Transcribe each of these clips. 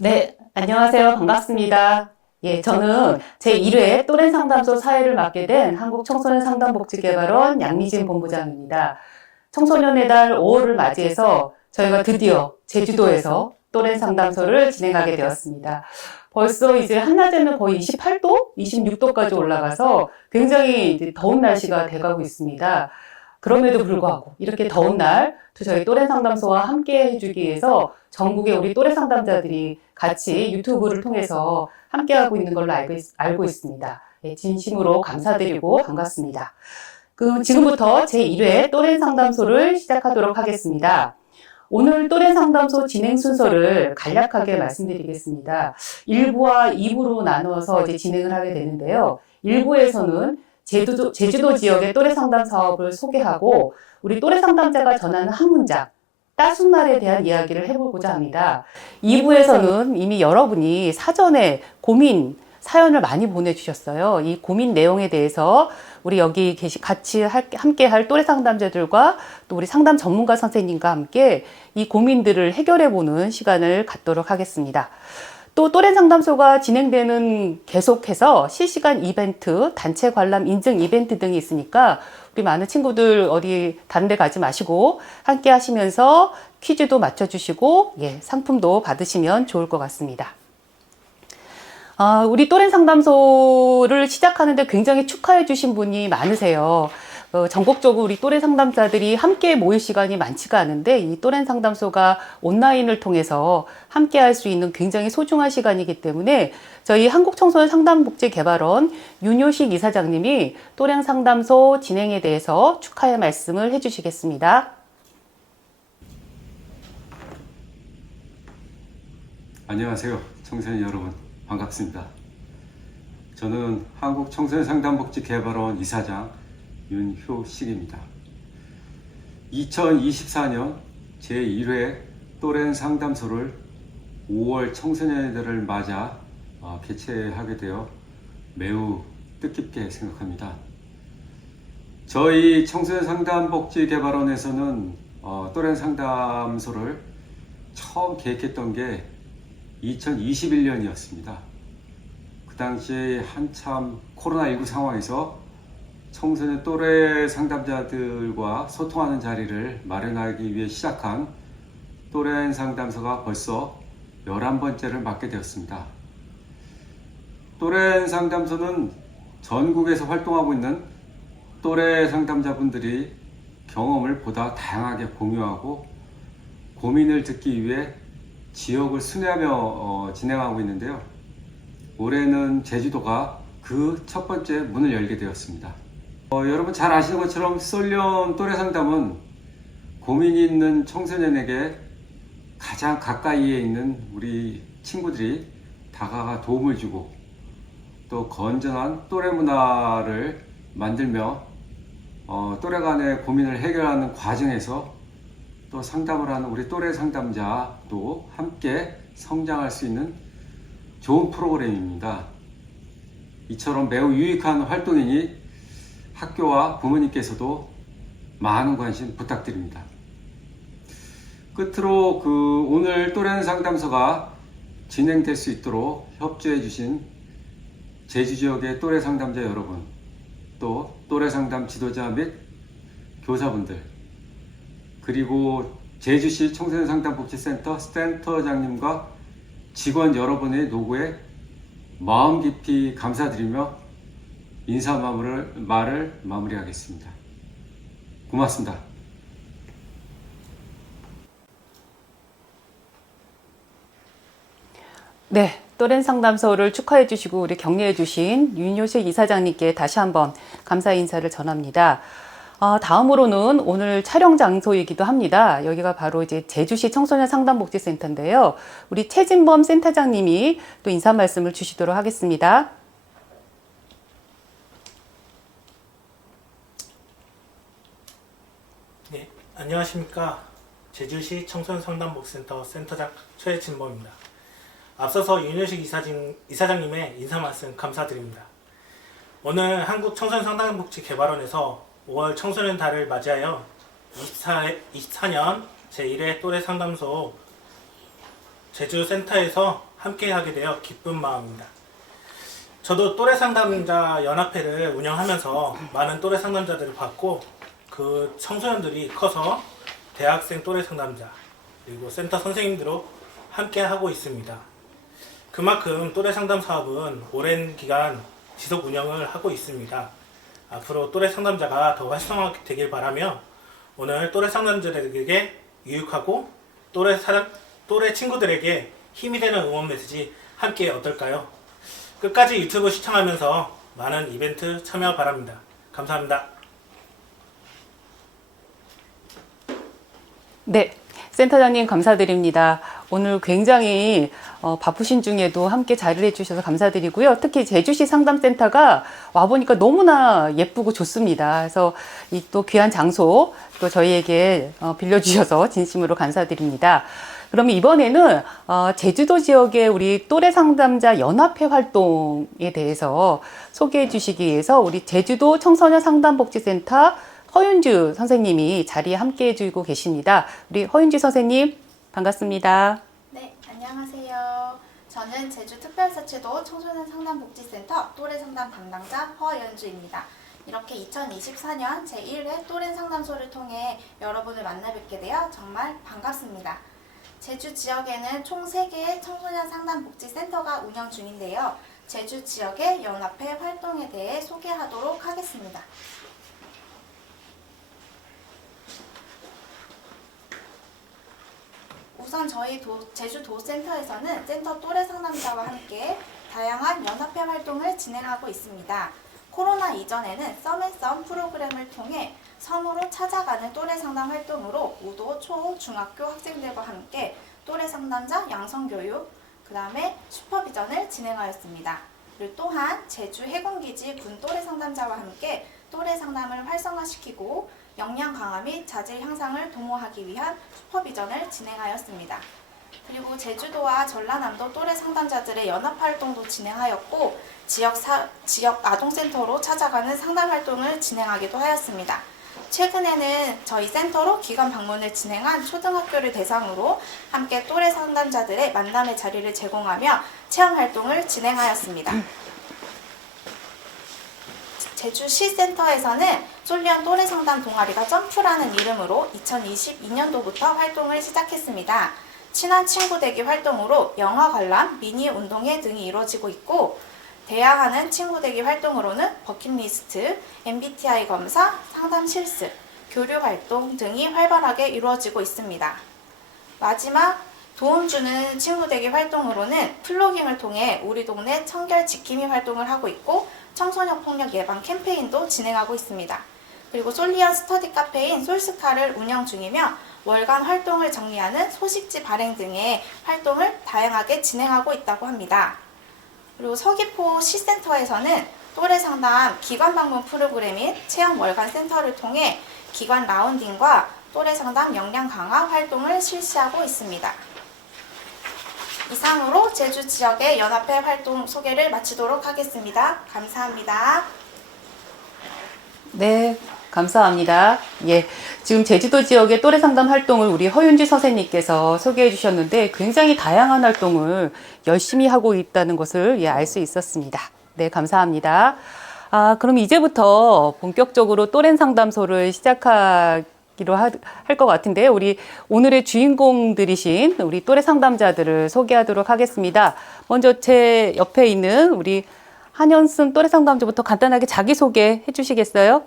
네, 안녕하세요. 반갑습니다. 예, 저는 제1회 또래 상담소 사회를 맡게 된 한국청소년 상담복지개발원 양미진 본부장입니다. 청소년의 달 5월을 맞이해서 저희가 드디어 제주도에서 또래 상담소를 진행하게 되었습니다. 벌써 이제 한낮에는 거의 28도, 26도까지 올라가서 굉장히 이제 더운 날씨가 돼가고 있습니다. 그럼에도 불구하고 이렇게 더운 날 또 저희 또래 상담소와 함께 해주기 위해서 전국의 우리 또래 상담자들이 같이 유튜브를 통해서 함께하고 있는 걸로 알고 있습니다. 예, 진심으로 감사드리고 반갑습니다. 그럼 지금부터 제1회 또래 상담소를 시작하도록 하겠습니다. 오늘 또래 상담소 진행 순서를 간략하게 말씀드리겠습니다. 1부와 2부로 나누어서 이제 진행을 하게 되는데요. 1부에서는 제주도 지역의 또래 상담 사업을 소개하고 우리 또래 상담자가 전하는 한 문장, 따순말에 대한 이야기를 해보고자 합니다. 2부에서는 이미 여러분이 사전에 고민, 사연을 많이 보내주셨어요. 이 고민 내용에 대해서 우리 여기 같이 함께 할 또래 상담자들과 또 우리 상담 전문가 선생님과 함께 이 고민들을 해결해보는 시간을 갖도록 하겠습니다. 또 또래 상담소가 진행되는 계속해서 실시간 이벤트, 단체 관람 인증 이벤트 등이 있으니까 우리 많은 친구들 어디 다른 데 가지 마시고 함께 하시면서 퀴즈도 맞춰주시고 상품도 받으시면 좋을 것 같습니다. 우리 또래 상담소를 시작하는데 굉장히 축하해 주신 분이 많으세요. 전국적으로 우리 또래 상담자들이 함께 모일 시간이 많지가 않은데 이 또래 상담소가 온라인을 통해서 함께 할 수 있는 굉장히 소중한 시간이기 때문에 저희 한국청소년 상담복지개발원 윤효식 이사장님이 또래 상담소 진행에 대해서 축하의 말씀을 해주시겠습니다. 안녕하세요. 청소년 여러분 반갑습니다. 저는 한국청소년상담복지개발원 이사장 윤효식입니다. 2024년 제1회 또래 상담소를 5월 청소년들을 맞아 개최하게 되어 매우 뜻깊게 생각합니다. 저희 청소년상담복지개발원에서는 또래 상담소를 처음 계획했던 게 2021년이었습니다. 그 당시에 한참 코로나19 상황에서 청소년 또래 상담자들과 소통하는 자리를 마련하기 위해 시작한 또래 상담소가 벌써 11번째를 맡게 되었습니다. 또래 상담소는 전국에서 활동하고 있는 또래 상담자분들이 경험을 보다 다양하게 공유하고 고민을 듣기 위해 지역을 순회하며 진행하고 있는데요. 올해는 제주도가 그 첫 번째 문을 열게 되었습니다. 여러분 잘 아시는 것처럼 쏠련 또래 상담은 고민이 있는 청소년에게 가장 가까이에 있는 우리 친구들이 다가가 도움을 주고 또 건전한 또래 문화를 만들며 또래 간의 고민을 해결하는 과정에서 또 상담을 하는 우리 또래 상담자도 함께 성장할 수 있는 좋은 프로그램입니다. 이처럼 매우 유익한 활동이니 학교와 부모님께서도 많은 관심 부탁드립니다. 끝으로 오늘 또래 상담소가 진행될 수 있도록 협조해 주신 제주 지역의 또래 상담자 여러분, 또 또래 상담 지도자 및 교사분들, 그리고 제주시 청소년 상담복지센터 센터장님과 직원 여러분의 노고에 마음 깊이 감사드리며 인사 말을 마무리하겠습니다. 고맙습니다. 네, 또래 상담소를 축하해 주시고 우리 격려해 주신 윤효식 이사장님께 다시 한번 감사 인사를 전합니다. 다음으로는 오늘 촬영 장소이기도 합니다. 여기가 바로 이제 제주시 청소년 상담복지센터인데요. 우리 최진범 센터장님이 또 인사 말씀을 주시도록 하겠습니다. 네, 안녕하십니까. 제주시 청소년 상담복지센터 센터장 최진범입니다. 앞서서 윤효식 이사장님의 인사 말씀 감사드립니다. 오늘 한국청소년상담복지개발원에서 5월 청소년 달을 맞이하여 24년 제1회 또래 상담소 제주센터에서 함께하게 되어 기쁜 마음입니다. 저도 또래 상담자 연합회를 운영하면서 많은 또래 상담자들을 봤고 그 청소년들이 커서 대학생 또래 상담자 그리고 센터 선생님들로 함께하고 있습니다. 그만큼 또래 상담 사업은 오랜 기간 지속 운영을 하고 있습니다. 앞으로 또래 상담자가 더 활성화되길 바라며 오늘 또래 상담자들에게 유익하고 또래 친구들에게 힘이 되는 응원 메시지 함께 어떨까요? 끝까지 유튜브 시청하면서 많은 이벤트 참여 바랍니다. 감사합니다. 네, 센터장님 감사드립니다. 오늘 굉장히 바쁘신 중에도 함께 자리를 해주셔서 감사드리고요. 특히 제주시 상담센터가 와보니까 너무나 예쁘고 좋습니다. 그래서 이 또 귀한 장소 또 저희에게 빌려주셔서 진심으로 감사드립니다. 그러면 이번에는 제주도 지역의 우리 또래 상담자 연합회 활동에 대해서 소개해 주시기 위해서 우리 제주도 청소년 상담복지센터 허윤주 선생님이 자리에 함께 해주고 계십니다. 우리 허윤주 선생님 반갑습니다. 네, 안녕하세요. 저는 제주특별자치도 청소년 상담복지센터 또래 상담 담당자 허연주입니다. 이렇게 2024년 제1회 또래 상담소를 통해 여러분을 만나 뵙게 되어 정말 반갑습니다. 제주 지역에는 총 3개의 청소년 상담복지센터가 운영 중인데요. 제주 지역의 연합회 활동에 대해 소개하도록 하겠습니다. 우선 저희 제주도센터에서는 센터 또래 상담자와 함께 다양한 연합회 활동을 진행하고 있습니다. 코로나 이전에는 썸앤썸 프로그램을 통해 섬으로 찾아가는 또래 상담 활동으로 우도, 초, 중학교 학생들과 함께 또래 상담자 양성교육, 그 다음에 슈퍼비전을 진행하였습니다. 그리고 또한 제주 해군기지 군 또래 상담자와 함께 또래 상담을 활성화시키고 역량 강화 및 자질 향상을 도모하기 위한 슈퍼비전을 진행하였습니다. 그리고 제주도와 전라남도 또래 상담자들의 연합활동도 진행하였고 지역 아동센터로 찾아가는 상담활동을 진행하기도 하였습니다. 최근에는 저희 센터로 기관 방문을 진행한 초등학교를 대상으로 함께 또래 상담자들의 만남의 자리를 제공하며 체험활동을 진행하였습니다. 제주시센터에서는 솔리언 또래 상담 동아리가 점프라는 이름으로 2022년도부터 활동을 시작했습니다. 친한 친구 되기 활동으로 영화 관람, 미니 운동회 등이 이루어지고 있고 대화하는 친구 되기 활동으로는 버킷리스트, MBTI 검사, 상담 실습, 교류 활동 등이 활발하게 이루어지고 있습니다. 마지막 도움 주는 친구 되기 활동으로는 플로깅을 통해 우리 동네 청결 지킴이 활동을 하고 있고 청소년 폭력 예방 캠페인도 진행하고 있습니다. 그리고 솔리언 스터디 카페인 솔스카를 운영 중이며 월간 활동을 정리하는 소식지 발행 등의 활동을 다양하게 진행하고 있다고 합니다. 그리고 서귀포 시센터에서는 또래 상담 기관 방문 프로그램인 체험 월간 센터를 통해 기관 라운딩과 또래 상담 역량 강화 활동을 실시하고 있습니다. 이상으로 제주 지역의 연합회 활동 소개를 마치도록 하겠습니다. 감사합니다. 네, 감사합니다. 예, 지금 제주도 지역의 또래 상담 활동을 우리 허윤주 선생님께서 소개해 주셨는데 굉장히 다양한 활동을 열심히 하고 있다는 것을 알 수 있었습니다. 네, 감사합니다. 그럼 이제부터 본격적으로 또래 상담소를 시작하기로 할 것 같은데 우리 오늘의 주인공들이신 우리 또래 상담자들을 소개하도록 하겠습니다. 먼저 제 옆에 있는 우리 한현승 또래 상담자부터 간단하게 자기소개 해주시겠어요?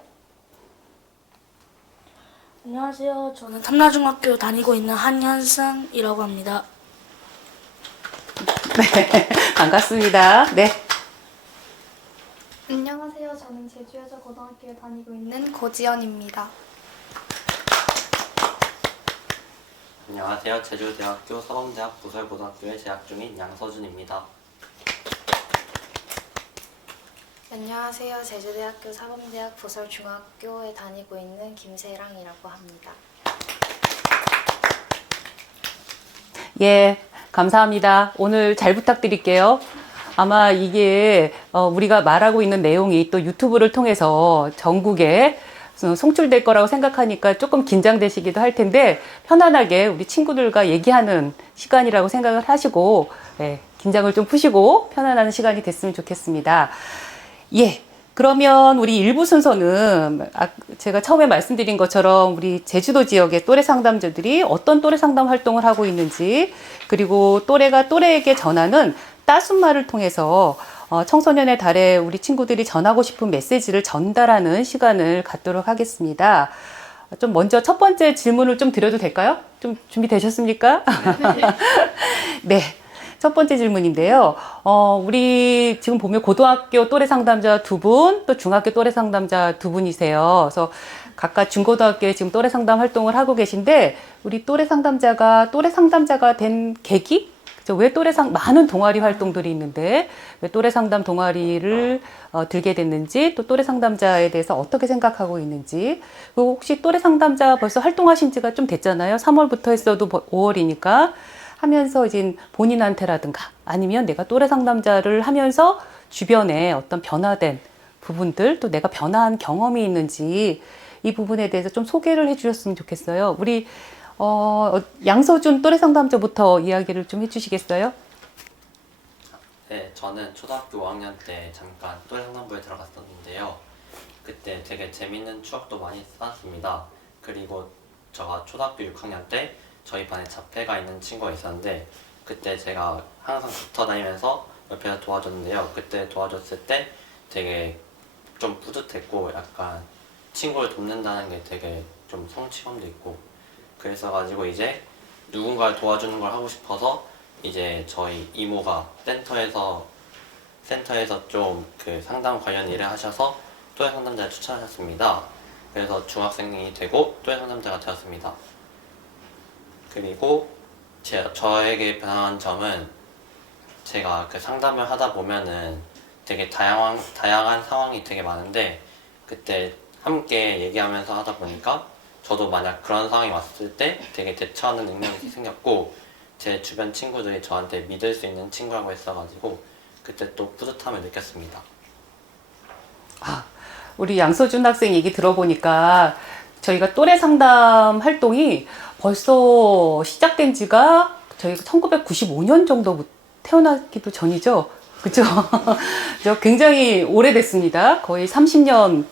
안녕하세요. 저는 탐라중학교 다니고 있는 한현승이라고 합니다. 네, 반갑습니다. 네. 안녕하세요. 저는 제주여자고등학교에 다니고 있는 고지연입니다. 안녕하세요. 제주대학교 사범대학 부설고등학교에 재학 중인 양서준입니다. 안녕하세요. 제주대학교 사범대학 부설중학교에 다니고 있는 김세랑이라고 합니다. 예, 감사합니다. 오늘 잘 부탁드릴게요. 아마 이게 우리가 말하고 있는 내용이 또 유튜브를 통해서 전국에 송출될 거라고 생각하니까 조금 긴장되시기도 할 텐데 편안하게 우리 친구들과 얘기하는 시간이라고 생각을 하시고 긴장을 좀 푸시고 편안한 시간이 됐으면 좋겠습니다. 예. 그러면 우리 일부 순서는 제가 처음에 말씀드린 것처럼 우리 제주도 지역의 또래 상담자들이 어떤 또래 상담 활동을 하고 있는지, 그리고 또래가 또래에게 전하는 따순말을 통해서 청소년의 달에 우리 친구들이 전하고 싶은 메시지를 전달하는 시간을 갖도록 하겠습니다. 좀 먼저 첫 번째 질문을 좀 드려도 될까요? 좀 준비되셨습니까? 네. 첫 번째 질문인데요. 우리 지금 보면 고등학교 또래 상담자 2분, 또 중학교 또래 상담자 2분이세요. 그래서 각각 중고등학교에 지금 또래 상담 활동을 하고 계신데, 우리 또래 상담자가 된 계기? 왜 많은 동아리 활동들이 있는데, 왜 또래 상담 동아리를 들게 됐는지, 또 또래 상담자에 대해서 어떻게 생각하고 있는지, 그리고 혹시 또래 상담자 벌써 활동하신 지가 좀 됐잖아요. 3월부터 했어도 5월이니까. 하면서 이제 본인한테라든가 아니면 내가 또래 상담자를 하면서 주변에 어떤 변화된 부분들, 또 내가 변화한 경험이 있는지 이 부분에 대해서 좀 소개를 해주셨으면 좋겠어요. 우리 양서준 또래 상담자부터 이야기를 좀 해주시겠어요? 네, 저는 초등학교 5학년 때 잠깐 또래 상담부에 들어갔었는데요. 그때 되게 재밌는 추억도 많이 쌓았습니다. 그리고 제가 초등학교 6학년 때 저희 반에 자폐가 있는 친구가 있었는데, 그때 제가 항상 붙어 다니면서 옆에서 도와줬는데요. 그때 도와줬을 때 되게 좀 뿌듯했고, 약간 친구를 돕는다는 게 되게 좀 성취감도 있고, 그래서가지고 이제 누군가를 도와주는 걸 하고 싶어서 이제 저희 이모가 센터에서 좀 그 상담 관련 일을 하셔서 또래 상담자를 추천하셨습니다. 그래서 중학생이 되고 또래 상담자가 되었습니다. 그리고 저에게 변한 점은, 제가 그 상담을 하다 보면은 되게 다양한 상황이 되게 많은데, 그때 함께 얘기하면서 하다 보니까 저도 만약 그런 상황이 왔을 때 되게 대처하는 능력이 생겼고, 제 주변 친구들이 저한테 믿을 수 있는 친구라고 했어가지고 그때 또 뿌듯함을 느꼈습니다. 우리 양서준 학생 얘기 들어보니까 저희가 또래 상담 활동이 벌써 시작된 지가 저희가 1995년 정도 태어나기도 전이죠. 그죠? 굉장히 오래됐습니다. 거의 30년,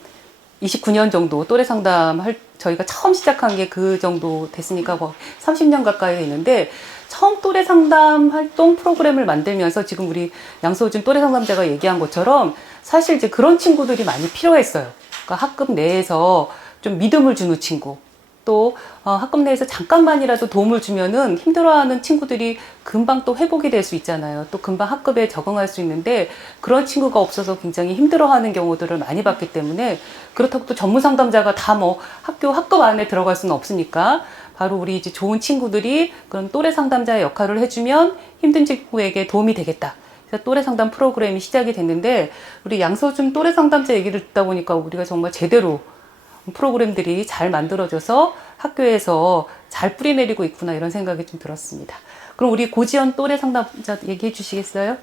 29년 정도 또래 상담 저희가 처음 시작한 게 그 정도 됐으니까 거의 30년 가까이 됐는데, 처음 또래 상담 활동 프로그램을 만들면서 지금 우리 양서준 또래 상담자가 얘기한 것처럼 사실 이제 그런 친구들이 많이 필요했어요. 그러니까 학급 내에서 좀 믿음을 주는 친구, 또 학급 내에서 잠깐만이라도 도움을 주면은 힘들어하는 친구들이 금방 또 회복이 될 수 있잖아요. 또 금방 학급에 적응할 수 있는데, 그런 친구가 없어서 굉장히 힘들어하는 경우들을 많이 봤기 때문에, 그렇다고 또 전문 상담자가 다 뭐 학급 안에 들어갈 수는 없으니까 바로 우리 이제 좋은 친구들이 그런 또래 상담자의 역할을 해주면 힘든 친구에게 도움이 되겠다. 그래서 또래 상담 프로그램이 시작이 됐는데, 우리 양서준 또래 상담자 얘기를 듣다 보니까 우리가 정말 제대로 프로그램들이 잘 만들어져서 학교에서 잘 뿌리내리고 있구나, 이런 생각이 좀 들었습니다. 그럼 우리 고지연 또래 상담자 얘기해 주시겠어요?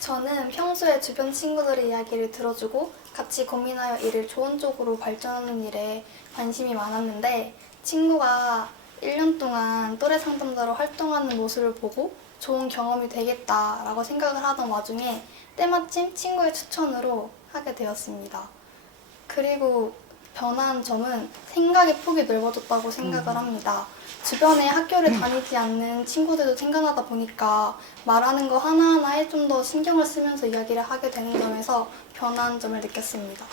저는 평소에 주변 친구들의 이야기를 들어주고 같이 고민하여 일을 좋은 쪽으로 발전하는 일에 관심이 많았는데, 친구가 1년 동안 또래 상담자로 활동하는 모습을 보고 좋은 경험이 되겠다라고 생각을 하던 와중에 때마침 친구의 추천으로 하게 되었습니다. 그리고 변한 점은 생각의 폭이 넓어졌다고 생각을 합니다. 주변에 학교를 다니지 않는 친구들도 생겨나다 보니까 말하는 거 하나하나에 좀 더 신경을 쓰면서 이야기를 하게 되는 점에서 변한 점을 느꼈습니다.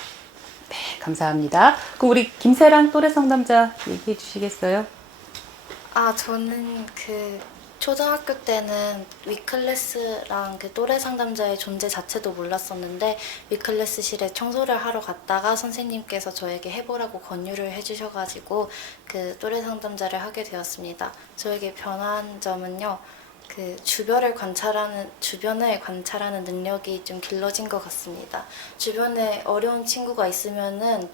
네, 감사합니다. 그럼 우리 김세랑 또래 상담자 얘기해 주시겠어요? 저는 초등학교 때는 위클래스랑 또래 상담자의 존재 자체도 몰랐었는데, 위클래스실에 청소를 하러 갔다가 선생님께서 저에게 해보라고 권유를 해주셔가지고 또래 상담자를 하게 되었습니다. 저에게 변한 점은요, 주변을 관찰하는 능력이 좀 길러진 것 같습니다. 주변에 어려운 친구가 있으면은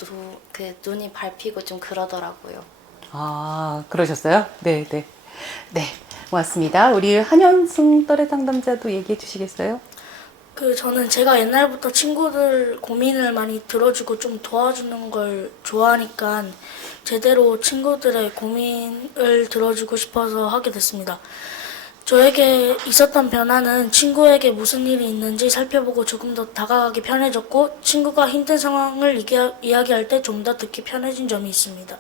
눈이 밟히고 좀 그러더라고요. 그러셨어요? 네. 고맙습니다. 우리 한현승 또래 상담자도 얘기해 주시겠어요? 저는 제가 옛날부터 친구들 고민을 많이 들어주고 좀 도와주는 걸 좋아하니까 제대로 친구들의 고민을 들어주고 싶어서 하게 됐습니다. 저에게 있었던 변화는 친구에게 무슨 일이 있는지 살펴보고 조금 더 다가가기 편해졌고 친구가 힘든 상황을 이야기할 때 좀 더 듣기 편해진 점이 있습니다.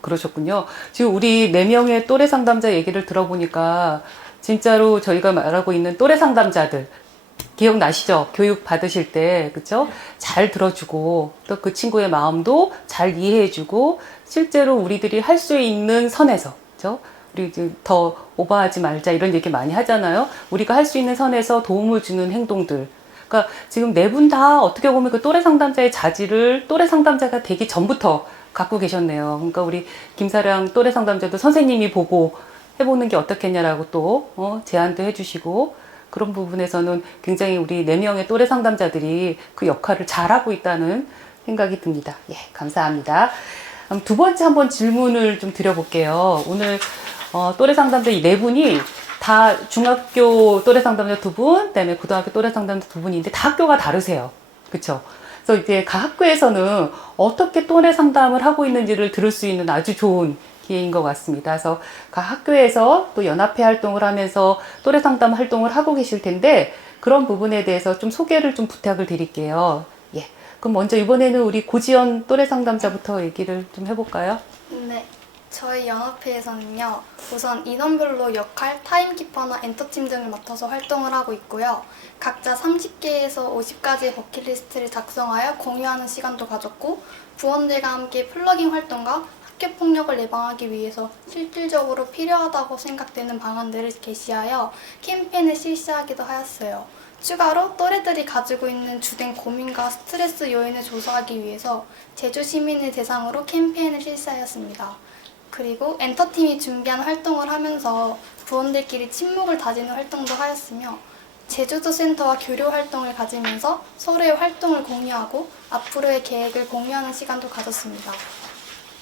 그러셨군요. 지금 우리 4명의 또래 상담자 얘기를 들어보니까 진짜로 저희가 말하고 있는 또래 상담자들 기억나시죠? 교육 받으실 때, 그쵸? 잘 들어주고, 또 그 친구의 마음도 잘 이해해주고, 실제로 우리들이 할 수 있는 선에서, 그쵸? 우리 이제 더 오버하지 말자 이런 얘기 많이 하잖아요. 우리가 할 수 있는 선에서 도움을 주는 행동들. 그러니까 지금 4분 다 어떻게 보면 그 또래 상담자의 자질을 또래 상담자가 되기 전부터 갖고 계셨네요. 그러니까 우리 김사랑 또래 상담자도 선생님이 보고 해보는 게 어떻겠냐라고 또 제안도 해주시고, 그런 부분에서는 굉장히 우리 4명의 또래 상담자들이 그 역할을 잘하고 있다는 생각이 듭니다. 예, 감사합니다. 두 번째 한번 질문을 좀 드려볼게요. 오늘 또래 상담자 이 4분이 다 중학교 또래 상담자 2분, 그다음에 고등학교 또래 상담자 2분인데 다 학교가 다르세요. 그렇죠? 그래서 이제 각 학교에서는 어떻게 또래 상담을 하고 있는지를 들을 수 있는 아주 좋은 기회인 것 같습니다. 그래서 각 학교에서 또 연합회 활동을 하면서 또래 상담 활동을 하고 계실 텐데 그런 부분에 대해서 좀 소개를 좀 부탁을 드릴게요. 예. 그럼 먼저 이번에는 우리 고지연 또래 상담자부터 얘기를 좀 해볼까요? 네. 저희 연합회에서는요, 우선 인원별로 역할, 타임키퍼나 엔터팀 등을 맡아서 활동을 하고 있고요. 각자 30개에서 50가지의 버킷리스트를 작성하여 공유하는 시간도 가졌고, 부원들과 함께 플러깅 활동과 학교폭력을 예방하기 위해서 실질적으로 필요하다고 생각되는 방안들을 게시하여 캠페인을 실시하기도 하였어요. 추가로 또래들이 가지고 있는 주된 고민과 스트레스 요인을 조사하기 위해서 제주 시민을 대상으로 캠페인을 실시하였습니다. 그리고 엔터팀이 준비한 활동을 하면서 부원들끼리 친목을 다지는 활동도 하였으며 제주도 센터와 교류 활동을 가지면서 서로의 활동을 공유하고 앞으로의 계획을 공유하는 시간도 가졌습니다.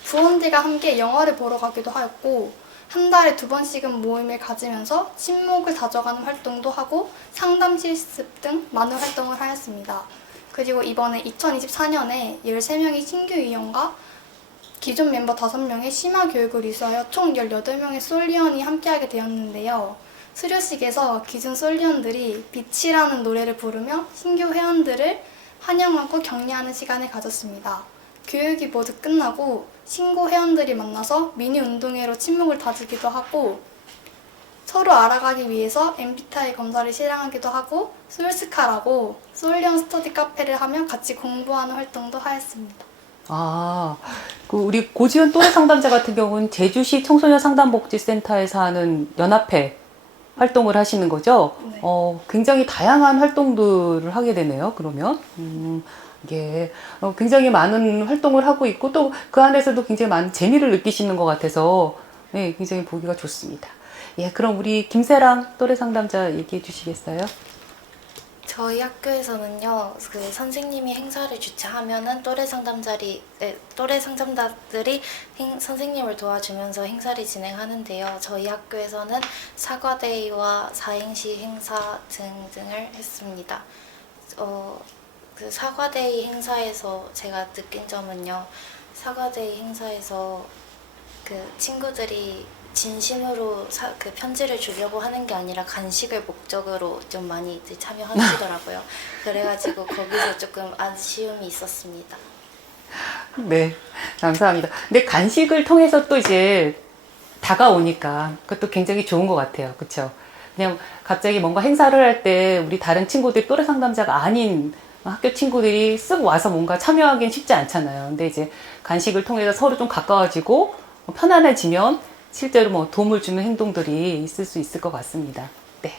부원들과 함께 영화를 보러 가기도 하였고 한 달에 2번씩은 모임을 가지면서 친목을 다져가는 활동도 하고 상담 실습 등 많은 활동을 하였습니다. 그리고 이번에 2024년에 13명의 신규 위원과 기존 멤버 5명의 심화 교육을 이수하여 총 18명의 솔리언이 함께하게 되었는데요. 수료식에서 기존 솔리언들이 빛이라는 노래를 부르며 신규 회원들을 환영하고 격려하는 시간을 가졌습니다. 교육이 모두 끝나고 신고 회원들이 만나서 미니 운동회로 친목을 다지기도 하고 서로 알아가기 위해서 MBTI 검사를 실행하기도 하고 솔스카라고 솔리언 스터디 카페를 하며 같이 공부하는 활동도 하였습니다. 그 우리 고지연 또래 상담자 같은 경우는 제주시 청소년 상담복지센터에서 하는 연합회 활동을 하시는 거죠? 네. 굉장히 다양한 활동들을 하게 되네요, 그러면. 이게 굉장히 많은 활동을 하고 있고 또 그 안에서도 굉장히 많은 재미를 느끼시는 것 같아서 네, 굉장히 보기가 좋습니다. 예, 그럼 우리 김세랑 또래 상담자 얘기해 주시겠어요? 저희 학교에서는요, 그 선생님이 행사를 주최하면은 또래 상담자들이 선생님을 도와주면서 행사를 진행하는데요. 저희 학교에서는 사과데이와 사행시 행사 등등을 했습니다. 그 사과데이 행사에서 제가 느낀 점은요, 사과데이 행사에서 그 친구들이 진심으로 그 편지를 주려고 하는 게 아니라 간식을 목적으로 좀 많이 참여하시더라고요. 그래가지고 거기서 조금 아쉬움이 있었습니다. 네, 감사합니다. 근데 간식을 통해서 또 이제 다가오니까 그것도 굉장히 좋은 것 같아요. 그렇죠? 그냥 갑자기 뭔가 행사를 할 때 우리 다른 친구들 또래 상담자가 아닌 학교 친구들이 쓱 와서 뭔가 참여하기는 쉽지 않잖아요. 근데 이제 간식을 통해서 서로 좀 가까워지고 편안해지면 실제로 뭐 도움을 주는 행동들이 있을 수 있을 것 같습니다. 네.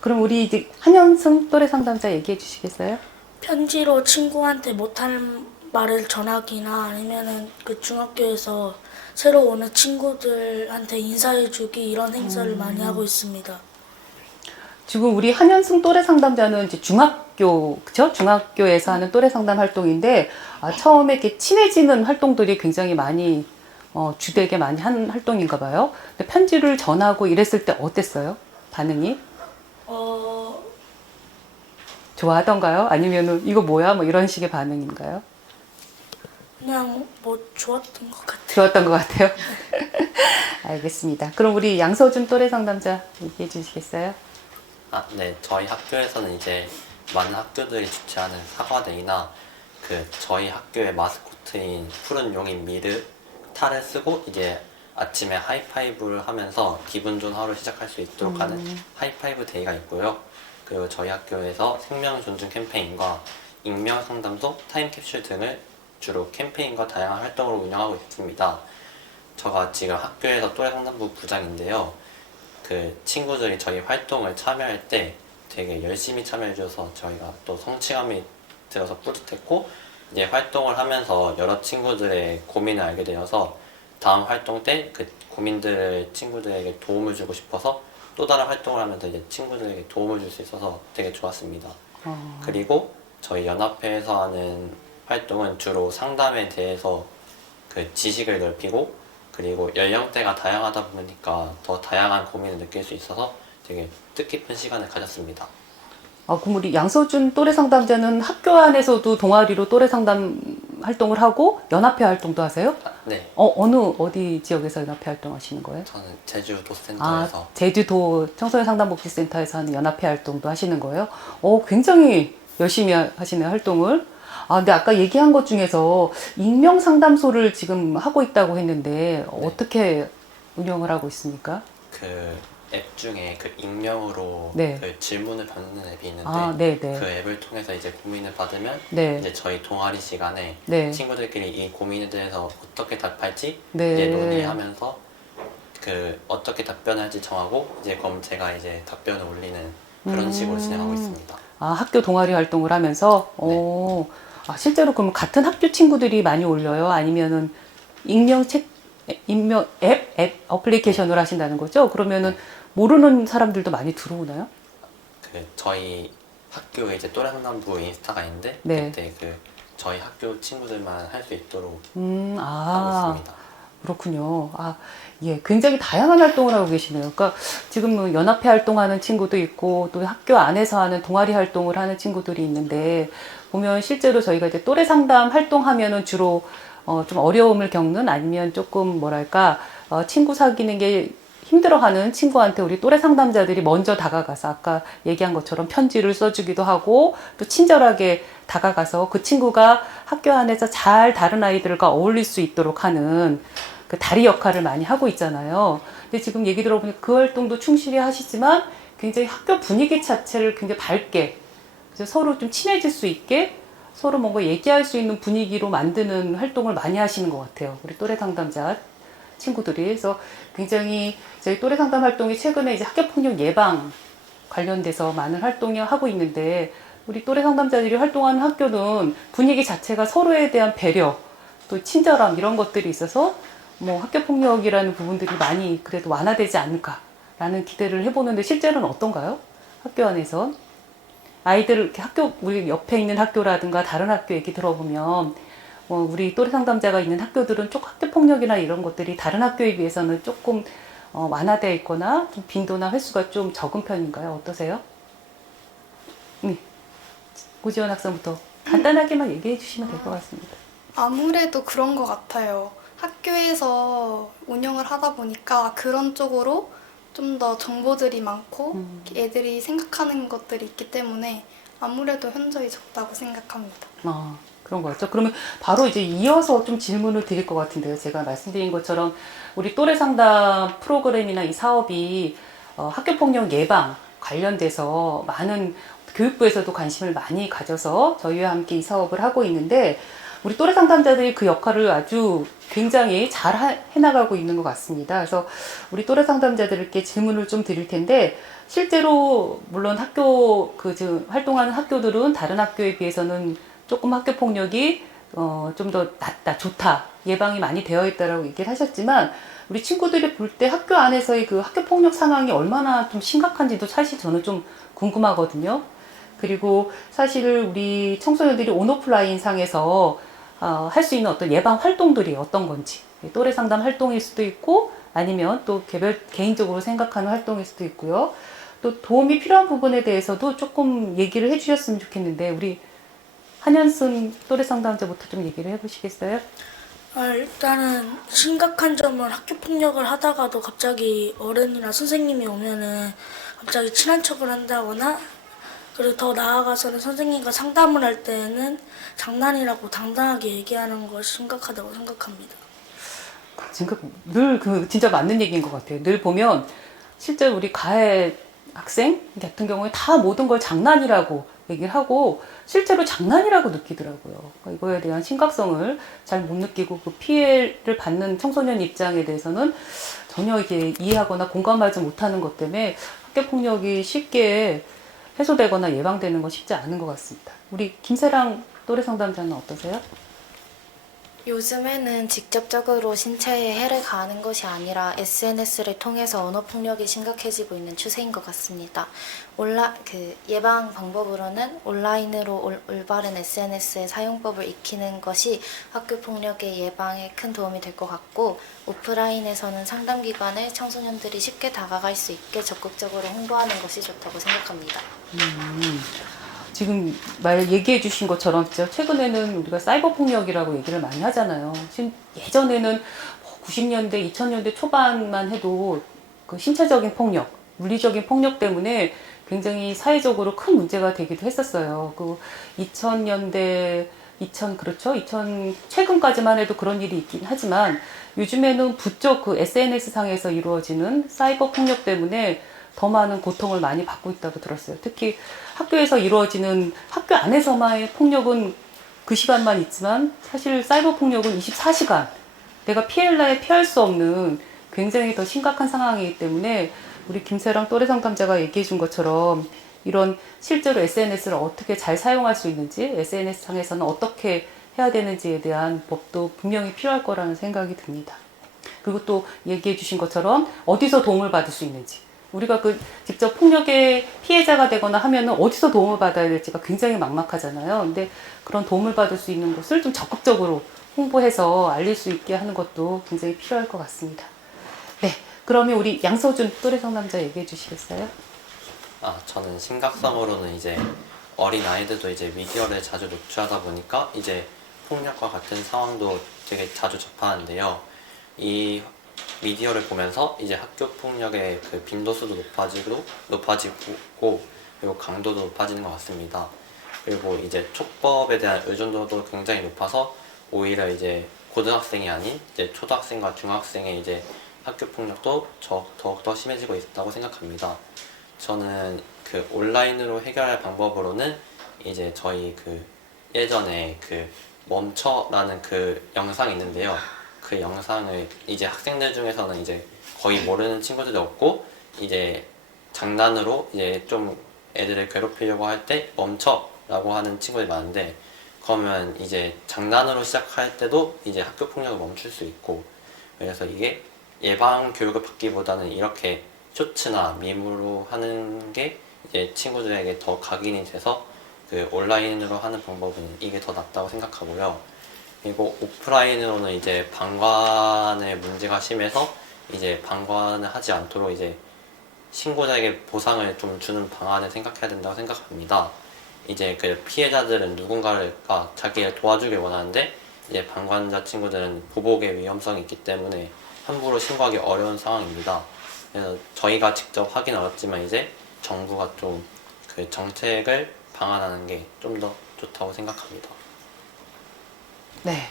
그럼 우리 이제 한현승 또래 상담자 얘기해 주시겠어요? 편지로 친구한테 못하는 말을 전하기나 아니면은 그 중학교에서 새로 오는 친구들한테 인사해주기 이런 행사를 많이 하고 있습니다. 지금 우리 한현승 또래 상담자는 이제 중학교, 그쵸? 중학교에서 하는 또래 상담 활동인데, 처음에 이렇게 친해지는 활동들이 굉장히 많이, 주되게 많이 하는 활동인가 봐요. 근데 편지를 전하고 이랬을 때 어땠어요? 반응이? 좋아하던가요? 아니면은 이거 뭐야? 뭐 이런 식의 반응인가요? 그냥 뭐 좋았던 것 같아요. 좋았던 것 같아요. 알겠습니다. 그럼 우리 양서준 또래 상담자 얘기해 주시겠어요? 아, 네. 저희 학교에서는 이제 많은 학교들이 주최하는 사과데이나 저희 학교의 마스코트인 푸른 용인 미르 탈을 쓰고 이제 아침에 하이파이브를 하면서 기분 좋은 하루를 시작할 수 있도록 하는 하이파이브 데이가 있고요. 그리고 저희 학교에서 생명 존중 캠페인과 익명 상담소, 타임캡슐 등을 주로 캠페인과 다양한 활동을 운영하고 있습니다. 제가 지금 학교에서 또래 상담부 부장인데요. 친구들이 저희 활동을 참여할 때 되게 열심히 참여해줘서 저희가 또 성취감이 들어서 뿌듯했고, 이제 활동을 하면서 여러 친구들의 고민을 알게 되어서 다음 활동 때 그 고민들을 친구들에게 도움을 주고 싶어서 또 다른 활동을 하면서 이제 친구들에게 도움을 줄 수 있어서 되게 좋았습니다. 그리고 저희 연합회에서 하는 활동은 주로 상담에 대해서 지식을 넓히고, 그리고 연령대가 다양하다 보니까 더 다양한 고민을 느낄 수 있어서 되게 뜻깊은 시간을 가졌습니다. 그럼 우리 양서준 또래 상담자는 학교 안에서도 동아리로 또래 상담 활동을 하고 연합회 활동도 하세요? 네. 어디 지역에서 연합회 활동하시는 거예요? 저는 제주도 센터에서 제주도 청소년 상담복지센터에서 하는 연합회 활동도 하시는 거예요? 굉장히 열심히 하시는 활동을. 근데 아까 얘기한 것 중에서 익명 상담소를 지금 하고 있다고 했는데 어떻게 운영을 하고 있습니까? 앱 중에 익명으로 네. 질문을 받는 앱이 있는데 네네. 그 앱을 통해서 이제 고민을 받으면 네. 이제 저희 동아리 시간에 네. 친구들끼리 이 고민에 대해서 어떻게 답할지 네. 이제 논의하면서 어떻게 답변할지 정하고 이제 그럼 제가 이제 답변을 올리는 그런 식으로 진행하고 있습니다. 학교 동아리 활동을 하면서? 네. 실제로 그럼 같은 학교 친구들이 많이 올려요? 아니면은 익명 앱 어플리케이션으로 하신다는 거죠? 그러면은 모르는 사람들도 많이 들어오나요? 저희 학교에 이제 또래 상담부 인스타가 있는데 네. 그때 저희 학교 친구들만 할 수 있도록 아, 하고 있습니다. 그렇군요. 예, 굉장히 다양한 활동을 하고 계시네요. 그러니까 지금 연합회 활동하는 친구도 있고 또 학교 안에서 하는 동아리 활동을 하는 친구들이 있는데 보면 실제로 저희가 이제 또래 상담 활동하면은 주로 좀 어려움을 겪는 아니면 조금 뭐랄까 친구 사귀는 게 힘들어하는 친구한테 우리 또래 상담자들이 먼저 다가가서 아까 얘기한 것처럼 편지를 써주기도 하고 또 친절하게 다가가서 그 친구가 학교 안에서 잘 다른 아이들과 어울릴 수 있도록 하는 그 다리 역할을 많이 하고 있잖아요. 근데 지금 얘기 들어보니까 그 활동도 충실히 하시지만 굉장히 학교 분위기 자체를 굉장히 밝게 서로 좀 친해질 수 있게 서로 뭔가 얘기할 수 있는 분위기로 만드는 활동을 많이 하시는 것 같아요. 우리 또래 상담자 친구들이. 그래서 굉장히 저희 또래 상담 활동이 최근에 이제 학교폭력 예방 관련돼서 많은 활동을 하고 있는데 우리 또래 상담자들이 활동하는 학교는 분위기 자체가 서로에 대한 배려, 또 친절함 이런 것들이 있어서 뭐 학교폭력이라는 부분들이 많이 그래도 완화되지 않을까라는 기대를 해보는데 실제로는 어떤가요? 학교 안에서 아이들 이렇게 우리 옆에 있는 학교라든가 다른 학교 얘기 들어보면 우리 또래 상담자가 있는 학교들은 쪽 학교폭력이나 이런 것들이 다른 학교에 비해서는 조금 완화되어 있거나 좀 빈도나 횟수가 좀 적은 편인가요? 어떠세요? 네. 고지원 학생부터 간단하게만 얘기해 주시면 될 것 같습니다. 아무래도 그런 것 같아요. 학교에서 운영을 하다 보니까 그런 쪽으로 좀 더 정보들이 많고 애들이 생각하는 것들이 있기 때문에 아무래도 현저히 적다고 생각합니다. 그런 거 같죠. 그러면 바로 이제 이어서 좀 질문을 드릴 것 같은데요. 제가 말씀드린 것처럼 우리 또래 상담 프로그램이나 이 사업이 학교폭력 예방 관련돼서 많은 교육부에서도 관심을 많이 가져서 저희와 함께 이 사업을 하고 있는데 우리 또래 상담자들이 그 역할을 아주 굉장히 잘 해나가고 있는 것 같습니다. 그래서 우리 또래 상담자들께 질문을 좀 드릴 텐데 실제로 물론 지금 활동하는 학교들은 다른 학교에 비해서는 조금 학교 폭력이 좀 더 낫다, 좋다, 예방이 많이 되어 있다라고 얘기를 하셨지만 우리 친구들이 볼 때 학교 안에서의 그 학교 폭력 상황이 얼마나 좀 심각한지도 사실 저는 좀 궁금하거든요. 그리고 사실 우리 청소년들이 온오프라인 상에서 할 수 있는 어떤 예방 활동들이 어떤 건지 또래 상담 활동일 수도 있고 아니면 또 개인적으로 생각하는 활동일 수도 있고요. 또 도움이 필요한 부분에 대해서도 조금 얘기를 해주셨으면 좋겠는데 우리 한현순 또래 상담자부터 좀 얘기를 해보시겠어요? 일단은 심각한 점은 학교 폭력을 하다가도 갑자기 어른이나 선생님이 오면은 갑자기 친한 척을 한다거나, 그리고 더 나아가서는 선생님과 상담을 할 때는 장난이라고 당당하게 얘기하는 것이 심각하다고 생각합니다. 지금 늘 진짜 맞는 얘기인 것 같아요. 늘 보면 실제 우리 가해 학생 같은 경우에 다 모든 걸 장난이라고 얘기를 하고 실제로 장난이라고 느끼더라고요. 그러니까 이거에 대한 심각성을 잘 못 느끼고 그 피해를 받는 청소년 입장에 대해서는 전혀 이게 이해하거나 공감하지 못하는 것 때문에 학교 폭력이 쉽게 해소되거나 예방되는 건 쉽지 않은 것 같습니다. 우리 김세랑 또래 상담자는 어떠세요? 요즘에는 직접적으로 신체에 해를 가하는 것이 아니라 SNS를 통해서 언어 폭력이 심각해지고 있는 추세인 것 같습니다. 예방 방법으로는 온라인으로 올바른 SNS의 사용법을 익히는 것이 학교 폭력의 예방에 큰 도움이 될 것 같고, 오프라인에서는 상담기관에 청소년들이 쉽게 다가갈 수 있게 적극적으로 홍보하는 것이 좋다고 생각합니다. 지금 얘기해 주신 것처럼 진짜 최근에는 우리가 사이버 폭력이라고 얘기를 많이 하잖아요. 예전에는 90년대, 2000년대 초반만 해도 그 신체적인 폭력, 물리적인 폭력 때문에 굉장히 사회적으로 큰 문제가 되기도 했었어요. 그 2000년대, 최근까지만 해도 그런 일이 있긴 하지만 요즘에는 부쩍 그 SNS 상에서 이루어지는 사이버 폭력 때문에 더 많은 고통을 많이 받고 있다고 들었어요. 특히 학교에서 이루어지는 학교 안에서만의 폭력은 그 시간만 있지만 사실 사이버 폭력은 24시간 내가 피할 수 없는 굉장히 더 심각한 상황이기 때문에 우리 김세랑 또래 상담자가 얘기해 준 것처럼 이런 실제로 SNS를 어떻게 잘 사용할 수 있는지, SNS 상에서는 어떻게 해야 되는지에 대한 법도 분명히 필요할 거라는 생각이 듭니다. 그리고 또 얘기해 주신 것처럼 어디서 도움을 받을 수 있는지, 우리가 직접 폭력의 피해자가 되거나 하면은 어디서 도움을 받아야 될지가 굉장히 막막하잖아요. 근데 그런 도움을 받을 수 있는 곳을 좀 적극적으로 홍보해서 알릴 수 있게 하는 것도 굉장히 필요할 것 같습니다. 네, 그러면 우리 양서준 또래 상담자 얘기해 주시겠어요? 저는 심각성으로는 이제 어린 아이들도 이제 미디어를 자주 노출하다 보니까 이제 폭력과 같은 상황도 되게 자주 접하는데요. 이 미디어를 보면서 이제 학교 폭력의 그 빈도수도 높아지고 그리고 강도도 높아지는 것 같습니다. 그리고 이제 촉법에 대한 의존도도 굉장히 높아서 오히려 이제 고등학생이 아닌 이제 초등학생과 중학생의 이제 학교 폭력도 더욱더 심해지고 있다고 생각합니다. 저는 그 온라인으로 해결할 방법으로는 이제 저희 그 예전에 그 멈춰라는 그 영상이 있는데요. 그 영상을 이제 학생들 중에서는 이제 거의 모르는 친구들이 없고 이제 장난으로 이제 좀 애들을 괴롭히려고 할 때 멈춰라고 하는 친구들이 많은데, 그러면 이제 장난으로 시작할 때도 이제 학교 폭력을 멈출 수 있고, 그래서 이게 예방 교육을 받기보다는 이렇게 쇼츠나 밈으로 하는 게 이제 친구들에게 더 각인이 돼서 그 온라인으로 하는 방법은 이게 더 낫다고 생각하고요. 그리고 오프라인으로는 이제 방관의 문제가 심해서 이제 방관을 하지 않도록 이제 신고자에게 보상을 좀 주는 방안을 생각해야 된다고 생각합니다. 이제 그 피해자들은 누군가가 자기를 도와주길 원하는데 이제 방관자 친구들은 보복의 위험성이 있기 때문에 함부로 신고하기 어려운 상황입니다. 그래서 저희가 직접 하긴 어렵지만 이제 정부가 좀 그 정책을 방안하는 게 좀 더 좋다고 생각합니다. 네,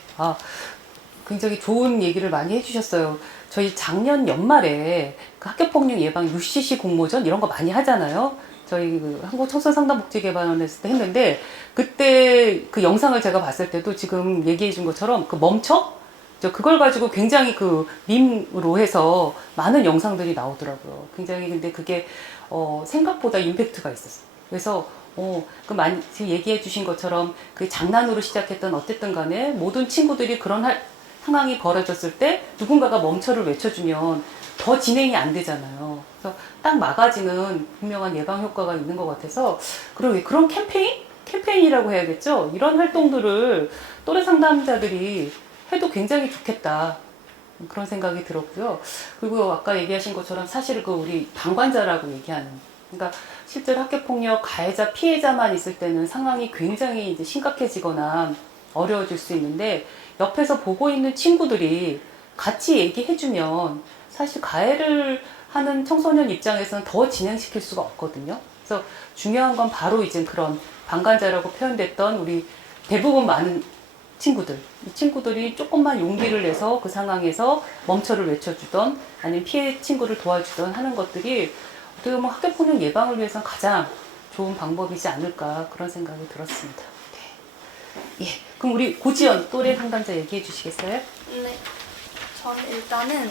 굉장히 좋은 얘기를 많이 해주셨어요. 저희 작년 연말에 그 학교폭력 예방 UCC 공모전 이런 거 많이 하잖아요. 저희 그 한국청소년상담복지개발원에서 했는데 그때 그 영상을 제가 봤을 때도 지금 얘기해 준 것처럼 그 멈춰? 그걸 가지고 굉장히 그 밈으로 해서 많은 영상들이 나오더라고요. 굉장히 근데 그게 생각보다 임팩트가 있었어요. 그래서 지금 얘기해 주신 것처럼 그 장난으로 시작했던 어쨌든 간에 모든 친구들이 그런 상황이 벌어졌을 때 누군가가 멈춰를 외쳐주면 더 진행이 안 되잖아요. 그래서 딱 막아지는 분명한 예방 효과가 있는 것 같아서 그리고 그런 캠페인이라고 해야겠죠. 이런 활동들을 또래 상담자들이 해도 굉장히 좋겠다. 그런 생각이 들었고요. 그리고 아까 얘기하신 것처럼 사실 그 우리 방관자라고 얘기하는 그러니까 실제로 학교폭력 가해자, 피해자만 있을 때는 상황이 굉장히 이제 심각해지거나 어려워질 수 있는데 옆에서 보고 있는 친구들이 같이 얘기해주면 사실 가해를 하는 청소년 입장에서는 더 진행시킬 수가 없거든요. 그래서 중요한 건 바로 이제 그런 방관자라고 표현됐던 우리 대부분 많은 친구들, 이 친구들이 조금만 용기를 내서 그 상황에서 멈춰를 외쳐주던 아니면 피해 친구를 도와주던 하는 것들이 어떻게 보면 학교폭력 예방을 위해서는 가장 좋은 방법이지 않을까 그런 생각이 들었습니다. 네. 예, 그럼 우리 고지연 또래 상담자 얘기해 주시겠어요? 네. 저는 일단은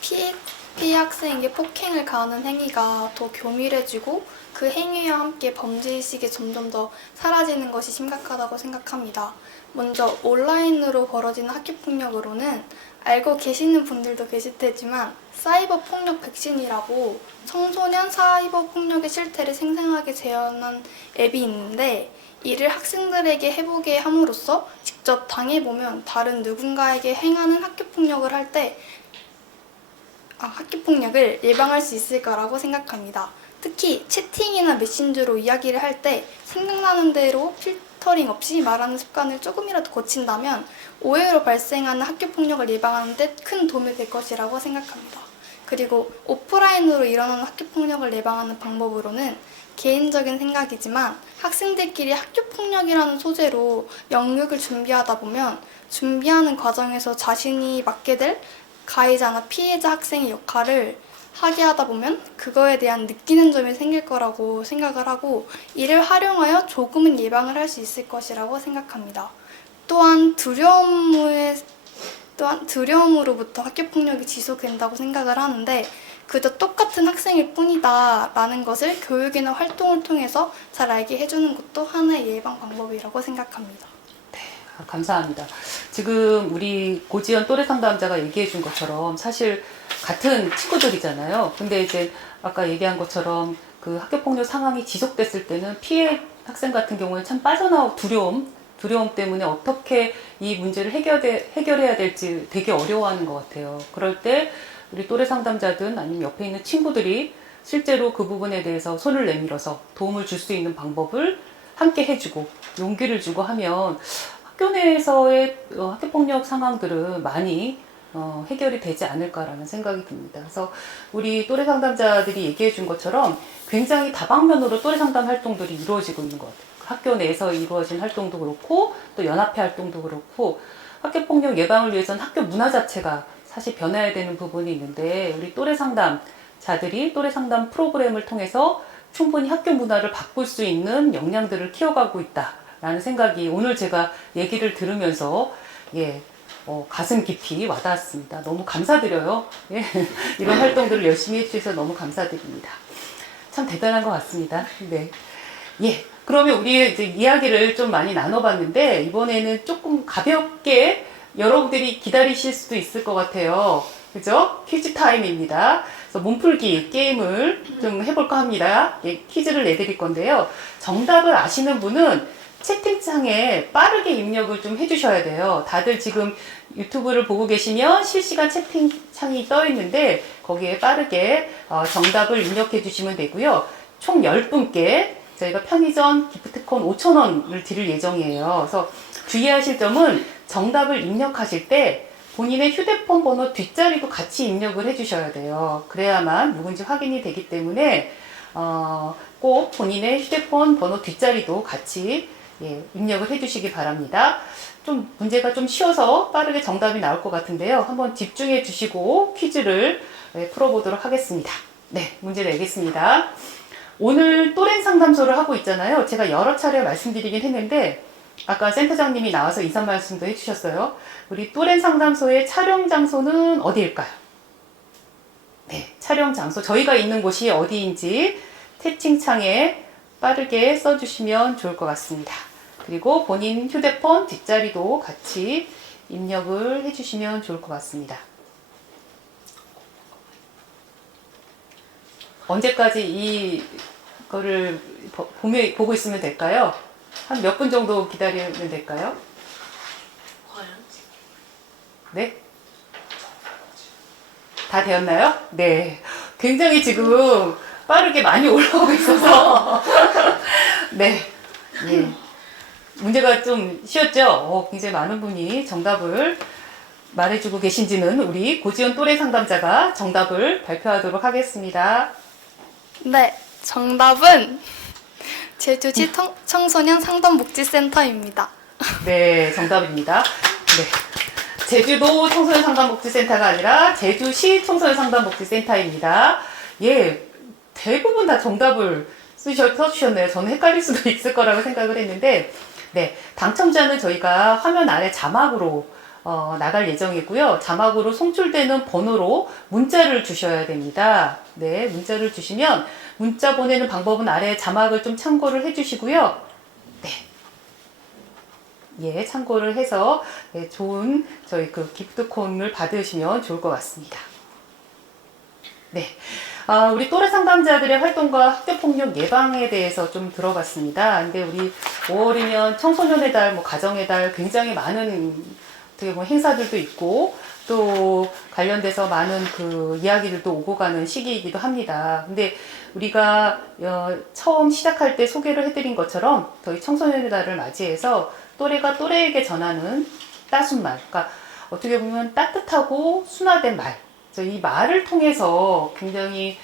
피해 학생에게 폭행을 가하는 행위가 더 교밀해지고 그 행위와 함께 범죄의식이 점점 더 사라지는 것이 심각하다고 생각합니다. 먼저 온라인으로 벌어지는 학교폭력으로는 알고 계시는 분들도 계실 테지만 사이버 폭력 백신이라고 청소년 사이버 폭력의 실태를 생생하게 재현한 앱이 있는데 이를 학생들에게 해보게 함으로써 직접 당해보면 다른 누군가에게 행하는 학교폭력을 할 때 학교폭력을 예방할 수 있을 거라고 생각합니다. 특히 채팅이나 메신저로 이야기를 할 때 생각나는 대로 필터링 없이 말하는 습관을 조금이라도 고친다면 오해로 발생하는 학교폭력을 예방하는 데 큰 도움이 될 것이라고 생각합니다. 그리고 오프라인으로 일어나는 학교폭력을 예방하는 방법으로는 개인적인 생각이지만 학생들끼리 학교폭력이라는 소재로 영역을 준비하다 보면 준비하는 과정에서 자신이 맡게 될 가해자나 피해자 학생의 역할을 하게 하다 보면 그거에 대한 느끼는 점이 생길 거라고 생각을 하고 이를 활용하여 조금은 예방을 할 수 있을 것이라고 생각합니다. 또한 두려움으로부터 학교폭력이 지속된다고 생각을 하는데 그저 똑같은 학생일 뿐이다 라는 것을 교육이나 활동을 통해서 잘 알게 해주는 것도 하나의 예방 방법이라고 생각합니다. 감사합니다. 지금 우리 고지연 또래 상담자가 얘기해 준 것처럼 사실 같은 친구들이잖아요. 근데 이제 아까 얘기한 것처럼 그 학교폭력 상황이 지속됐을 때는 피해 학생 같은 경우는 참 빠져나올 두려움 때문에 어떻게 이 문제를 해결해야 될지 되게 어려워하는 것 같아요. 그럴 때 우리 또래 상담자든 아니면 옆에 있는 친구들이 실제로 그 부분에 대해서 손을 내밀어서 도움을 줄 수 있는 방법을 함께 해주고 용기를 주고 하면 학교 내에서의 학교폭력 상황들은 많이 해결이 되지 않을까라는 생각이 듭니다. 그래서 우리 또래 상담자들이 얘기해 준 것처럼 굉장히 다방면으로 또래 상담 활동들이 이루어지고 있는 것 같아요. 학교 내에서 이루어진 활동도 그렇고 또 연합회 활동도 그렇고 학교폭력 예방을 위해서는 학교 문화 자체가 사실 변해야 되는 부분이 있는데 우리 또래 상담자들이 또래 상담 프로그램을 통해서 충분히 학교 문화를 바꿀 수 있는 역량들을 키워가고 있다라는 생각이 오늘 제가 얘기를 들으면서 가슴 깊이 와닿았습니다. 너무 감사드려요. 예, 이런 활동들을 열심히 해주셔서 너무 감사드립니다. 참 대단한 것 같습니다. 네. 예. 그러면 우리 이제 이야기를 좀 많이 나눠봤는데 이번에는 조금 가볍게 여러분들이 기다리실 수도 있을 것 같아요. 그죠? 퀴즈 타임입니다. 그래서 몸풀기 게임을 좀 해볼까 합니다. 예, 퀴즈를 내드릴 건데요. 정답을 아시는 분은 채팅창에 빠르게 입력을 좀 해주셔야 돼요. 다들 지금 유튜브를 보고 계시면 실시간 채팅창이 떠 있는데 거기에 빠르게 정답을 입력해 주시면 되고요. 총 10분께 저희가 편의점 기프트콘 5,000원을 드릴 예정이에요. 그래서 주의하실 점은 정답을 입력하실 때 본인의 휴대폰 번호 뒷자리도 같이 입력을 해주셔야 돼요. 그래야만 누군지 확인이 되기 때문에 꼭 본인의 휴대폰 번호 뒷자리도 같이 입력을 해주시기 바랍니다. 좀 문제가 좀 쉬워서 빠르게 정답이 나올 것 같은데요. 한번 집중해 주시고 퀴즈를 풀어보도록 하겠습니다. 네, 문제 내겠습니다. 오늘 또래 상담소를 하고 있잖아요. 제가 여러 차례 말씀드리긴 했는데 아까 센터장님이 나와서 인사 말씀도 해주셨어요. 우리 또래 상담소의 촬영 장소는 어디일까요? 네, 촬영 장소. 저희가 있는 곳이 어디인지 채팅창에 빠르게 써주시면 좋을 것 같습니다. 그리고 본인 휴대폰 뒷자리도 같이 입력을 해주시면 좋을 것 같습니다. 언제까지 이거를 보고 있으면 될까요? 한 몇 분 정도 기다리면 될까요? 네? 다 되었나요? 네. 굉장히 지금 빠르게 많이 올라오고 있어서 네, 예. 문제가 좀 쉬웠죠? 굉장히 많은 분이 정답을 말해주고 계신지는 우리 고지연 또래 상담자가 정답을 발표하도록 하겠습니다. 네, 정답은 제주시 청소년 상담복지센터입니다. 네, 정답입니다. 네. 제주도 청소년 상담복지센터가 아니라 제주시 청소년 상담복지센터입니다. 예, 대부분 다 정답을 써주셨네요. 저는 헷갈릴 수도 있을 거라고 생각을 했는데, 네, 당첨자는 저희가 화면 아래 자막으로 나갈 예정이고요. 자막으로 송출되는 번호로 문자를 주셔야 됩니다. 네, 문자를 주시면 문자 보내는 방법은 아래 자막을 좀 참고를 해주시고요. 네. 예, 참고를 해서 네, 좋은 저희 그 기프트콘을 받으시면 좋을 것 같습니다. 네. 우리 또래 상담자들의 활동과 학교폭력 예방에 대해서 좀 들어봤습니다. 근데 우리 5월이면 청소년의 달, 뭐 가정의 달 굉장히 많은 어떻게 보면 행사들도 있고 또 관련돼서 많은 그 이야기들도 오고 가는 시기이기도 합니다. 근데 우리가 처음 시작할 때 소개를 해드린 것처럼 저희 청소년의 달을 맞이해서 또래가 또래에게 전하는 따순 말, 그러니까 어떻게 보면 따뜻하고 순화된 말, 이 말을 통해서 굉장히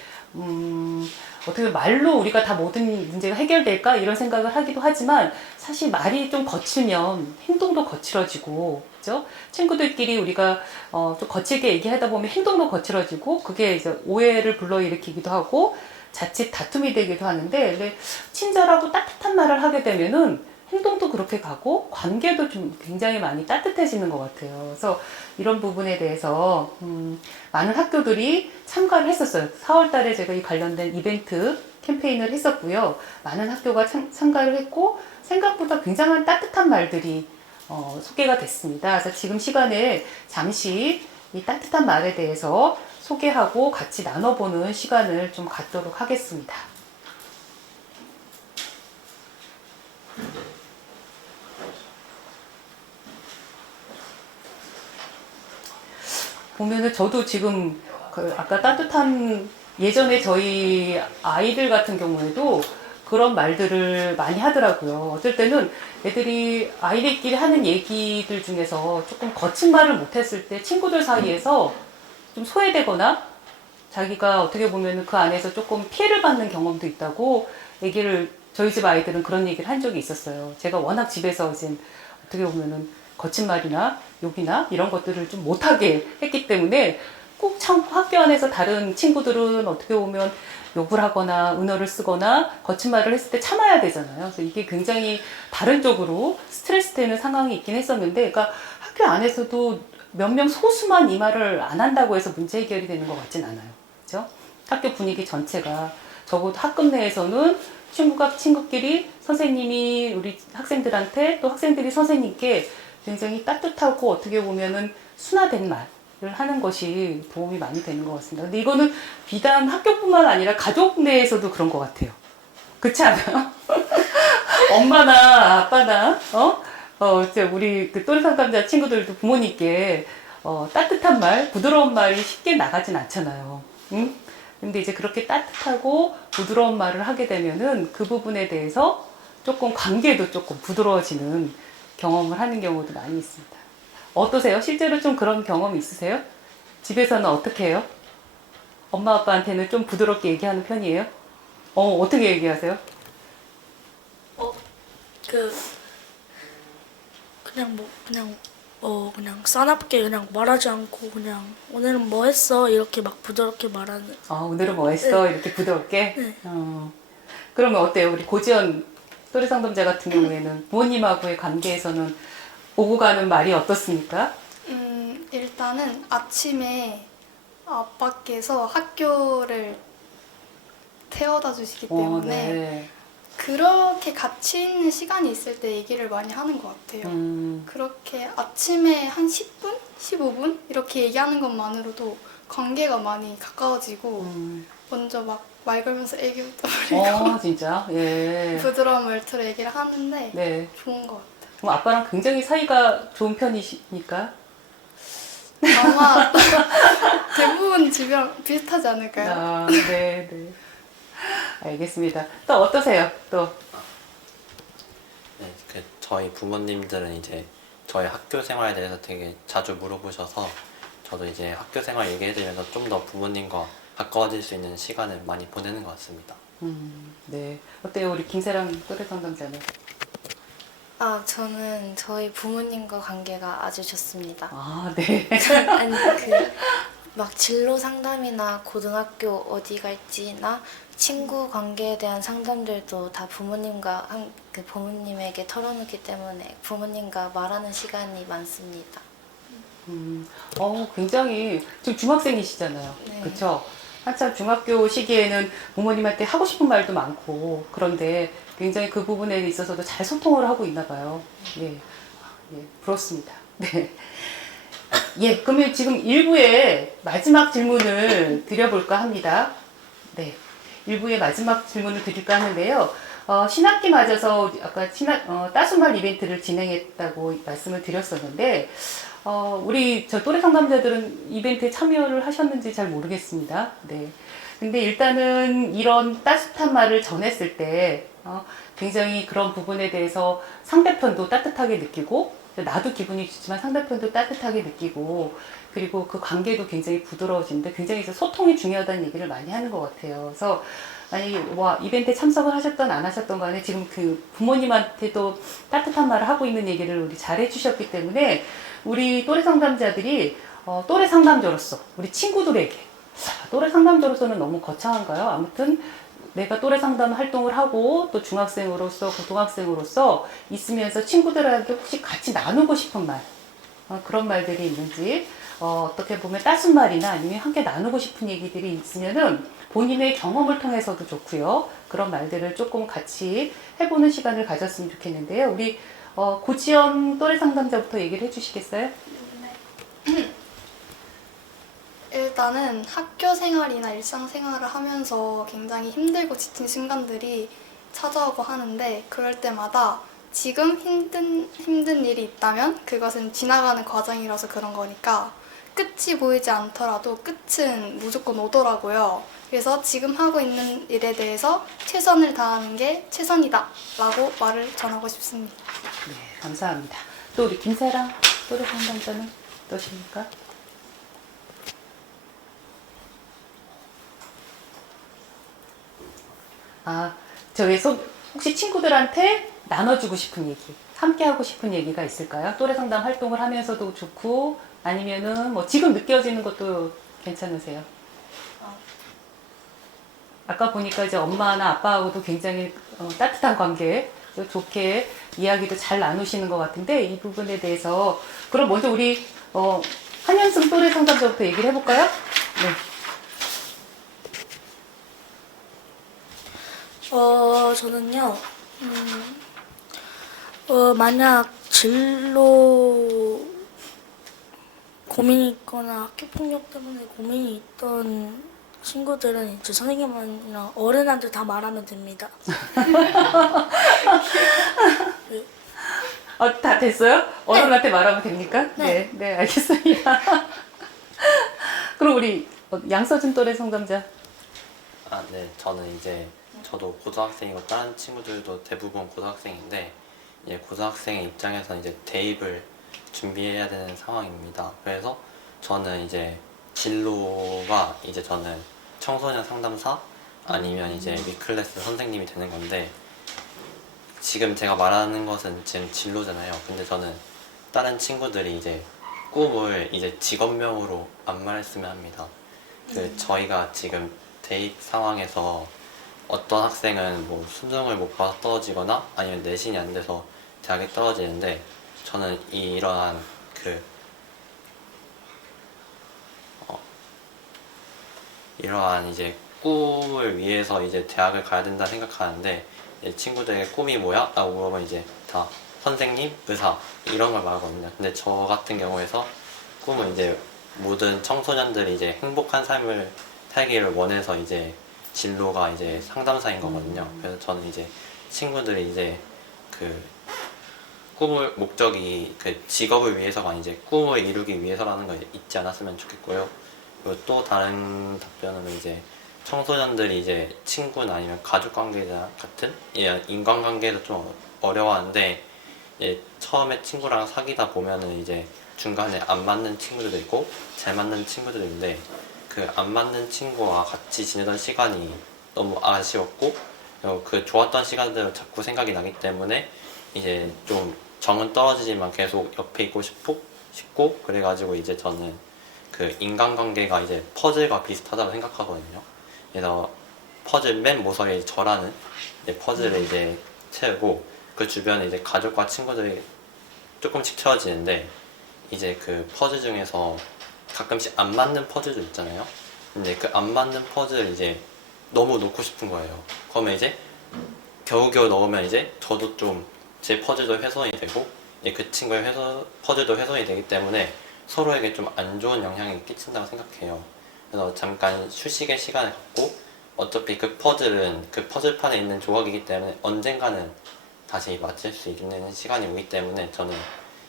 어떻게 보면 말로 우리가 다 모든 문제가 해결될까 이런 생각을 하기도 하지만 사실 말이 좀 거칠면 행동도 거칠어지고, 그죠? 친구들끼리 우리가 좀 거칠게 얘기하다 보면 행동도 거칠어지고 그게 이제 오해를 불러일으키기도 하고 자칫 다툼이 되기도 하는데, 근데 친절하고 따뜻한 말을 하게 되면은 행동도 그렇게 가고 관계도 좀 굉장히 많이 따뜻해지는 것 같아요. 그래서 이런 부분에 대해서 많은 학교들이 참가를 했었어요. 4월 달에 제가 이 관련된 이벤트 캠페인을 했었고요. 많은 학교가 참가를 했고 생각보다 굉장한 따뜻한 말들이 소개가 됐습니다. 그래서 지금 시간에 잠시 이 따뜻한 말에 대해서 소개하고 같이 나눠보는 시간을 좀 갖도록 하겠습니다. 보면은 저도 지금 아까 따뜻한 예전에 저희 아이들 같은 경우에도 그런 말들을 많이 하더라고요. 어떨 때는 애들이 아이들끼리 하는 얘기들 중에서 조금 거친 말을 못했을 때 친구들 사이에서 좀 소외되거나 자기가 어떻게 보면 그 안에서 조금 피해를 받는 경험도 있다고 얘기를, 저희 집 아이들은 그런 얘기를 한 적이 있었어요. 제가 워낙 집에서 이제 어떻게 보면은 거친 말이나 욕이나 이런 것들을 좀 못하게 했기 때문에 꼭 참고 학교 안에서 다른 친구들은 어떻게 보면 욕을 하거나 은어를 쓰거나 거친 말을 했을 때 참아야 되잖아요. 그래서 이게 굉장히 다른 쪽으로 스트레스 되는 상황이 있긴 했었는데, 그러니까 학교 안에서도 몇 명 소수만 이 말을 안 한다고 해서 문제 해결이 되는 것 같진 않아요. 그렇죠? 학교 분위기 전체가, 적어도 학급 내에서는 친구가 친구끼리 선생님이 우리 학생들한테 또 학생들이 선생님께 굉장히 따뜻하고 어떻게 보면은 순화된 말을 하는 것이 도움이 많이 되는 것 같습니다. 근데 이거는 비단 학교뿐만 아니라 가족 내에서도 그런 것 같아요. 그렇지 않아요? 엄마나 아빠나 우리 그 또래 상담자 친구들도 부모님께 따뜻한 말, 부드러운 말이 쉽게 나가진 않잖아요. 응? 근데 이제 그렇게 따뜻하고 부드러운 말을 하게 되면은 그 부분에 대해서 조금 관계도 조금 부드러워지는 경험을 하는 경우도 많이 있습니다. 어떠세요? 실제로 좀 그런 경험이 있으세요? 집에서는 어떻게 해요? 엄마 아빠한테는 좀 부드럽게 얘기하는 편이에요? 어떻게 얘기하세요? 그냥 싸납게 그냥 말하지 않고 그냥 오늘은 뭐 했어 이렇게 막 부드럽게 말하는. 오늘은 뭐 했어? 네. 이렇게 부드럽게? 네. 그러면 어때요? 우리 고지연 또래 상담자 같은 경우에는 부모님하고의 관계에서는 오고 가는 말이 어떻습니까? 일단은 아침에 아빠께서 학교를 태워다 주시기 때문에 네. 그렇게 같이 있는 시간이 있을 때 얘기를 많이 하는 것 같아요. 그렇게 아침에 한 10분? 15분? 이렇게 얘기하는 것만으로도 관계가 많이 가까워지고 먼저 막 말 걸면서 애교도 부리고 진짜? 예. 부드러운 말투로 얘기를 하는데 네. 좋은 것 같아요. 그럼 아빠랑 굉장히 사이가 좋은 편이십니까? 아마 대부분 집이랑 비슷하지 않을까요? 네, 네. 알겠습니다. 또 어떠세요? 또 네, 저희 부모님들은 이제 저희 학교 생활에 대해서 되게 자주 물어보셔서 저도 이제 학교 생활 얘기해드리면서 좀 더 부모님과 가까워질 수 있는 시간을 많이 보내는 것 같습니다. 네. 어때요? 우리 김세랑 또래 상담자는? 아, 저는 저희 부모님과 관계가 아주 좋습니다. 아, 네. 아니, 막 진로 상담이나 고등학교 어디 갈지나 친구 관계에 대한 상담들도 다 부모님과 부모님에게 털어놓기 때문에 부모님과 말하는 시간이 많습니다. 굉장히 지금 중학생이시잖아요. 네. 그렇죠? 한참 중학교 시기에는 부모님한테 하고 싶은 말도 많고 그런데 굉장히 그 부분에 있어서도 잘 소통을 하고 있나 봐요. 예, 예, 부럽습니다. 네. 예, 그러면 지금 1부의 마지막 질문을 드려볼까 합니다. 네. 1부의 마지막 질문을 드릴까 하는데요. 신학기 맞아서 아까 따순말 이벤트를 진행했다고 말씀을 드렸었는데, 우리 저 또래 상담자들은 이벤트에 참여를 하셨는지 잘 모르겠습니다. 네. 근데 일단은 이런 따뜻한 말을 전했을 때, 굉장히 그런 부분에 대해서 상대편도 따뜻하게 느끼고, 나도 기분이 좋지만 상대편도 따뜻하게 느끼고, 그리고 그 관계도 굉장히 부드러워지는데 굉장히 소통이 중요하다는 얘기를 많이 하는 것 같아요. 그래서 아니 이벤트에 참석을 하셨던 안 하셨던 간에 지금 그 부모님한테도 따뜻한 말을 하고 있는 얘기를 우리 잘 해주셨기 때문에 우리 또래 상담자들이 또래 상담자로서 우리 친구들에게 또래 상담자로서는 너무 거창한가요? 아무튼 내가 또래 상담 활동을 하고 또 중학생으로서 고등학생으로서 있으면서 친구들한테 혹시 같이 나누고 싶은 말 그런 말들이 있는지 어떻게 보면 따순 말이나 아니면 함께 나누고 싶은 얘기들이 있으면은 본인의 경험을 통해서도 좋고요. 그런 말들을 조금 같이 해보는 시간을 가졌으면 좋겠는데요. 우리 고지연 또래 상담자부터 얘기를 해주시겠어요? 네. 일단은 학교 생활이나 일상 생활을 하면서 굉장히 힘들고 지친 순간들이 찾아오고 하는데 그럴 때마다 지금 힘든 일이 있다면 그것은 지나가는 과정이라서 그런 거니까 끝이 보이지 않더라도 끝은 무조건 오더라고요. 그래서 지금 하고 있는 일에 대해서 최선을 다하는 게 최선이다 라고 말을 전하고 싶습니다. 네, 감사합니다. 또 우리 김세랑 또래 상담자는 어떠십니까? 혹시 친구들한테 나눠주고 싶은 얘기, 함께 하고 싶은 얘기가 있을까요? 또래 상담 활동을 하면서도 좋고, 아니면은 뭐 지금 느껴지는 것도 괜찮으세요? 아까 보니까 이제 엄마나 아빠하고도 굉장히 따뜻한 관계, 좋게 이야기도 잘 나누시는 것 같은데, 이 부분에 대해서, 그럼 먼저 우리, 한현승 또래 상담자부터 얘기를 해볼까요? 네. 저는요, 만약 진로 고민이 있거나 학교 폭력 때문에 고민이 있던 친구들은 이제 선생님이랑 어른한테 다 말하면 됩니다. 다 됐어요? 어른한테 말하면 됩니까? 네, 네, 알겠습니다. 그럼 우리 양서준 또래 상담자. 네, 저는 이제 저도 고등학생이고 다른 친구들도 대부분 고등학생인데 이제 고등학생의 입장에서 이제 대입을 준비해야 되는 상황입니다. 그래서 저는 이제 진로가 이제 저는 청소년 상담사 아니면 이제 위클래스 선생님이 되는 건데 지금 제가 말하는 것은 지금 진로잖아요. 근데 저는 다른 친구들이 이제 꿈을 이제 직업명으로 안 말했으면 합니다. 저희가 지금 대입 상황에서 어떤 학생은 뭐 수능을 못 봐서 떨어지거나 아니면 내신이 안 돼서 대학에 떨어지는데 저는 이러한 이러한 이제 꿈을 위해서 이제 대학을 가야 된다 생각하는데 친구들에게 꿈이 뭐야? 라고 물어보면 이제 다 선생님, 의사 이런 걸 말하거든요. 근데 저 같은 경우에서 꿈은 이제 모든 청소년들이 이제 행복한 삶을 살기를 원해서 이제 진로가 이제 상담사인 거거든요. 그래서 저는 이제 친구들이 이제 꿈을 목적이 직업을 위해서가 아니지 꿈을 이루기 위해서라는 걸 잊지 않았으면 좋겠고요. 그리고 또 다른 답변은 이제 청소년들이 이제 친구나 아니면 가족 관계나 같은 이런 인간관계에서 좀 어려워하는데, 이제 처음에 친구랑 사귀다 보면은 이제 중간에 안 맞는 친구들도 있고 잘 맞는 친구들도 있는데, 그 안 맞는 친구와 같이 지내던 시간이 너무 아쉬웠고, 그 좋았던 시간들은 자꾸 생각이 나기 때문에 이제 좀 정은 떨어지지만 계속 옆에 있고 싶고 그래가지고 이제 저는 그 인간관계가 이제 퍼즐과 비슷하다고 생각하거든요. 그래서 퍼즐 맨 모서리에 저라는 이제 퍼즐을 이제 채우고, 그 주변에 이제 가족과 친구들이 조금씩 채워지는데, 이제 그 퍼즐 중에서 가끔씩 안 맞는 퍼즐도 있잖아요. 근데 그 안 맞는 퍼즐을 이제 너무 놓고 싶은 거예요. 그러면 이제 겨우겨우 넣으면 이제 저도 좀 제 퍼즐도 훼손이 되고, 이제 그 친구의 퍼즐도 훼손이 되기 때문에 서로에게 좀 안 좋은 영향이 끼친다고 생각해요. 그래서 잠깐 휴식의 시간을 갖고, 어차피 그 퍼즐은 그 퍼즐판에 있는 조각이기 때문에 언젠가는 다시 맞출 수 있는 시간이 오기 때문에 저는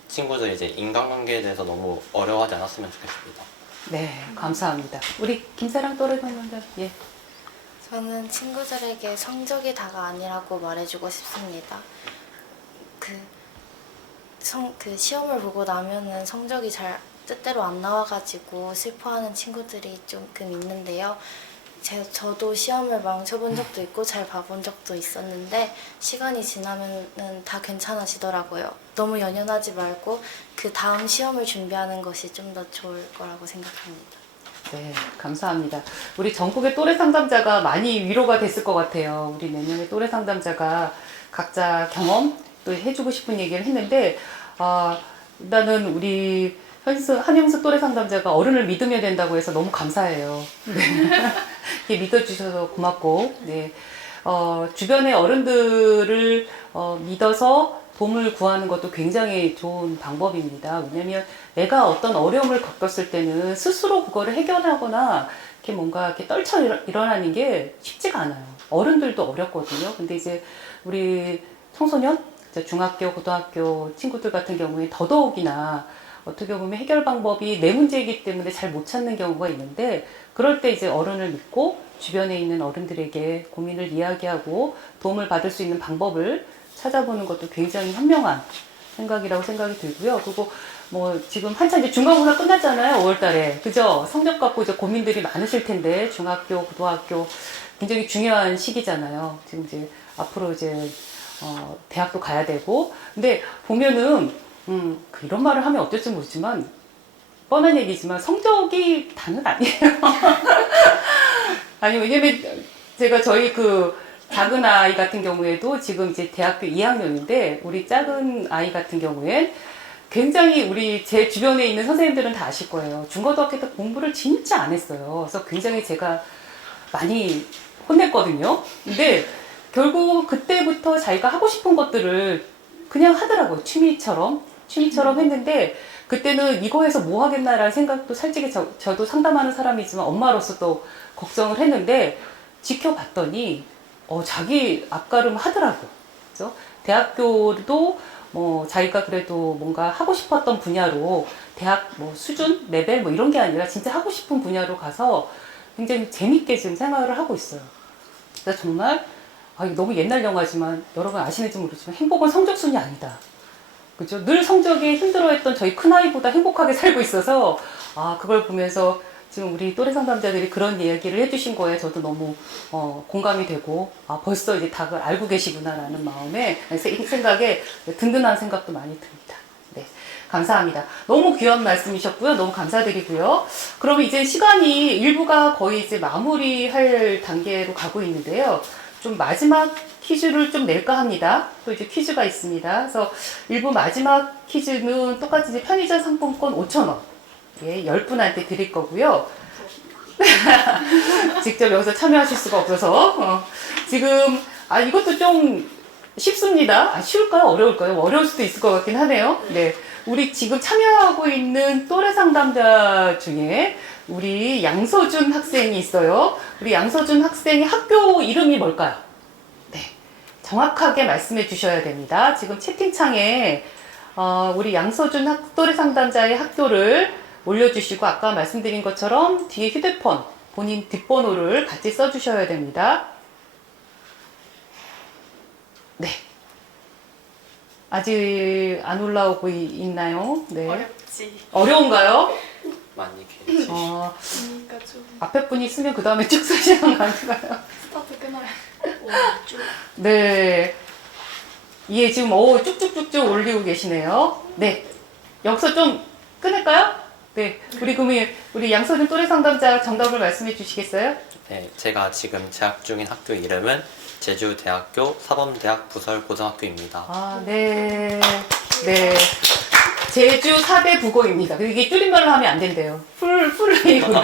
친구들이 이제 인간관계에 대해서 너무 어려워하지 않았으면 좋겠습니다. 네, 감사합니다. 우리 김사랑 또래 상담자. 예. 저는 친구들에게 성적이 다가 아니라고 말해주고 싶습니다. 그 시험을 보고 나면은 성적이 잘 뜻대로 안 나와가지고 슬퍼하는 친구들이 조금 있는데요. 저도 시험을 망쳐본 적도 있고 잘 봐본 적도 있었는데, 시간이 지나면은 다 괜찮아지더라고요. 너무 연연하지 말고 그 다음 시험을 준비하는 것이 좀 더 좋을 거라고 생각합니다. 네, 감사합니다. 우리 전국의 또래 상담자가 많이 위로가 됐을 것 같아요. 우리 4명의 또래 상담자가 각자 경험 또 해주고 싶은 얘기를 했는데, 일단은 우리 한영수 또래 상담자가 어른을 믿으면 된다고 해서 너무 감사해요. 네. 이렇게 믿어주셔서 고맙고, 네. 주변의 어른들을 믿어서 도움을 구하는 것도 굉장히 좋은 방법입니다. 왜냐면 내가 어떤 어려움을 겪었을 때는 스스로 그거를 해결하거나 이렇게 뭔가 이렇게 떨쳐 일어나는 게 쉽지가 않아요. 어른들도 어렵거든요. 근데 이제 우리 청소년, 중학교, 고등학교 친구들 같은 경우에 더더욱이나 어떻게 보면 해결 방법이 내 문제이기 때문에 잘 못 찾는 경우가 있는데, 그럴 때 이제 어른을 믿고 주변에 있는 어른들에게 고민을 이야기하고 도움을 받을 수 있는 방법을 찾아보는 것도 굉장히 현명한 생각이라고 생각이 들고요. 그리고 뭐 지금 한참 이제 중간고사 끝났잖아요. 5월달에. 그죠? 성적 갖고 이제 고민들이 많으실 텐데, 중학교, 고등학교 굉장히 중요한 시기잖아요. 지금 이제 앞으로 이제 대학도 가야 되고. 근데 보면은 이런 말을 하면 어떨지 모르지만 뻔한 얘기지만 성적이 다는 아니에요. 아니, 왜냐면 제가 저희 그 작은 아이 같은 경우에도 지금 이제 대학교 2학년인데, 우리 작은 아이 같은 경우엔 굉장히 우리 제 주변에 있는 선생님들은 다 아실 거예요. 중고등학교 때 공부를 진짜 안 했어요. 그래서 굉장히 제가 많이 혼냈거든요. 근데 결국 그때부터 자기가 하고 싶은 것들을 그냥 하더라고요. 취미처럼 했는데, 그때는 이거 해서 뭐 하겠나라는 생각도 솔직히 저도 상담하는 사람이지만 엄마로서 또 걱정을 했는데, 지켜봤더니 자기 앞가름 하더라고. 그죠? 대학교도 자기가 그래도 뭔가 하고 싶었던 분야로 대학 수준, 레벨 이런 게 아니라 진짜 하고 싶은 분야로 가서 굉장히 재밌게 지금 생활을 하고 있어요. 그래서 정말 이거 너무 옛날 영화지만 여러분 아시는지 모르지만 행복은 성적순이 아니다. 그죠? 늘 성적에 힘들어했던 저희 큰아이보다 행복하게 살고 있어서, 그걸 보면서 지금 우리 또래 상담자들이 그런 이야기를 해주신 거에 저도 너무 공감이 되고, 벌써 이제 다 그걸 알고 계시구나라는 마음에, 생각에 든든한 생각도 많이 듭니다. 네, 감사합니다. 너무 귀한 말씀이셨고요. 너무 감사드리고요. 그러면 이제 시간이 일부가 거의 이제 마무리할 단계로 가고 있는데요. 좀 마지막 퀴즈를 좀 낼까 합니다. 또 이제 퀴즈가 있습니다. 그래서 일부 마지막 퀴즈는 똑같이 이제 편의점 상품권 5,000원. 예, 10분한테 드릴 거고요. 직접 여기서 참여하실 수가 없어서. 지금, 이것도 좀 쉽습니다. 쉬울까요? 어려울까요? 어려울 수도 있을 것 같긴 하네요. 네. 우리 지금 참여하고 있는 또래 상담자 중에 우리 양서준 학생이 있어요. 우리 양서준 학생의 학교 이름이 뭘까요? 네. 정확하게 말씀해 주셔야 됩니다. 지금 채팅창에 우리 양서준 또래 상담자의 학교를 올려주시고, 아까 말씀드린 것처럼 뒤에 휴대폰 본인 뒷번호를 같이 써주셔야 됩니다. 네. 아직 안 올라오고 있나요? 네. 어렵지. 어려운가요? 많이 계시. 그러니까 좀 앞에 분이 쓰면 그 다음에 쭉 쓰시는 거 아닌가요? 스타트 끊어요. 네. 예, 지금 쭉쭉쭉쭉 올리고 계시네요. 네. 여기서 좀 끊을까요? 네. 우리 양서준 또래 상담자 정답을 말씀해 주시겠어요? 네, 제가 지금 재학 중인 학교 이름은 제주대학교 사범대학 부설고등학교입니다. 아, 네. 네. 제주 4대 국어입니다. 이게 줄임말로 하면 안 된대요. 풀네임으로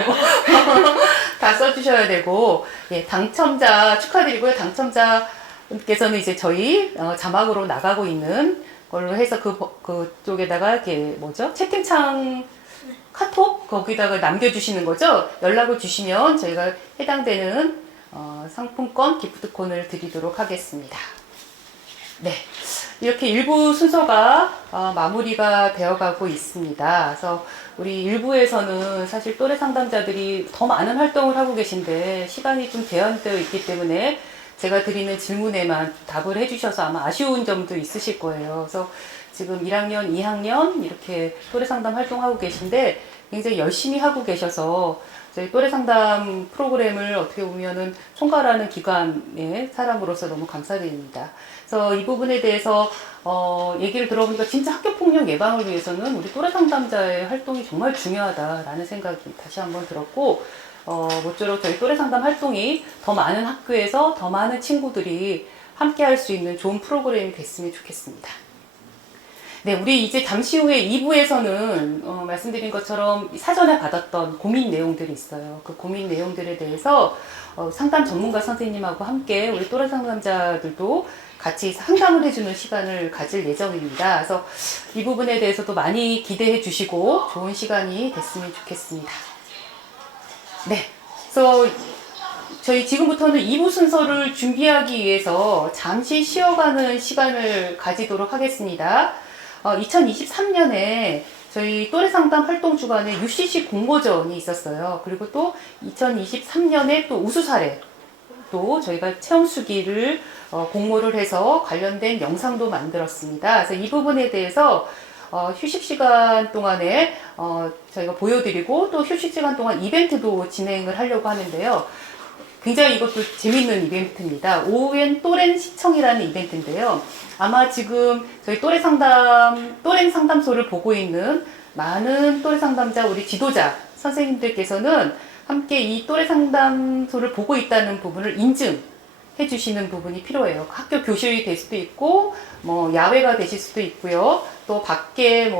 다 써주셔야 되고, 예, 당첨자 축하드리고요. 당첨자께서는 이제 저희 자막으로 나가고 있는 걸로 해서 그쪽에다가 이게 채팅창 카톡 거기다가 남겨주시는 거죠. 연락을 주시면 저희가 해당되는 상품권 기프트콘을 드리도록 하겠습니다. 네. 이렇게 1부 순서가 마무리가 되어가고 있습니다. 그래서 우리 1부에서는 사실 또래 상담자들이 더 많은 활동을 하고 계신데 시간이 좀 제한되어 있기 때문에 제가 드리는 질문에만 답을 해주셔서 아마 아쉬운 점도 있으실 거예요. 그래서 지금 1학년, 2학년 이렇게 또래 상담 활동하고 계신데 굉장히 열심히 하고 계셔서 저희 또래 상담 프로그램을 어떻게 보면은 총괄하는 기관의 사람으로서 너무 감사드립니다. 그래서 이 부분에 대해서 얘기를 들어보니까 진짜 학교폭력 예방을 위해서는 우리 또래 상담자의 활동이 정말 중요하다라는 생각이 다시 한번 들었고 모쪼록 저희 또래 상담 활동이 더 많은 학교에서 더 많은 친구들이 함께 할 수 있는 좋은 프로그램이 됐으면 좋겠습니다. 네, 우리 이제 잠시 후에 2부에서는 말씀드린 것처럼 사전에 받았던 고민 내용들이 있어요. 그 고민 내용들에 대해서 상담 전문가 선생님하고 함께 우리 또래 상담자들도 같이 상담을 해주는 시간을 가질 예정입니다. 그래서 이 부분에 대해서도 많이 기대해 주시고 좋은 시간이 됐으면 좋겠습니다. 네, 그래서 저희 지금부터는 2부 순서를 준비하기 위해서 잠시 쉬어가는 시간을 가지도록 하겠습니다. 2023년에 저희 또래 상담 활동 주간에 UCC 공모전이 있었어요. 그리고 또 2023년에 또 우수 사례 또 저희가 체험 수기를 공모를 해서 관련된 영상도 만들었습니다. 그래서 이 부분에 대해서 휴식 시간 동안에 저희가 보여드리고 또 휴식 시간 동안 이벤트도 진행을 하려고 하는데요. 굉장히 이것도 재밌는 이벤트입니다. 오웬 또렌 시청이라는 이벤트인데요. 아마 지금 저희 또래 상담소를 보고 있는 많은 또래 상담자 우리 지도자 선생님들께서는 함께 이 또래 상담소를 보고 있다는 부분을 인증해 주시는 부분이 필요해요. 학교 교실이 될 수도 있고 야외가 되실 수도 있고요. 또 밖에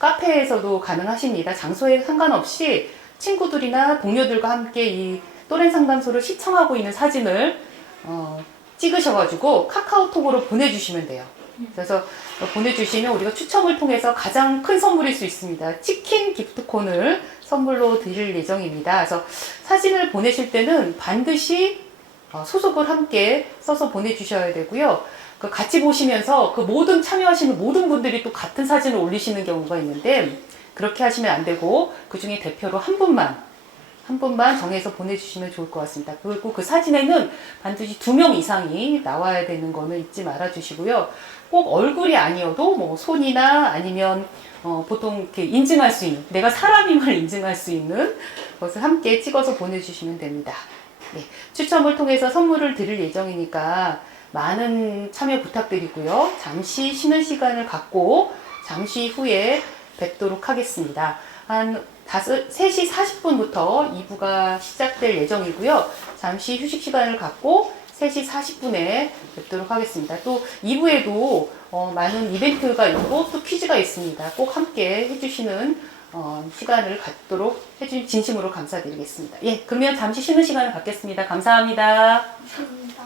카페에서도 가능하십니다. 장소에 상관없이 친구들이나 동료들과 함께 이 또래 상담소를 시청하고 있는 사진을 찍으셔가지고 카카오톡으로 보내주시면 돼요. 그래서 보내주시면 우리가 추첨을 통해서 가장 큰 선물일 수 있습니다. 치킨 기프트콘을 선물로 드릴 예정입니다. 그래서 사진을 보내실 때는 반드시 소속을 함께 써서 보내주셔야 되고요. 같이 보시면서 참여하시는 모든 분들이 또 같은 사진을 올리시는 경우가 있는데 그렇게 하시면 안 되고 그 중에 대표로 한 분만 정해서 보내주시면 좋을 것 같습니다. 그리고 그 사진에는 반드시 2명 이상이 나와야 되는 거는 잊지 말아 주시고요. 꼭 얼굴이 아니어도 손이나 아니면 보통 이렇게 인증할 수 있는, 내가 사람임을 인증할 수 있는 것을 함께 찍어서 보내주시면 됩니다. 네, 추첨을 통해서 선물을 드릴 예정이니까 많은 참여 부탁드리고요. 잠시 쉬는 시간을 갖고 잠시 후에 뵙도록 하겠습니다. 한 3시 40분부터 2부가 시작될 예정이고요. 잠시 휴식 시간을 갖고 3시 40분에 뵙도록 하겠습니다. 또 2부에도 많은 이벤트가 있고 또 퀴즈가 있습니다. 꼭 함께 해주시는 시간을 갖도록 해주신 진심으로 감사드리겠습니다. 예, 그러면 잠시 쉬는 시간을 갖겠습니다. 감사합니다. 감사합니다.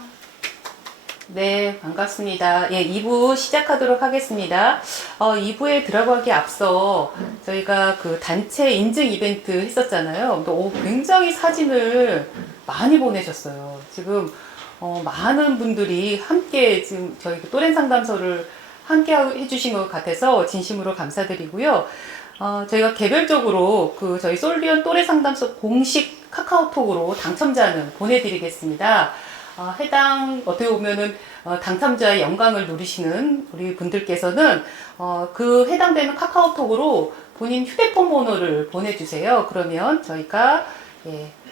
네, 반갑습니다. 예, 2부 시작하도록 하겠습니다. 2부에 들어가기 앞서 저희가 그 단체 인증 이벤트 했었잖아요. 굉장히 사진을 많이 보내셨어요. 지금 많은 분들이 함께 지금 저희 또렌 상담소를 함께 해주신 것 같아서 진심으로 감사드리고요. 저희가 개별적으로 저희 솔리언 또래 상담소 공식 카카오톡으로 당첨자는 보내드리겠습니다. 해당 어떻게 보면은 당첨자의 영광을 누리시는 우리 분들께서는 그 해당되는 카카오톡으로 본인 휴대폰 번호를 보내주세요. 그러면 저희가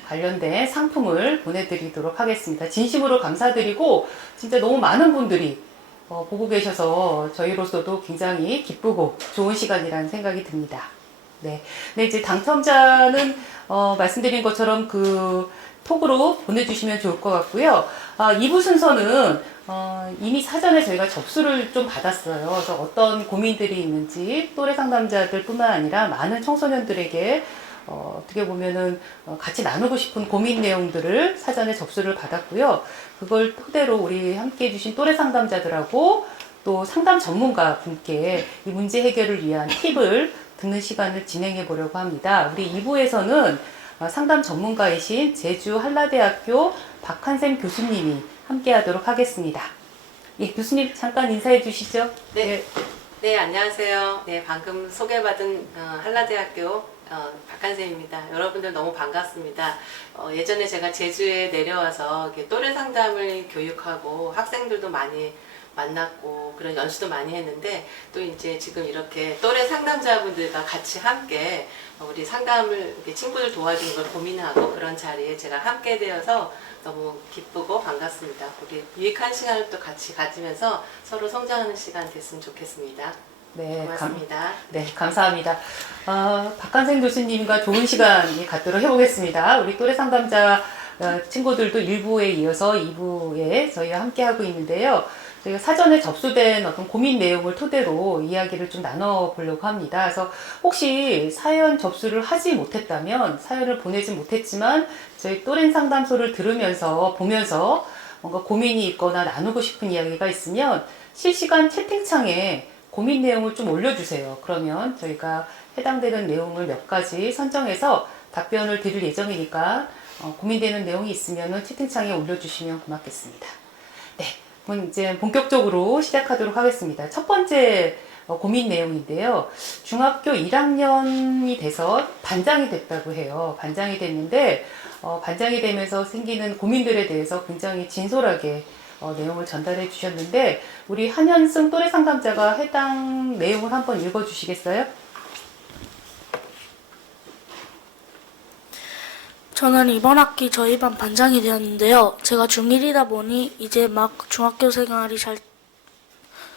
관련된 상품을 보내드리도록 하겠습니다. 진심으로 감사드리고 진짜 너무 많은 분들이 보고 계셔서 저희로서도 굉장히 기쁘고 좋은 시간이라는 생각이 듭니다. 네, 이제 당첨자는 말씀드린 것처럼 그 톡으로 보내주시면 좋을 것 같고요. 2부 순서는 이미 사전에 저희가 접수를 좀 받았어요. 그래서 어떤 고민들이 있는지 또래 상담자들 뿐만 아니라 많은 청소년들에게 어떻게 보면은 같이 나누고 싶은 고민 내용들을 사전에 접수를 받았고요. 그걸 토대로 우리 함께 해주신 또래 상담자들하고 또 상담 전문가 분께 이 문제 해결을 위한 팁을 듣는 시간을 진행해 보려고 합니다. 우리 2부에서는 상담 전문가이신 제주 한라대학교 박한샘 교수님이 함께 하도록 하겠습니다. 예, 교수님 잠깐 인사해 주시죠. 네. 네, 안녕하세요. 네, 방금 소개받은 한라대학교 박한샘입니다. 여러분들 너무 반갑습니다. 예전에 제가 제주에 내려와서 이렇게 또래 상담을 교육하고 학생들도 많이 만났고 그런 연수도 많이 했는데 또 이제 지금 이렇게 또래 상담자분들과 같이 함께 우리 상담을 이렇게 친구들 도와주는 걸 고민하고 그런 자리에 제가 함께 되어서 너무 기쁘고 반갑습니다. 우리 유익한 시간을 또 같이 가지면서 서로 성장하는 시간 됐으면 좋겠습니다. 네, 고맙습니다. 네, 감사합니다. 박한생 교수님과 좋은 시간 갖도록 해보겠습니다. 우리 또래 상담자 친구들도 1부에 이어서 2부에 저희와 함께 하고 있는데요. 저희가 사전에 접수된 어떤 고민 내용을 토대로 이야기를 좀 나눠보려고 합니다. 그래서 혹시 사연 접수를 하지 못했다면, 사연을 보내지 못했지만 저희 또래 상담소를 들으면서 보면서 뭔가 고민이 있거나 나누고 싶은 이야기가 있으면 실시간 채팅창에 고민 내용을 좀 올려주세요. 그러면 저희가 해당되는 내용을 몇 가지 선정해서 답변을 드릴 예정이니까 고민되는 내용이 있으면 채팅창에 올려주시면 고맙겠습니다. 네, 그럼 이제 본격적으로 시작하도록 하겠습니다. 첫 번째 고민 내용인데요. 중학교 1학년이 돼서 반장이 됐다고 해요. 반장이 됐는데 반장이 되면서 생기는 고민들에 대해서 굉장히 진솔하게 내용을 전달해 주셨는데 우리 한현승 또래 상담자가 해당 내용을 한번 읽어 주시겠어요? 저는 이번 학기 저희 반 반장이 되었는데요. 제가 중1이다 보니 이제 막 중학교 생활이 잘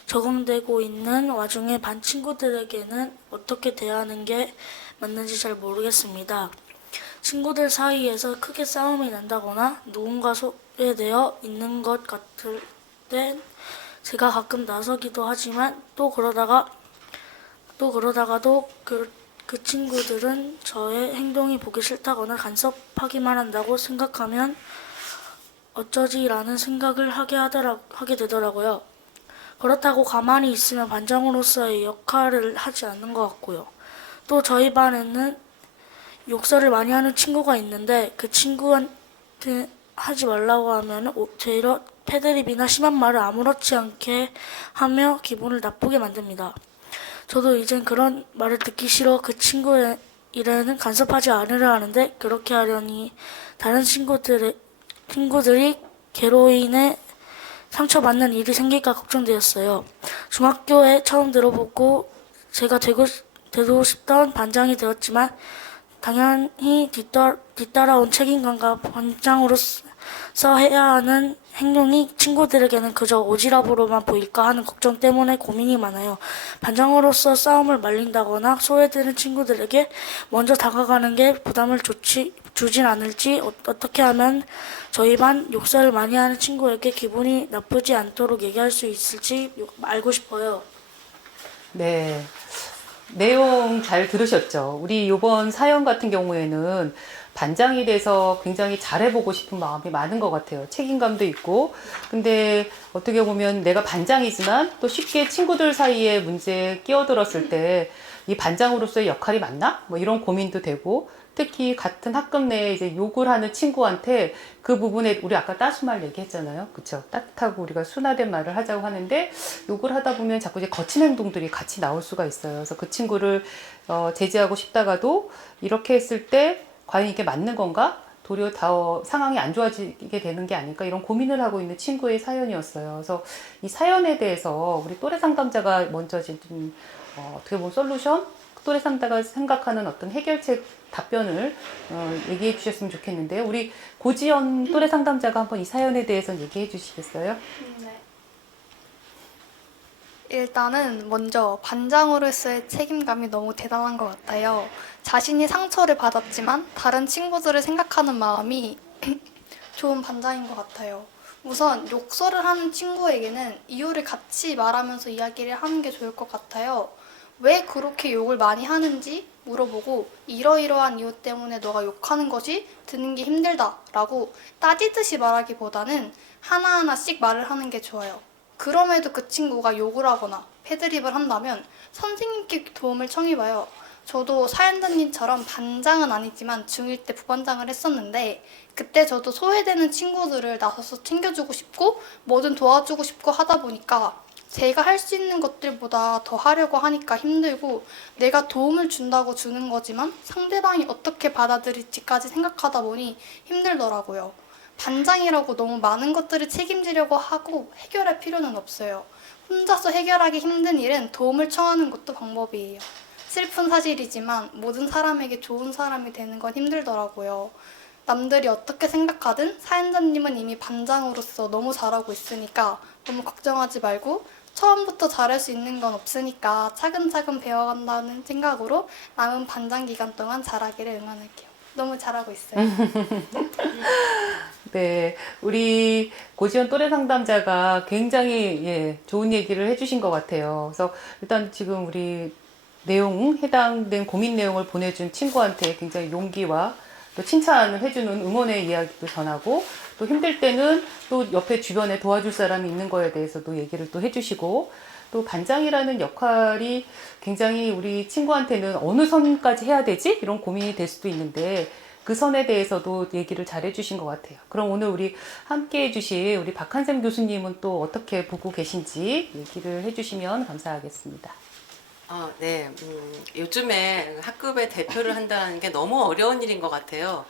적응되고 있는 와중에 반 친구들에게는 어떻게 대하는 게 맞는지 잘 모르겠습니다. 친구들 사이에서 크게 싸움이 난다거나 누군가 소외되어 있는 것 같을 땐 제가 가끔 나서기도 하지만 또 그러다가도 그 친구들은 저의 행동이 보기 싫다거나 간섭하기만 한다고 생각하면 어쩌지라는 생각을 하게 되더라고요. 그렇다고 가만히 있으면 반장으로서의 역할을 하지 않는 것 같고요. 또 저희 반에는 욕설을 많이 하는 친구가 있는데 그 친구한테 하지 말라고 하면 되려 패드립이나 심한 말을 아무렇지 않게 하며 기분을 나쁘게 만듭니다. 저도 이젠 그런 말을 듣기 싫어 그 친구의 일에는 간섭하지 않으려 하는데 그렇게 하려니 다른 친구들이 걔로 인해 상처받는 일이 생길까 걱정되었어요. 중학교에 처음 들어보고 제가 되고 싶던 반장이 되었지만 당연히 뒤따라온 책임감과 반장으로서 해야 하는 행동이 친구들에게는 그저 오지랖으로만 보일까 하는 걱정 때문에 고민이 많아요. 반장으로서 싸움을 말린다거나 소외되는 친구들에게 먼저 다가가는 게 부담을 주진 않을지 어떻게 하면 저희 반 욕설을 많이 하는 친구에게 기분이 나쁘지 않도록 얘기할 수 있을지 알고 싶어요. 네. 내용 잘 들으셨죠? 우리 이번 사연 같은 경우에는 반장이 돼서 굉장히 잘해보고 싶은 마음이 많은 것 같아요. 책임감도 있고. 근데 어떻게 보면 내가 반장이지만 또 쉽게 친구들 사이에 문제에 끼어들었을 때 이 반장으로서의 역할이 맞나? 뭐 이런 고민도 되고, 특히 같은 학급 내에 이제 욕을 하는 친구한테 그 부분에 우리 아까 따스말 얘기했잖아요. 그쵸? 따뜻하고 우리가 순화된 말을 하자고 하는데 욕을 하다 보면 자꾸 이제 거친 행동들이 같이 나올 수가 있어요. 그래서 그 친구를 제지하고 싶다가도 이렇게 했을 때 과연 이게 맞는 건가? 도리어 더 상황이 안 좋아지게 되는 게 아닐까 이런 고민을 하고 있는 친구의 사연이었어요. 그래서 이 사연에 대해서 우리 또래 상담자가 먼저 좀 어떻게 보면 솔루션? 또래 상담자가 생각하는 어떤 해결책 답변을 얘기해 주셨으면 좋겠는데요. 우리 고지연 또래 상담자가 한번 이 사연에 대해서 얘기해 주시겠어요? 네. 일단은 먼저 반장으로서의 책임감이 너무 대단한 것 같아요. 자신이 상처를 받았지만 다른 친구들을 생각하는 마음이 좋은 반장인 것 같아요. 우선 욕설을 하는 친구에게는 이유를 같이 말하면서 이야기를 하는 게 좋을 것 같아요. 왜 그렇게 욕을 많이 하는지 물어보고 이러이러한 이유 때문에 너가 욕하는 것이 듣는 게 힘들다 라고 따지듯이 말하기보다는 하나하나씩 말을 하는 게 좋아요. 그럼에도 그 친구가 욕을 하거나 패드립을 한다면 선생님께 도움을 청해봐요. 저도 사연자님처럼 반장은 아니지만 중1 때 부반장을 했었는데 그때 저도 소외되는 친구들을 나서서 챙겨주고 싶고 뭐든 도와주고 싶고 하다 보니까 제가 할 수 있는 것들보다 더 하려고 하니까 힘들고 내가 도움을 준다고 주는 거지만 상대방이 어떻게 받아들일지까지 생각하다 보니 힘들더라고요. 반장이라고 너무 많은 것들을 책임지려고 하고 해결할 필요는 없어요. 혼자서 해결하기 힘든 일은 도움을 청하는 것도 방법이에요. 슬픈 사실이지만 모든 사람에게 좋은 사람이 되는 건 힘들더라고요. 남들이 어떻게 생각하든 사연자님은 이미 반장으로서 너무 잘하고 있으니까 너무 걱정하지 말고 처음부터 잘할 수 있는 건 없으니까 차근차근 배워간다는 생각으로 남은 반장 기간 동안 잘하기를 응원할게요. 너무 잘하고 있어요. 네, 우리 고지연 또래 상담자가 굉장히 좋은 얘기를 해주신 것 같아요. 그래서 일단 지금 우리 내용, 해당된 고민 내용을 보내준 친구한테 굉장히 용기와 또 칭찬을 해주는 응원의 이야기도 전하고 또 힘들 때는 또 옆에 주변에 도와줄 사람이 있는 거에 대해서도 얘기를 또 해주시고 또 반장이라는 역할이 굉장히 우리 친구한테는 어느 선까지 해야 되지? 이런 고민이 될 수도 있는데 그 선에 대해서도 얘기를 잘 해주신 것 같아요. 그럼 오늘 우리 함께 해주실 우리 박한샘 교수님은 또 어떻게 보고 계신지 얘기를 해주시면 감사하겠습니다. 네. 요즘에 학급의 대표를 한다는 게 너무 어려운 일인 것 같아요.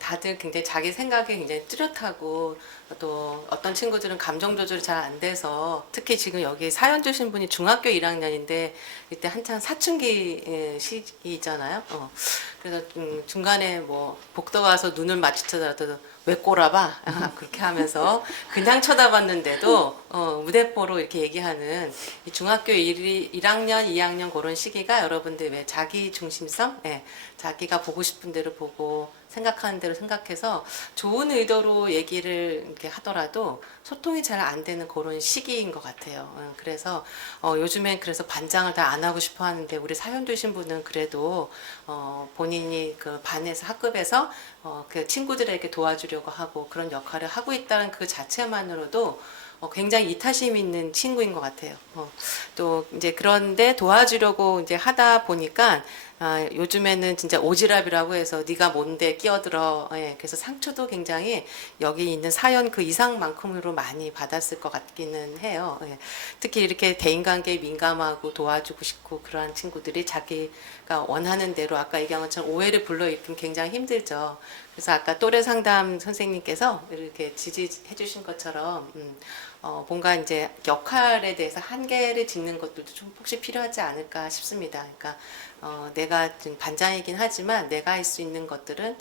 다들 굉장히 자기 생각에 굉장히 뚜렷하고 또 어떤 친구들은 감정 조절이 잘 안 돼서 특히 지금 여기 사연 주신 분이 중학교 1학년인데 이때 한창 사춘기 시기잖아요. 그래서 중간에 뭐 복도 가서 눈을 마주치더라도 왜 꼬라봐? 그렇게 하면서 그냥 쳐다봤는데도 무대뽀로 이렇게 얘기하는 이 중학교 1학년, 2학년 그런 시기가 여러분들 왜 자기 중심성? 자기가 보고 싶은 대로 보고 생각하는 대로 생각해서 좋은 의도로 얘기를 이렇게 하더라도 소통이 잘 안 되는 그런 시기인 것 같아요. 그래서 요즘엔 그래서 반장을 다 안 하고 싶어 하는데 우리 사연 주신 분은 그래도 본인이 그 반에서 학급에서 그 친구들에게 도와주려고 하고 그런 역할을 하고 있다는 그 자체만으로도 굉장히 이타심 있는 친구인 것 같아요. 또 이제 그런데 도와주려고 이제 하다 보니까 요즘에는 진짜 오지랖이라고 해서 네가 뭔데 끼어들어. 그래서 상처도 굉장히 여기 있는 사연 그 이상만큼으로 많이 받았을 것 같기는 해요. 특히 이렇게 대인관계에 민감하고 도와주고 싶고 그러한 친구들이 자기가 원하는 대로 아까 얘기한 것처럼 오해를 불러일으키면 굉장히 힘들죠. 그래서 아까 또래 상담 선생님께서 이렇게 지지해 주신 것처럼 뭔가 이제 역할에 대해서 한계를 짓는 것들도 좀 혹시 필요하지 않을까 싶습니다. 그러니까 내가 좀 반장이긴 하지만 내가 할 수 있는 것들은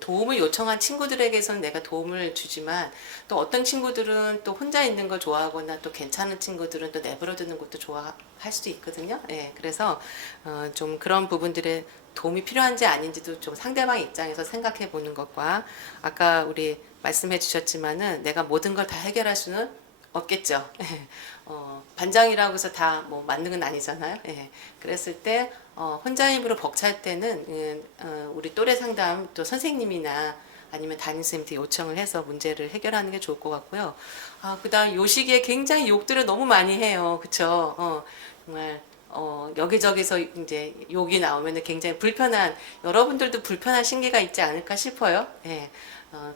도움을 요청한 친구들에게서는 내가 도움을 주지만 또 어떤 친구들은 또 혼자 있는 걸 좋아하거나 또 괜찮은 친구들은 또 내버려두는 것도 좋아할 수도 있거든요. 그래서 좀 그런 부분들에 도움이 필요한지 아닌지도 좀 상대방 입장에서 생각해 보는 것과 아까 우리 말씀해 주셨지만은 내가 모든 걸 다 해결할 수는 없겠죠. 반장이라고 해서 다 뭐 맞는 건 아니잖아요. 그랬을 때 혼자 힘으로 벅찰 때는 우리 또래 상담 또 선생님이나 아니면 담임선생님한테 요청을 해서 문제를 해결하는 게 좋을 것 같고요. 그다음 요 시기에 굉장히 욕들을 너무 많이 해요. 그쵸? 정말 여기저기서 이제 욕이 나오면 굉장히 불편한, 여러분들도 불편한 심기가 있지 않을까 싶어요.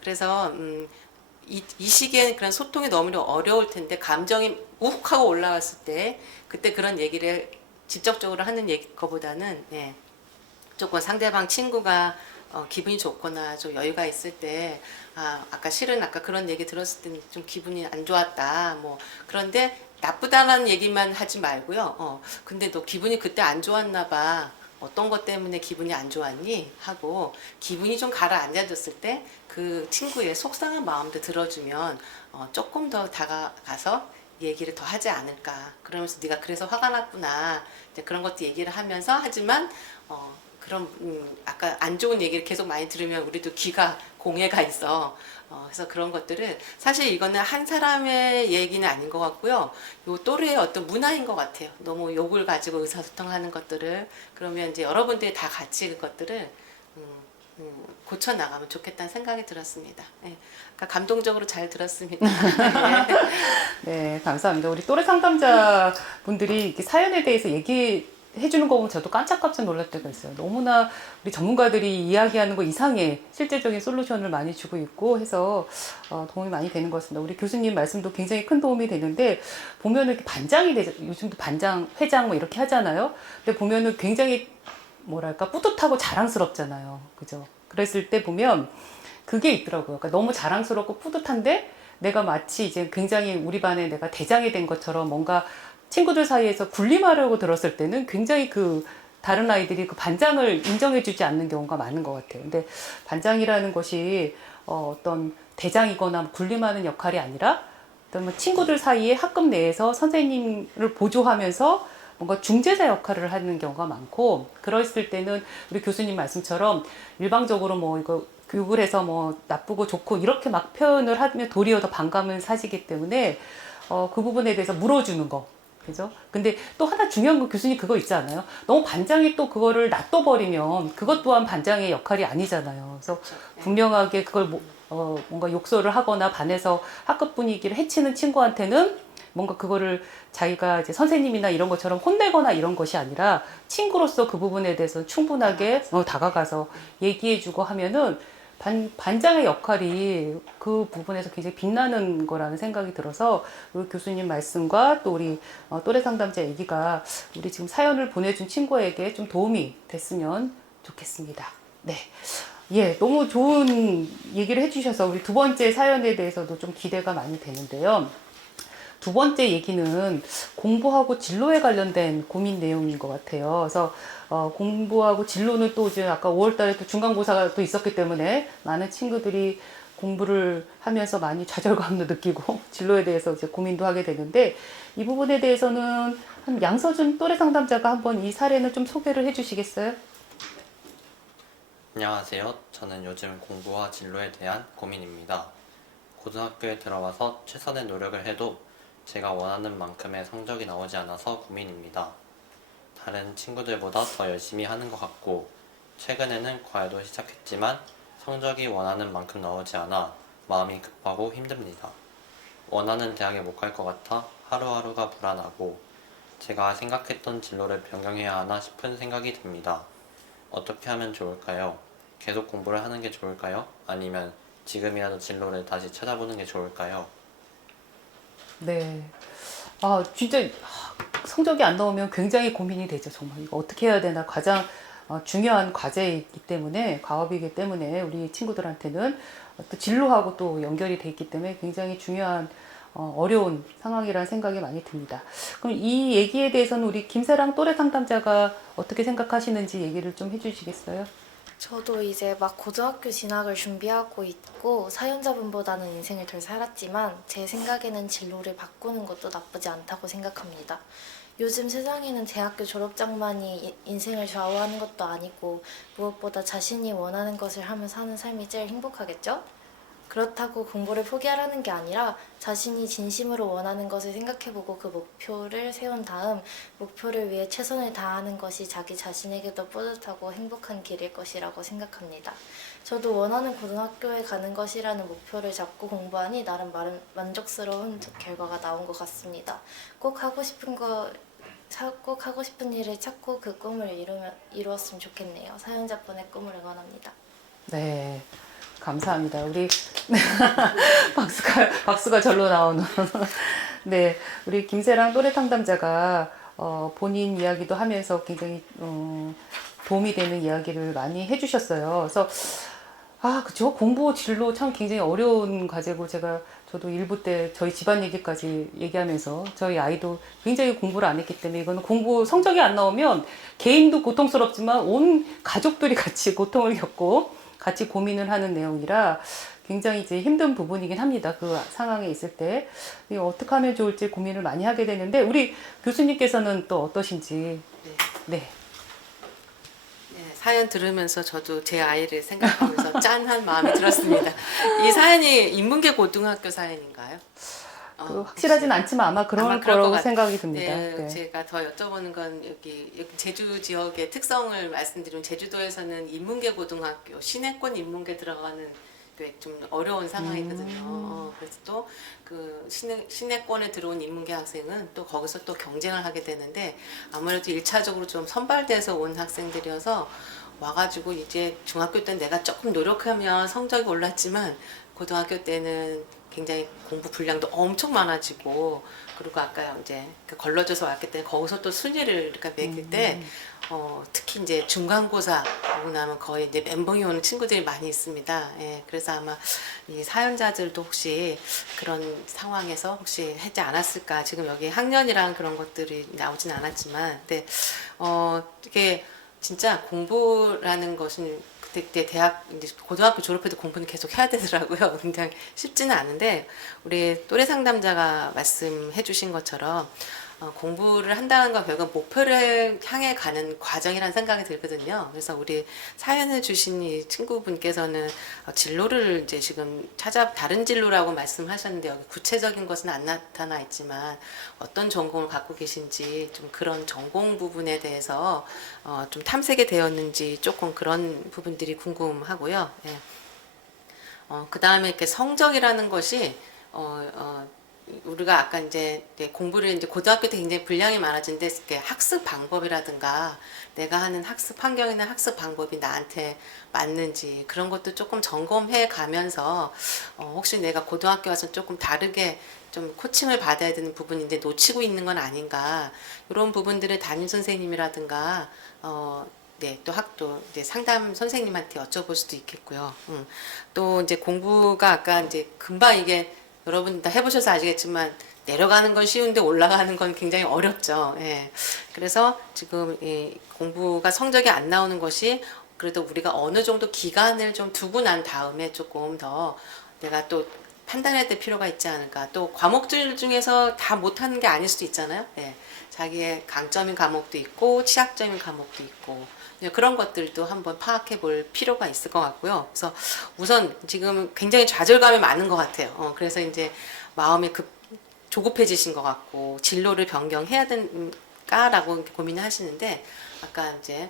그래서 이 시기에는 그런 소통이 너무 어려울 텐데 감정이 욱하고 올라왔을 때 그때 그런 얘기를 직접적으로 하는 것보다는 조금 상대방 친구가 기분이 좋거나 좀 여유가 있을 때, 아까 실은 아까 그런 얘기 들었을 때는 좀 기분이 안 좋았다. 뭐, 그런데 나쁘다는 얘기만 하지 말고요. 근데 너 기분이 그때 안 좋았나 봐. 어떤 것 때문에 기분이 안 좋았니? 하고 기분이 좀 가라앉아졌을 때 그 친구의 속상한 마음도 들어주면 조금 더 다가가서 얘기를 더 하지 않을까. 그러면서 네가 그래서 화가 났구나. 이제 그런 것도 얘기를 하면서 하지만 그런 아까 안 좋은 얘기를 계속 많이 들으면 우리도 귀가 공해가 있어. 그래서 그런 것들은 사실 이거는 한 사람의 얘기는 아닌 것 같고요. 요 또래의 어떤 문화인 것 같아요. 너무 욕을 가지고 의사소통하는 것들을 그러면 이제 여러분들이 다 같이 그것들을 고쳐 나가면 좋겠다는 생각이 들었습니다. 예. 그러니까 감동적으로 잘 들었습니다. 예. 네, 감사합니다. 우리 또래 상담자 분들이 이렇게 사연에 대해서 얘기해주는 거 보면 저도 깜짝깜짝 놀랄 때가 있어요. 너무나 우리 전문가들이 이야기하는 거 이상의 실제적인 솔루션을 많이 주고 있고 해서 도움이 많이 되는 것 같습니다. 우리 교수님 말씀도 굉장히 큰 도움이 되는데 보면은 이렇게 반장이 되죠. 요즘도 반장, 회장 뭐 이렇게 하잖아요. 근데 보면은 굉장히 뭐랄까 뿌듯하고 자랑스럽잖아요. 그죠? 그랬을 때 보면 그게 있더라고요. 그러니까 너무 자랑스럽고 뿌듯한데 내가 마치 이제 굉장히 우리 반에 내가 대장이 된 것처럼 뭔가 친구들 사이에서 군림하려고 들었을 때는 굉장히 그 다른 아이들이 그 반장을 인정해주지 않는 경우가 많은 것 같아요. 근데 반장이라는 것이 어떤 대장이거나 군림하는 역할이 아니라 어떤 뭐 친구들 사이에 학급 내에서 선생님을 보조하면서 뭔가 중재자 역할을 하는 경우가 많고, 그랬을 때는 우리 교수님 말씀처럼 일방적으로 뭐 이거 교육을 해서 뭐 나쁘고 좋고 이렇게 막 표현을 하면 도리어 더 반감을 사시기 때문에 그 부분에 대해서 물어주는 거. 그죠? 근데 또 하나 중요한 건 교수님 그거 있지 않아요? 너무 반장이 또 그거를 놔둬버리면 그것 또한 반장의 역할이 아니잖아요. 그래서 분명하게 그걸 뭔가 욕설을 하거나 반에서 학급 분위기를 해치는 친구한테는 뭔가 그거를 자기가 이제 선생님이나 이런 것처럼 혼내거나 이런 것이 아니라 친구로서 그 부분에 대해서 충분하게 다가가서 얘기해주고 하면은 반장의 역할이 그 부분에서 굉장히 빛나는 거라는 생각이 들어서 우리 교수님 말씀과 또 우리 또래 상담자 얘기가 우리 지금 사연을 보내준 친구에게 좀 도움이 됐으면 좋겠습니다. 네. 예, 너무 좋은 얘기를 해주셔서 우리 두 번째 사연에 대해서도 좀 기대가 많이 되는데요. 두 번째 얘기는 공부하고 진로에 관련된 고민 내용인 것 같아요. 그래서 공부하고 진로는 또 이제 아까 5월 달에 또 중간고사가 또 있었기 때문에 많은 친구들이 공부를 하면서 많이 좌절감도 느끼고 진로에 대해서 이제 고민도 하게 되는데 이 부분에 대해서는 한 양서준 또래 상담자가 한번 이 사례는 좀 소개를 해 주시겠어요? 안녕하세요. 저는 요즘 공부와 진로에 대한 고민입니다. 고등학교에 들어와서 최선의 노력을 해도 제가 원하는 만큼의 성적이 나오지 않아서 고민입니다. 다른 친구들보다 더 열심히 하는 것 같고 최근에는 과외도 시작했지만 성적이 원하는 만큼 나오지 않아 마음이 급하고 힘듭니다. 원하는 대학에 못 갈 것 같아 하루하루가 불안하고 제가 생각했던 진로를 변경해야 하나 싶은 생각이 듭니다. 어떻게 하면 좋을까요? 계속 공부를 하는 게 좋을까요? 아니면 지금이라도 진로를 다시 찾아보는 게 좋을까요? 네. 진짜 성적이 안 나오면 굉장히 고민이 되죠. 정말 이거 어떻게 해야 되나 가장 중요한 과제이기 때문에 과업이기 때문에 우리 친구들한테는 또 진로하고 또 연결이 돼 있기 때문에 굉장히 중요한 어려운 상황이라는 생각이 많이 듭니다. 그럼 이 얘기에 대해서는 우리 김사랑 또래 상담자가 어떻게 생각하시는지 얘기를 좀 해주시겠어요? 저도 이제 막 고등학교 진학을 준비하고 있고 사연자분보다는 인생을 덜 살았지만 제 생각에는 진로를 바꾸는 것도 나쁘지 않다고 생각합니다. 요즘 세상에는 대학교 졸업장만이 인생을 좌우하는 것도 아니고 무엇보다 자신이 원하는 것을 하며 사는 삶이 제일 행복하겠죠? 그렇다고 공부를 포기하라는 게 아니라 자신이 진심으로 원하는 것을 생각해보고 그 목표를 세운 다음 목표를 위해 최선을 다하는 것이 자기 자신에게도 뿌듯하고 행복한 길일 것이라고 생각합니다. 저도 원하는 고등학교에 가는 것이라는 목표를 잡고 공부하니 나름 만족스러운 결과가 나온 것 같습니다. 꼭 하고 싶은 일을 찾고 그 꿈을 이루었으면 좋겠네요. 사연자분의 꿈을 응원합니다. 네. 감사합니다. 우리 박수가 절로 나오는 네, 우리 김세랑 또래 상담자가 본인 이야기도 하면서 굉장히 도움이 되는 이야기를 많이 해주셨어요. 그래서 그죠. 공부 진로 참 굉장히 어려운 과제고 저도 일부 때 저희 집안 얘기까지 얘기하면서 저희 아이도 굉장히 공부를 안 했기 때문에 이거는 공부 성적이 안 나오면 개인도 고통스럽지만 온 가족들이 같이 고통을 겪고 같이 고민을 하는 내용이라 굉장히 이제 힘든 부분이긴 합니다. 그 상황에 있을 때 어떻게 하면 좋을지 고민을 많이 하게 되는데 우리 교수님께서는 또 어떠신지. 네. 사연 들으면서 저도 제 아이를 생각하면서 짠한 마음이 들었습니다. 이 사연이 인문계 고등학교 사연인가요? 확실하진 않지만 아마 그럴 거라고 생각이 듭니다. 네, 네. 제가 더 여쭤보는 건 여기 제주 지역의 특성을 말씀드리면 제주도에서는 인문계 고등학교, 시내권 인문계 들어가는 게 좀 어려운 상황이거든요. 그래서 또 그 시내권에 들어온 인문계 학생은 또 거기서 또 경쟁을 하게 되는데 아무래도 1차적으로 좀 선발돼서 온 학생들이어서 와가지고 이제 중학교 때 내가 조금 노력하면 성적이 올랐지만 고등학교 때는 굉장히 공부 분량도 엄청 많아지고 그리고 아까 이제 걸러져서 왔기 때문에 거기서 또 순위를 이렇게 매길 때 특히 이제 중간고사 오고 나면 거의 이제 멘붕이 오는 친구들이 많이 있습니다. 예, 그래서 아마 이 사연자들도 혹시 그런 상황에서 혹시 하지 않았을까. 지금 여기 학년이랑 그런 것들이 나오진 않았지만, 근데 이게 진짜 공부라는 것은 그때 대학 이제 고등학교 졸업해도 공부는 계속 해야 되더라고요. 굉장히 쉽지는 않은데 우리 또래 상담자가 말씀해 주신 것처럼 공부를 한다는 건 결국 목표를 향해 가는 과정이라는 생각이 들거든요. 그래서 우리 사연을 주신 이 친구분께서는 진로를 이제 지금 다른 진로라고 말씀하셨는데 여기 구체적인 것은 안 나타나 있지만 어떤 전공을 갖고 계신지 좀 그런 전공 부분에 대해서 좀 탐색이 되었는지 조금 그런 부분들이 궁금하고요. 예. 그 다음에 이렇게 성적이라는 것이 우리가 아까 이제 공부를 이제 고등학교 때 굉장히 분량이 많아지는데 학습 방법이라든가 내가 하는 학습 환경이나 학습 방법이 나한테 맞는지 그런 것도 조금 점검해 가면서 혹시 내가 고등학교 와서 조금 다르게 좀 코칭을 받아야 되는 부분인데 놓치고 있는 건 아닌가 이런 부분들을 담임 선생님이라든가 네, 또 이제 상담 선생님한테 여쭤볼 수도 있겠고요. 또 이제 공부가 아까 이제 금방 이게 여러분 다 해보셔서 아시겠지만 내려가는 건 쉬운데 올라가는 건 굉장히 어렵죠. 예. 그래서 지금 이 공부가 성적이 안 나오는 것이 그래도 우리가 어느 정도 기간을 좀 두고 난 다음에 조금 더 내가 또 판단해야 될 필요가 있지 않을까. 또 과목들 중에서 다 못하는 게 아닐 수도 있잖아요. 예. 자기의 강점인 과목도 있고 취약점인 과목도 있고 그런 것들도 한번 파악해 볼 필요가 있을 것 같고요. 그래서 우선 지금 굉장히 좌절감이 많은 것 같아요. 그래서 이제 마음이 조급해지신 것 같고 진로를 변경해야 될까라고 고민을 하시는데 아까 이제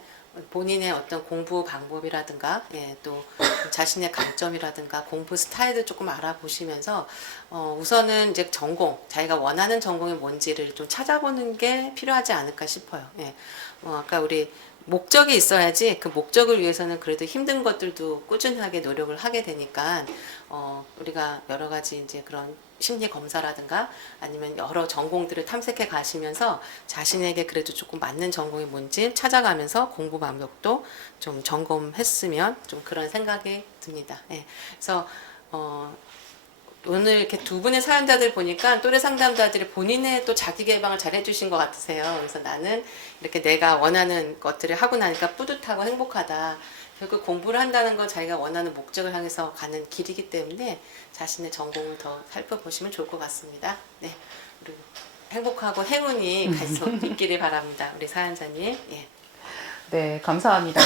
본인의 어떤 공부 방법이라든가 또 자신의 강점이라든가 공부 스타일을 조금 알아보시면서 우선은 이제 자기가 원하는 전공이 뭔지를 좀 찾아보는 게 필요하지 않을까 싶어요. 아까 우리 목적이 있어야지 그 목적을 위해서는 그래도 힘든 것들도 꾸준하게 노력을 하게 되니까 우리가 여러 가지 이제 그런 심리 검사라든가 아니면 여러 전공들을 탐색해 가시면서 자신에게 그래도 조금 맞는 전공이 뭔지 찾아가면서 공부 방법도 좀 점검했으면 좀 그런 생각이 듭니다. 그래서 오늘 이렇게 두 분의 사연자들 보니까 또래 상담자들이 본인의 또 자기 개방을 잘 해주신 것 같으세요. 그래서 나는 이렇게 내가 원하는 것들을 하고 나니까 뿌듯하고 행복하다. 결국 공부를 한다는 건 자기가 원하는 목적을 향해서 가는 길이기 때문에 자신의 전공을 더 살펴보시면 좋을 것 같습니다. 네, 우리 행복하고 행운이 계속 있기를 바랍니다. 우리 사연자님. 예. 네, 감사합니다.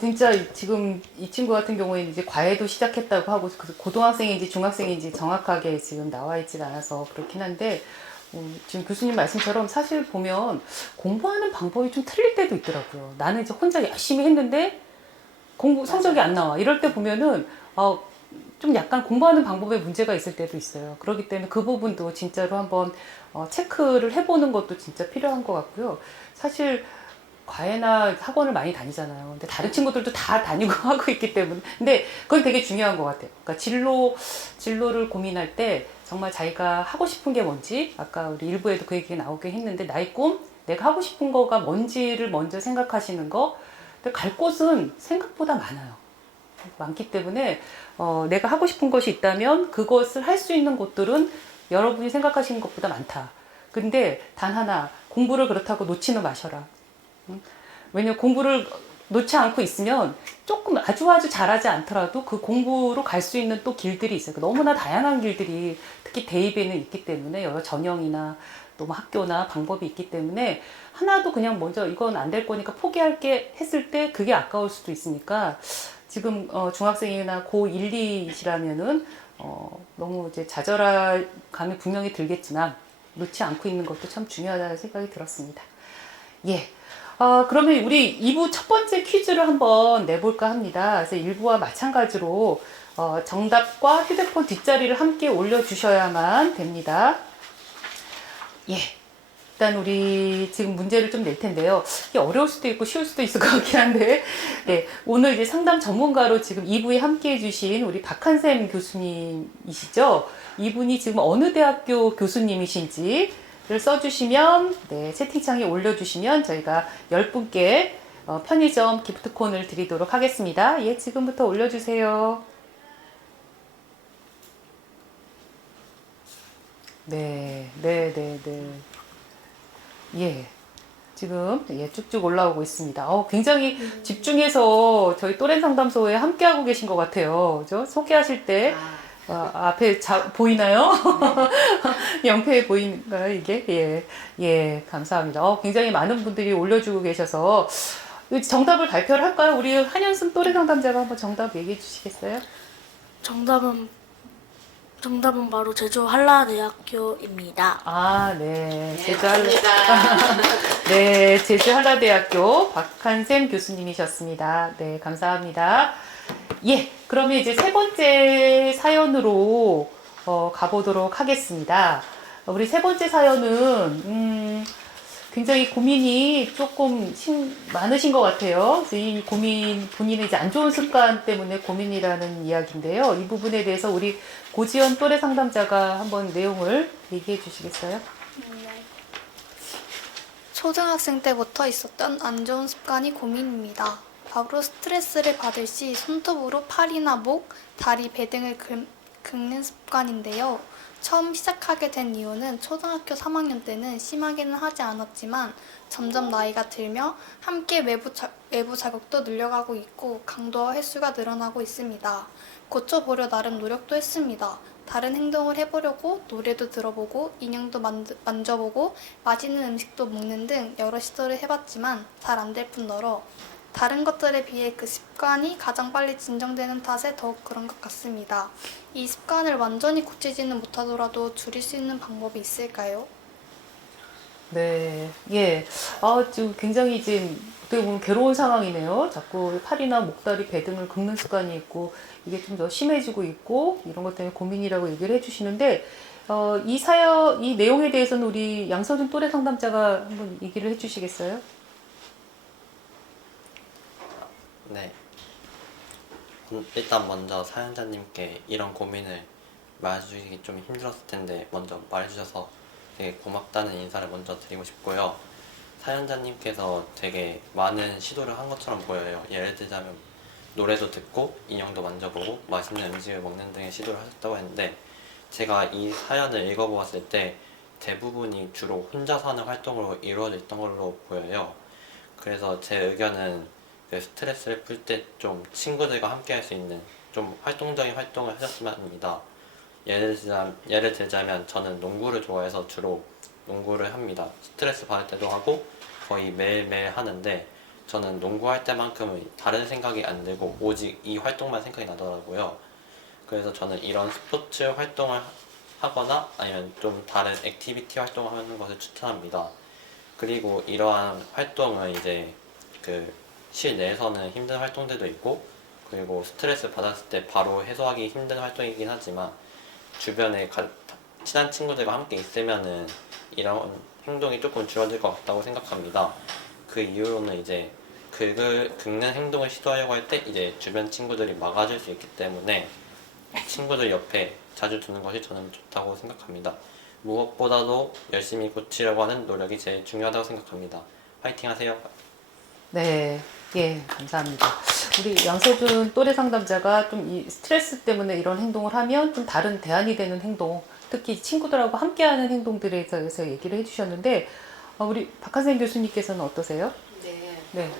진짜 지금 이 친구 같은 경우에는 이제 과외도 시작했다고 하고 고등학생인지 중학생인지 정확하게 지금 나와 있지가 않아서 그렇긴 한데 지금 교수님 말씀처럼 사실 보면 공부하는 방법이 좀 틀릴 때도 있더라고요. 나는 이제 혼자 열심히 했는데 공부 성적이 안 나와. 이럴 때 보면은 좀 약간 공부하는 방법에 문제가 있을 때도 있어요. 그렇기 때문에 그 부분도 진짜로 한번 체크를 해보는 것도 진짜 필요한 것 같고요. 사실 과외나 학원을 많이 다니잖아요. 근데 다른 친구들도 다 다니고 하고 있기 때문에. 근데 그건 되게 중요한 것 같아요. 그러니까 진로를 고민할 때 정말 자기가 하고 싶은 게 뭔지, 아까 우리 일부에도 그 얘기가 나오긴 했는데, 나의 꿈, 내가 하고 싶은 거가 뭔지를 먼저 생각하시는 거, 근데 갈 곳은 생각보다 많아요. 많기 때문에 내가 하고 싶은 것이 있다면 그것을 할 수 있는 곳들은 여러분이 생각하시는 것보다 많다. 근데 단 하나, 공부를 그렇다고 놓지는 마셔라. 왜냐면 공부를 놓지 않고 있으면 조금 아주 잘하지 않더라도 그 공부로 갈 수 있는 또 길들이 있어요. 너무나 다양한 길들이 특히 대입에는 있기 때문에 여러 전형이나 또 뭐 학교나 방법이 있기 때문에 하나도 그냥 먼저 이건 안 될 거니까 포기할게 했을 때 그게 아까울 수도 있으니까 지금 중학생이나 고1, 2시라면은 너무 이제 좌절할 감이 분명히 들겠지만 놓지 않고 있는 것도 참 중요하다는 생각이 들었습니다. 예. 그러면 우리 2부 첫 번째 퀴즈를 한번 내볼까 합니다. 그래서 1부와 마찬가지로 정답과 휴대폰 뒷자리를 함께 올려주셔야만 됩니다. 예. 일단 우리 지금 문제를 좀 낼 텐데요. 이게 어려울 수도 있고 쉬울 수도 있을 것 같긴 한데, 네. 오늘 이제 상담 전문가로 지금 2부에 함께 해주신 우리 박한샘 교수님이시죠? 이분이 지금 어느 대학교 교수님이신지를 써주시면, 네, 채팅창에 올려주시면 저희가 10분께 편의점 기프트콘을 드리도록 하겠습니다. 예, 지금부터 올려주세요. 네. 예. 지금 예, 쭉쭉 올라오고 있습니다. 굉장히 집중해서 저희 또래 상담소에 함께하고 계신 것 같아요. 그죠? 소개하실 때 앞에 보이나요? 영표에 보이는가요, 이게? 예, 감사합니다. 굉장히 많은 분들이 올려주고 계셔서 정답을 발표를 할까요? 우리 한현승 또래 상담자가 한번 정답 얘기해 주시겠어요? 정답은 바로 제주 한라대학교입니다. 네. 네, 제주 한라대학교 박한샘 교수님이셨습니다. 네, 감사합니다. 예, 그러면 이제 세 번째 사연으로 가보도록 하겠습니다. 우리 세 번째 사연은 굉장히 고민이 조금 많으신 것 같아요. 그래서 이 고민, 본인의 이제 안 좋은 습관 때문에 고민이라는 이야기인데요. 이 부분에 대해서 우리 고지연 또래 상담자가 한번 내용을 얘기해 주시겠어요? 네. 초등학생 때부터 있었던 안 좋은 습관이 고민입니다. 바로 스트레스를 받을 시 손톱으로 팔이나 목, 다리, 배 등을 긁는 습관인데요. 처음 시작하게 된 이유는 초등학교 3학년 때는 심하게는 하지 않았지만 점점 나이가 들며 함께 외부 자극도 늘려가고 있고 강도와 횟수가 늘어나고 있습니다. 고쳐보려 나름 노력도 했습니다. 다른 행동을 해보려고 노래도 들어보고 인형도 만져보고 맛있는 음식도 먹는 등 여러 시도를 해봤지만 잘 안 될 뿐더러 다른 것들에 비해 그 습관이 가장 빨리 진정되는 탓에 더욱 그런 것 같습니다. 이 습관을 완전히 고치지는 못하더라도 줄일 수 있는 방법이 있을까요? 네, 예. 지금 굉장히 지금 어떻게 보면 괴로운 상황이네요. 자꾸 팔이나 목다리, 배 등을 긁는 습관이 있고 이게 좀 더 심해지고 있고 이런 것 때문에 고민이라고 얘기를 해주시는데 이 내용에 대해서는 우리 양서준 또래 상담자가 한번 얘기를 해주시겠어요? 네. 일단 먼저 사연자님께 이런 고민을 말해주시기 좀 힘들었을 텐데 먼저 말해주셔서 되게 고맙다는 인사를 먼저 드리고 싶고요. 사연자님께서 되게 많은 시도를 한 것처럼 보여요. 예를 들자면 노래도 듣고 인형도 만져보고 맛있는 음식을 먹는 등의 시도를 하셨다고 했는데 제가 이 사연을 읽어보았을 때 대부분이 주로 혼자서 하는 활동으로 이루어져 있던 걸로 보여요. 그래서 제 의견은 스트레스를 풀 때 좀 친구들과 함께 할 수 있는 좀 활동적인 활동을 하셨으면 합니다. 예를 들자면 저는 농구를 좋아해서 주로 농구를 합니다. 스트레스 받을 때도 하고 거의 매일매일 하는데 저는 농구할 때만큼은 다른 생각이 안 들고 오직 이 활동만 생각이 나더라고요. 그래서 저는 이런 스포츠 활동을 하거나 아니면 좀 다른 액티비티 활동을 하는 것을 추천합니다. 그리고 이러한 활동은 이제 실내에서는 힘든 활동들도 있고 그리고 스트레스 받았을 때 바로 해소하기 힘든 활동이긴 하지만 주변에 친한 친구들과 함께 있으면은 이런 행동이 조금 줄어들 것 같다고 생각합니다. 그 이후로는 이제 긁는 행동을 시도하려고 할 때 이제 주변 친구들이 막아줄 수 있기 때문에 친구들 옆에 자주 두는 것이 저는 좋다고 생각합니다. 무엇보다도 열심히 고치려고 하는 노력이 제일 중요하다고 생각합니다. 화이팅 하세요. 네, 예, 감사합니다. 우리 양세준 또래 상담자가 좀 이 스트레스 때문에 이런 행동을 하면 좀 다른 대안이 되는 행동, 특히 친구들하고 함께하는 행동들에 대해서 얘기를 해주셨는데, 우리 박한생 교수님께서는 어떠세요? 네. 네.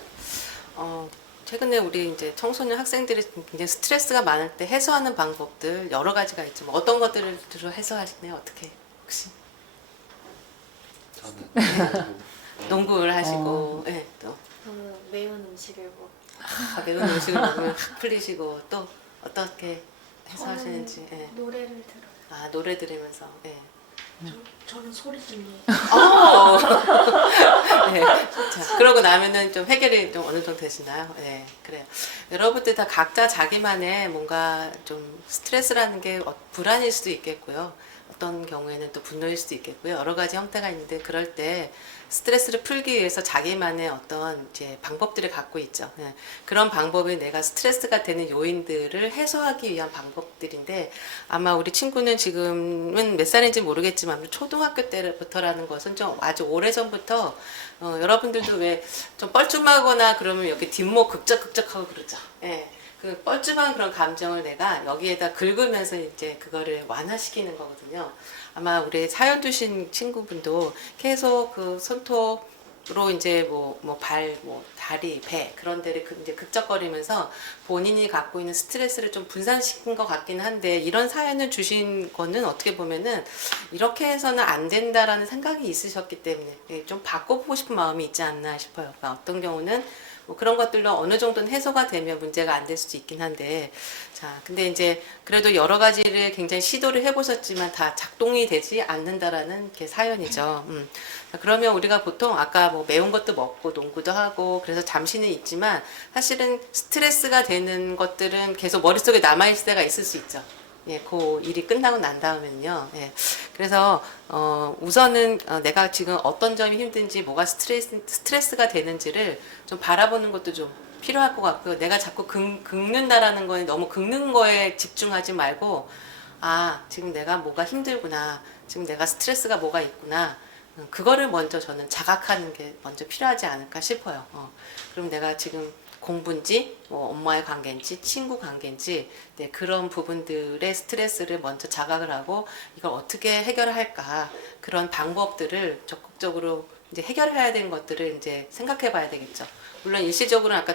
최근에 우리 이제 청소년 학생들이 굉장히 스트레스가 많을 때 해소하는 방법들 여러 가지가 있지만 어떤 것들을 주로 해소하시나요? 어떻게 혹시? 저는 농구를 하시고, 네, 또 저는 매운 음식을 먹. 매운 음식을 먹으면 확 풀리시고 또 어떻게 해소하시는지. 예. 노래를 들어요. 아, 노래 들으면서. 예. 저는 소리 질러요. 네. 자, 그러고 나면은 좀 해결이 좀 어느 정도 되시나요? 네, 그래요. 여러분들 다 각자 자기만의 뭔가 좀 스트레스라는 게 불안일 수도 있겠고요. 어떤 경우에는 또 분노일 수도 있겠고요. 여러 가지 형태가 있는데 그럴 때 스트레스를 풀기 위해서 자기만의 어떤 이제 방법들을 갖고 있죠. 네. 그런 방법이 내가 스트레스가 되는 요인들을 해소하기 위한 방법들인데 아마 우리 친구는 지금은 몇 살인지 모르겠지만 초등학교 때부터라는 것은 좀 아주 오래전부터 여러분들도 왜 좀 뻘쭘하거나 그러면 여기 뒷목 극적극적하고 그러죠. 예. 그 뻘쭘한 그런 감정을 내가 여기에다 긁으면서 이제 그거를 완화시키는 거거든요. 아마 우리 사연 주신 친구분도 계속 그 손톱으로 이제 발, 다리, 배 그런 데를 이제 극적거리면서 본인이 갖고 있는 스트레스를 좀 분산시킨 것 같긴 한데 이런 사연을 주신 거는 어떻게 보면은 이렇게 해서는 안 된다라는 생각이 있으셨기 때문에 좀 바꿔보고 싶은 마음이 있지 않나 싶어요. 그러니까 어떤 경우는 그런 것들로 어느 정도는 해소가 되면 문제가 안 될 수도 있긴 한데 자 근데 이제 그래도 여러 가지를 굉장히 시도를 해보셨지만 다 작동이 되지 않는다라는 게 사연이죠. 자, 그러면 우리가 보통 아까 매운 것도 먹고 농구도 하고 그래서 잠시는 있지만 사실은 스트레스가 되는 것들은 계속 머릿속에 남아있을 때가 있을 수 있죠. 예, 그 일이 끝나고 난 다음에는요. 예, 그래서 우선은 내가 지금 어떤 점이 힘든지 뭐가 스트레스가 되는지를 좀 바라보는 것도 좀 필요할 것 같고요. 내가 자꾸 긁는다라는 거에 너무 긁는 거에 집중하지 말고 아 지금 내가 뭐가 힘들구나. 지금 내가 스트레스가 뭐가 있구나. 그거를 먼저 저는 자각하는 게 먼저 필요하지 않을까 싶어요. 그럼 내가 지금 공부인지 엄마의 관계인지 친구 관계인지 네, 그런 부분들의 스트레스를 먼저 자각을 하고 이걸 어떻게 해결할까 그런 방법들을 적극적으로 이제 해결해야 되는 것들을 이제 생각해 봐야 되겠죠. 물론 일시적으로는 아까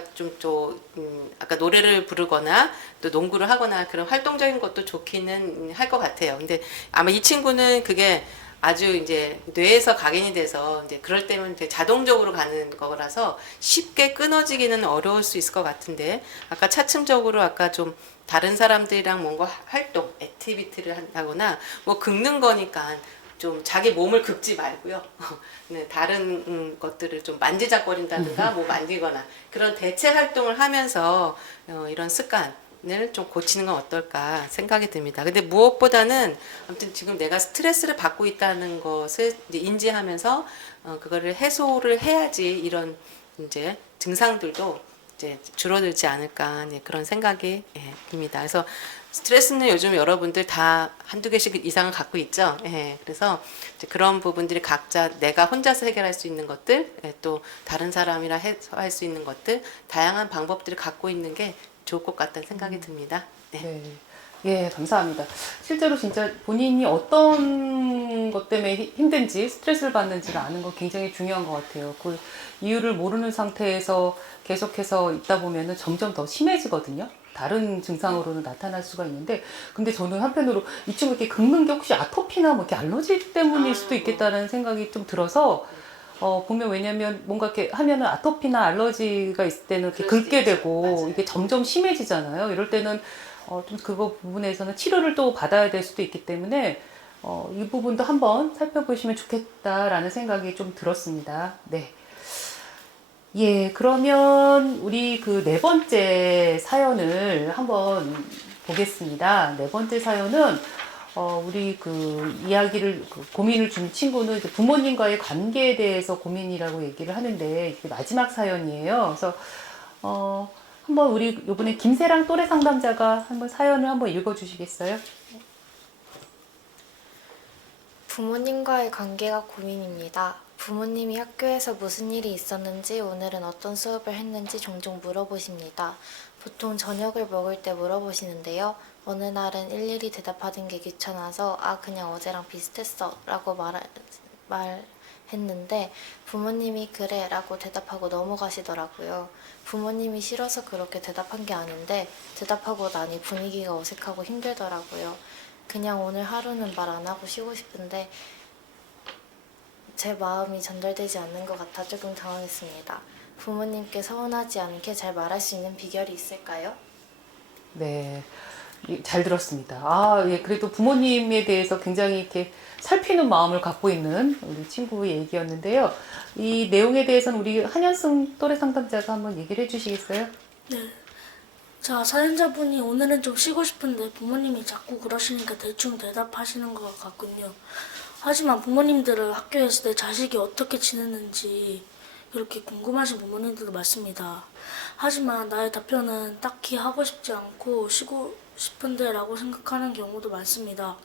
아까 노래를 부르거나 또 농구를 하거나 그런 활동적인 것도 좋기는 할 것 같아요. 근데 아마 이 친구는 그게 아주 이제 뇌에서 각인이 돼서 이제 그럴 때면 이제 자동적으로 가는 거라서 쉽게 끊어지기는 어려울 수 있을 것 같은데 아까 차츰적으로 아까 좀 다른 사람들이랑 뭔가 활동, 액티비티를 한다거나 긁는 거니까 좀 자기 몸을 긁지 말고요. 네, 다른 것들을 좀 만지작거린다든가 만지거나 그런 대체 활동을 하면서 이런 습관을 좀 고치는 건 어떨까 생각이 듭니다. 근데 무엇보다는 아무튼 지금 내가 스트레스를 받고 있다는 것을 이제 인지하면서 그거를 해소를 해야지 이런 이제 증상들도 이제 줄어들지 않을까 그런 생각이 듭니다. 그래서 스트레스는 요즘 여러분들 다 한두 개씩 이상은 갖고 있죠. 그래서 이제 그런 부분들이 각자 내가 혼자서 해결할 수 있는 것들, 또 다른 사람이랑 할 수 있는 것들, 다양한 방법들을 갖고 있는 게 좋을 것 같다는 생각이 듭니다. 네. 예, 감사합니다. 실제로 진짜 본인이 어떤 것 때문에 힘든지 스트레스를 받는지를 아는 거 굉장히 중요한 것 같아요. 그 이유를 모르는 상태에서 계속해서 있다 보면은 점점 더 심해지거든요. 다른 증상으로는 나타날 수가 있는데, 근데 저는 한편으로 이 친구 이렇게 긁는 게 혹시 아토피나 이렇게 알러지 때문일 수도 있겠다는 생각이 좀 들어서, 보면 왜냐면 뭔가 이렇게 하면은 아토피나 알러지가 있을 때는 이렇게 긁게 되고, 맞아요. 이게 점점 심해지잖아요. 이럴 때는 좀 그거 부분에서는 치료를 또 받아야 될 수도 있기 때문에, 이 부분도 한번 살펴보시면 좋겠다라는 생각이 좀 들었습니다. 네. 예, 그러면 우리 그 네 번째 사연을 한번 보겠습니다. 네 번째 사연은, 우리 그 이야기를, 고민을 준 친구는 이제 부모님과의 관계에 대해서 고민이라고 얘기를 하는데, 이게 마지막 사연이에요. 그래서, 한번 우리 요번에 김세랑 또래 상담자가 한번 사연을 한번 읽어주시겠어요? 부모님과의 관계가 고민입니다. 부모님이 학교에서 무슨 일이 있었는지, 오늘은 어떤 수업을 했는지 종종 물어보십니다. 보통 저녁을 먹을 때 물어보시는데요. 어느 날은 일일이 대답하는 게 귀찮아서 그냥 어제랑 비슷했어 라고 말했는데 부모님이 그래 라고 대답하고 넘어가시더라고요. 부모님이 싫어서 그렇게 대답한 게 아닌데 대답하고 나니 분위기가 어색하고 힘들더라고요. 그냥 오늘 하루는 말 안 하고 쉬고 싶은데 제 마음이 전달되지 않는 것 같아 조금 당황했습니다. 부모님께 서운하지 않게 잘 말할 수 있는 비결이 있을까요? 네, 잘 들었습니다. 예, 그래도 부모님에 대해서 굉장히 이렇게 살피는 마음을 갖고 있는 우리 친구의 얘기였는데요. 이 내용에 대해서는 우리 한현승 또래 상담자가 한번 얘기를 해주시겠어요? 네. 자, 사연자분이 오늘은 좀 쉬고 싶은데 부모님이 자꾸 그러시니까 대충 대답하시는 것 같군요. 하지만 부모님들은 학교에서 내 자식이 어떻게 지내는지 그렇게 궁금하신 부모님들도 많습니다. 하지만 나의 답변은 딱히 하고 싶지 않고 쉬고 싶은데 라고 생각하는 경우도 많습니다.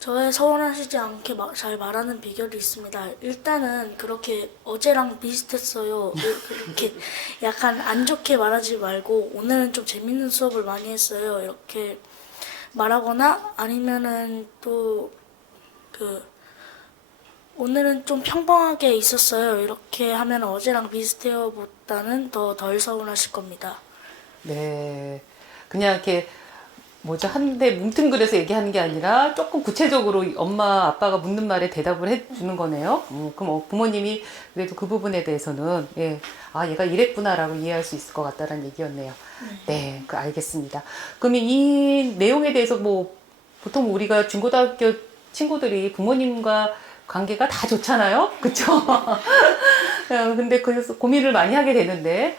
저의 서운하시지 않게 잘 말하는 비결이 있습니다. 일단은 그렇게 어제랑 비슷했어요. 이렇게 약간 안 좋게 말하지 말고 오늘은 좀 재밌는 수업을 많이 했어요. 이렇게 말하거나 아니면은 또 오늘은 좀 평범하게 있었어요. 이렇게 하면 어제랑 비슷해요 보다는 더 덜 서운하실 겁니다. 네, 그냥 이렇게 한데 뭉뚱그려서 얘기하는 게 아니라 조금 구체적으로 엄마 아빠가 묻는 말에 대답을 해주는 거네요. 그럼 부모님이 그래도 그 부분에 대해서는 얘가 이랬구나라고 이해할 수 있을 것 같다라는 얘기였네요. 네, 알겠습니다. 그러면 이 내용에 대해서 보통 우리가 중고등학교 친구들이 부모님과 관계가 다 좋잖아요, 그렇죠? 근데 그래서 고민을 많이 하게 되는데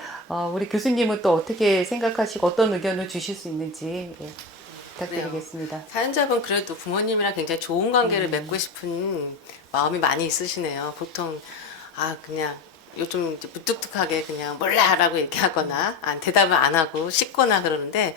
우리 교수님은 또 어떻게 생각하시고 어떤 의견을 주실 수 있는지 부탁드리겠습니다. 사연자분 그래도 부모님이랑 굉장히 좋은 관계를 맺고 싶은 마음이 많이 있으시네요. 보통 그냥 요즘 이제 무뚝뚝하게 그냥 몰라라고 얘기하거나 대답을 안 하고 씻거나 그러는데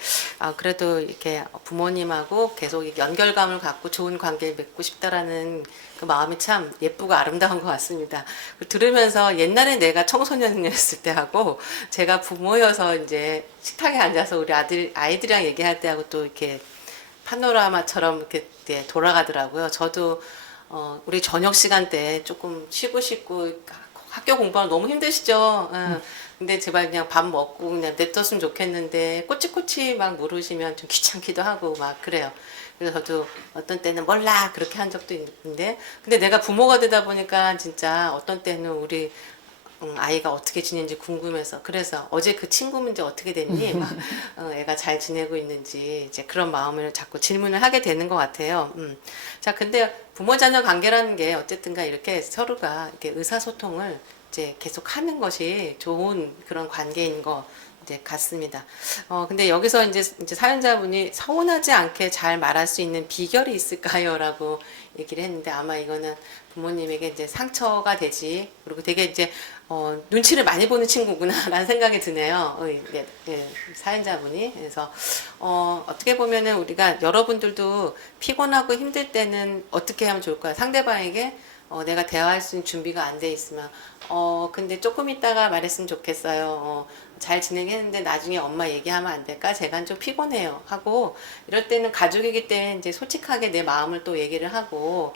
그래도 이렇게 부모님하고 계속 연결감을 갖고 좋은 관계를 맺고 싶다라는 그 마음이 참 예쁘고 아름다운 것 같습니다. 들으면서 옛날에 내가 청소년이었을 때하고 제가 부모여서 이제 식탁에 앉아서 우리 아이들이랑 얘기할 때하고 또 이렇게 파노라마처럼 이렇게 돌아가더라고요. 저도 우리 저녁 시간 때 조금 쉬고 싶고 학교 공부하면 너무 힘드시죠? 근데 제발 그냥 밥 먹고 그냥 냅뒀으면 좋겠는데 꼬치꼬치 막 물으시면 좀 귀찮기도 하고 막 그래요. 그래서 저도 어떤 때는 몰라 그렇게 한 적도 있는데 근데 내가 부모가 되다 보니까 진짜 어떤 때는 우리 아이가 어떻게 지내는지 궁금해서 그래서 어제 그 친구 문제 어떻게 됐니? 막, 애가 잘 지내고 있는지 이제 그런 마음을 자꾸 질문을 하게 되는 것 같아요. 자, 근데 부모-자녀 관계라는 게 어쨌든가 이렇게 서로가 이렇게 의사소통을 이제 계속 하는 것이 좋은 그런 관계인 것 이제 같습니다. 근데 여기서 이제 사연자분이 서운하지 않게 잘 말할 수 있는 비결이 있을까요? 라고 얘기를 했는데 아마 이거는 부모님에게 이제 상처가 되지 그리고 되게 이제 눈치를 많이 보는 친구구나라는 생각이 드네요. 사연자분이. 그래서 어떻게 보면은 우리가 여러분들도 피곤하고 힘들 때는 어떻게 하면 좋을까요? 상대방에게 내가 대화할 수 있는 준비가 안 돼 있으면 근데 조금 있다가 말했으면 좋겠어요. 잘 진행했는데 나중에 엄마 얘기하면 안 될까? 제가 좀 피곤해요. 하고 이럴 때는 가족이기 때문에 이제 솔직하게 내 마음을 또 얘기를 하고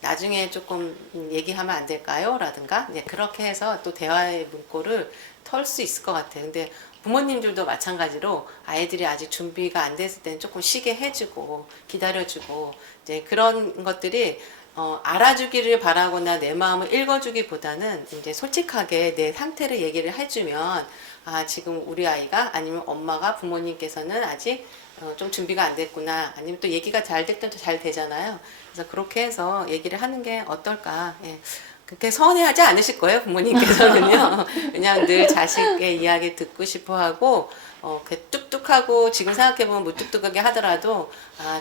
나중에 조금 얘기하면 안 될까요? 라든가 그렇게 해서 또 대화의 문고를 털 수 있을 것 같아요. 근데 부모님들도 마찬가지로 아이들이 아직 준비가 안 됐을 때는 조금 쉬게 해주고 기다려주고 이제 그런 것들이 알아주기를 바라거나 내 마음을 읽어주기보다는 이제 솔직하게 내 상태를 얘기를 해주면 지금 우리 아이가 아니면 엄마가 부모님께서는 아직 좀 준비가 안 됐구나 아니면 또 얘기가 잘 됐든 또 잘 되잖아요. 그래서 그렇게 해서 얘기를 하는 게 어떨까. 그렇게 서운해하지 않으실 거예요 부모님께서는요. 그냥 늘 자식의 이야기 듣고 싶어 하고 뚝뚝하고 지금 생각해보면 무뚝뚝하게 하더라도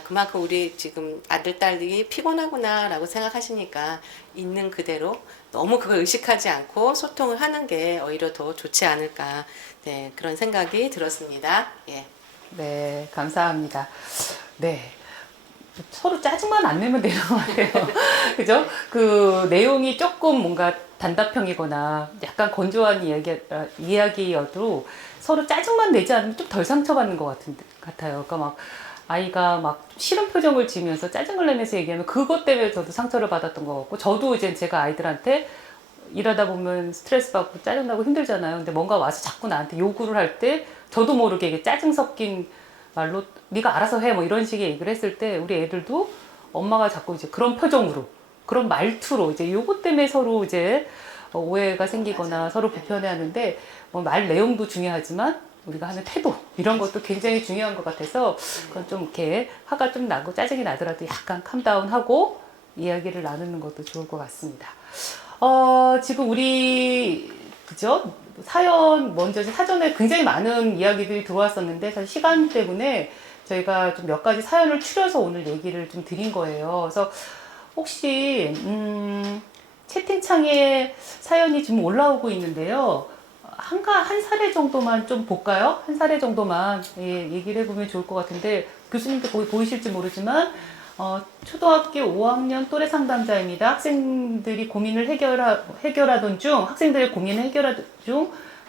그만큼 우리 지금 아들 딸이 피곤하구나 라고 생각하시니까 있는 그대로 너무 그걸 의식하지 않고 소통을 하는 게 오히려 더 좋지 않을까 그런 생각이 들었습니다. 네, 감사합니다. 네. 서로 짜증만 안 내면 되는 것 같아요. 그죠? 그 내용이 조금 뭔가 단답형이거나 약간 건조한 이야기여도 서로 짜증만 내지 않으면 좀 덜 상처받는 것 같아요. 그러니까 막 아이가 막 싫은 표정을 지으면서 짜증을 내면서 얘기하면 그것 때문에 저도 상처를 받았던 것 같고, 저도 이제 제가 아이들한테 일하다 보면 스트레스 받고 짜증나고 힘들잖아요. 근데 뭔가 와서 자꾸 나한테 요구를 할 때 저도 모르게 이게 짜증 섞인 말로 네가 알아서 해 뭐 이런 식의 얘기를 했을 때 우리 애들도 엄마가 자꾸 이제 그런 표정으로 그런 말투로 이제 요것 때문에 서로 이제 오해가 생기거나 서로 불편해하는데, 뭐 말 내용도 중요하지만 우리가 하는 태도 이런 것도 굉장히 중요한 것 같아서 그건 좀 이렇게 화가 좀 나고 짜증이 나더라도 약간 캄다운하고 이야기를 나누는 것도 좋을 것 같습니다. 지금 우리 그죠? 사연 먼저 사전에 굉장히 많은 이야기들이 들어왔었는데 사실 시간 때문에 저희가 좀 몇 가지 사연을 추려서 오늘 얘기를 좀 드린 거예요. 그래서 혹시 채팅창에 사연이 지금 올라오고 있는데요. 한 사례 정도만 좀 볼까요? 한 사례 정도만 얘기를 해보면 좋을 것 같은데, 교수님도 거기 보이실지 모르지만 초등학교 5학년 또래 상담자입니다. 학생들의 고민을 해결하던 중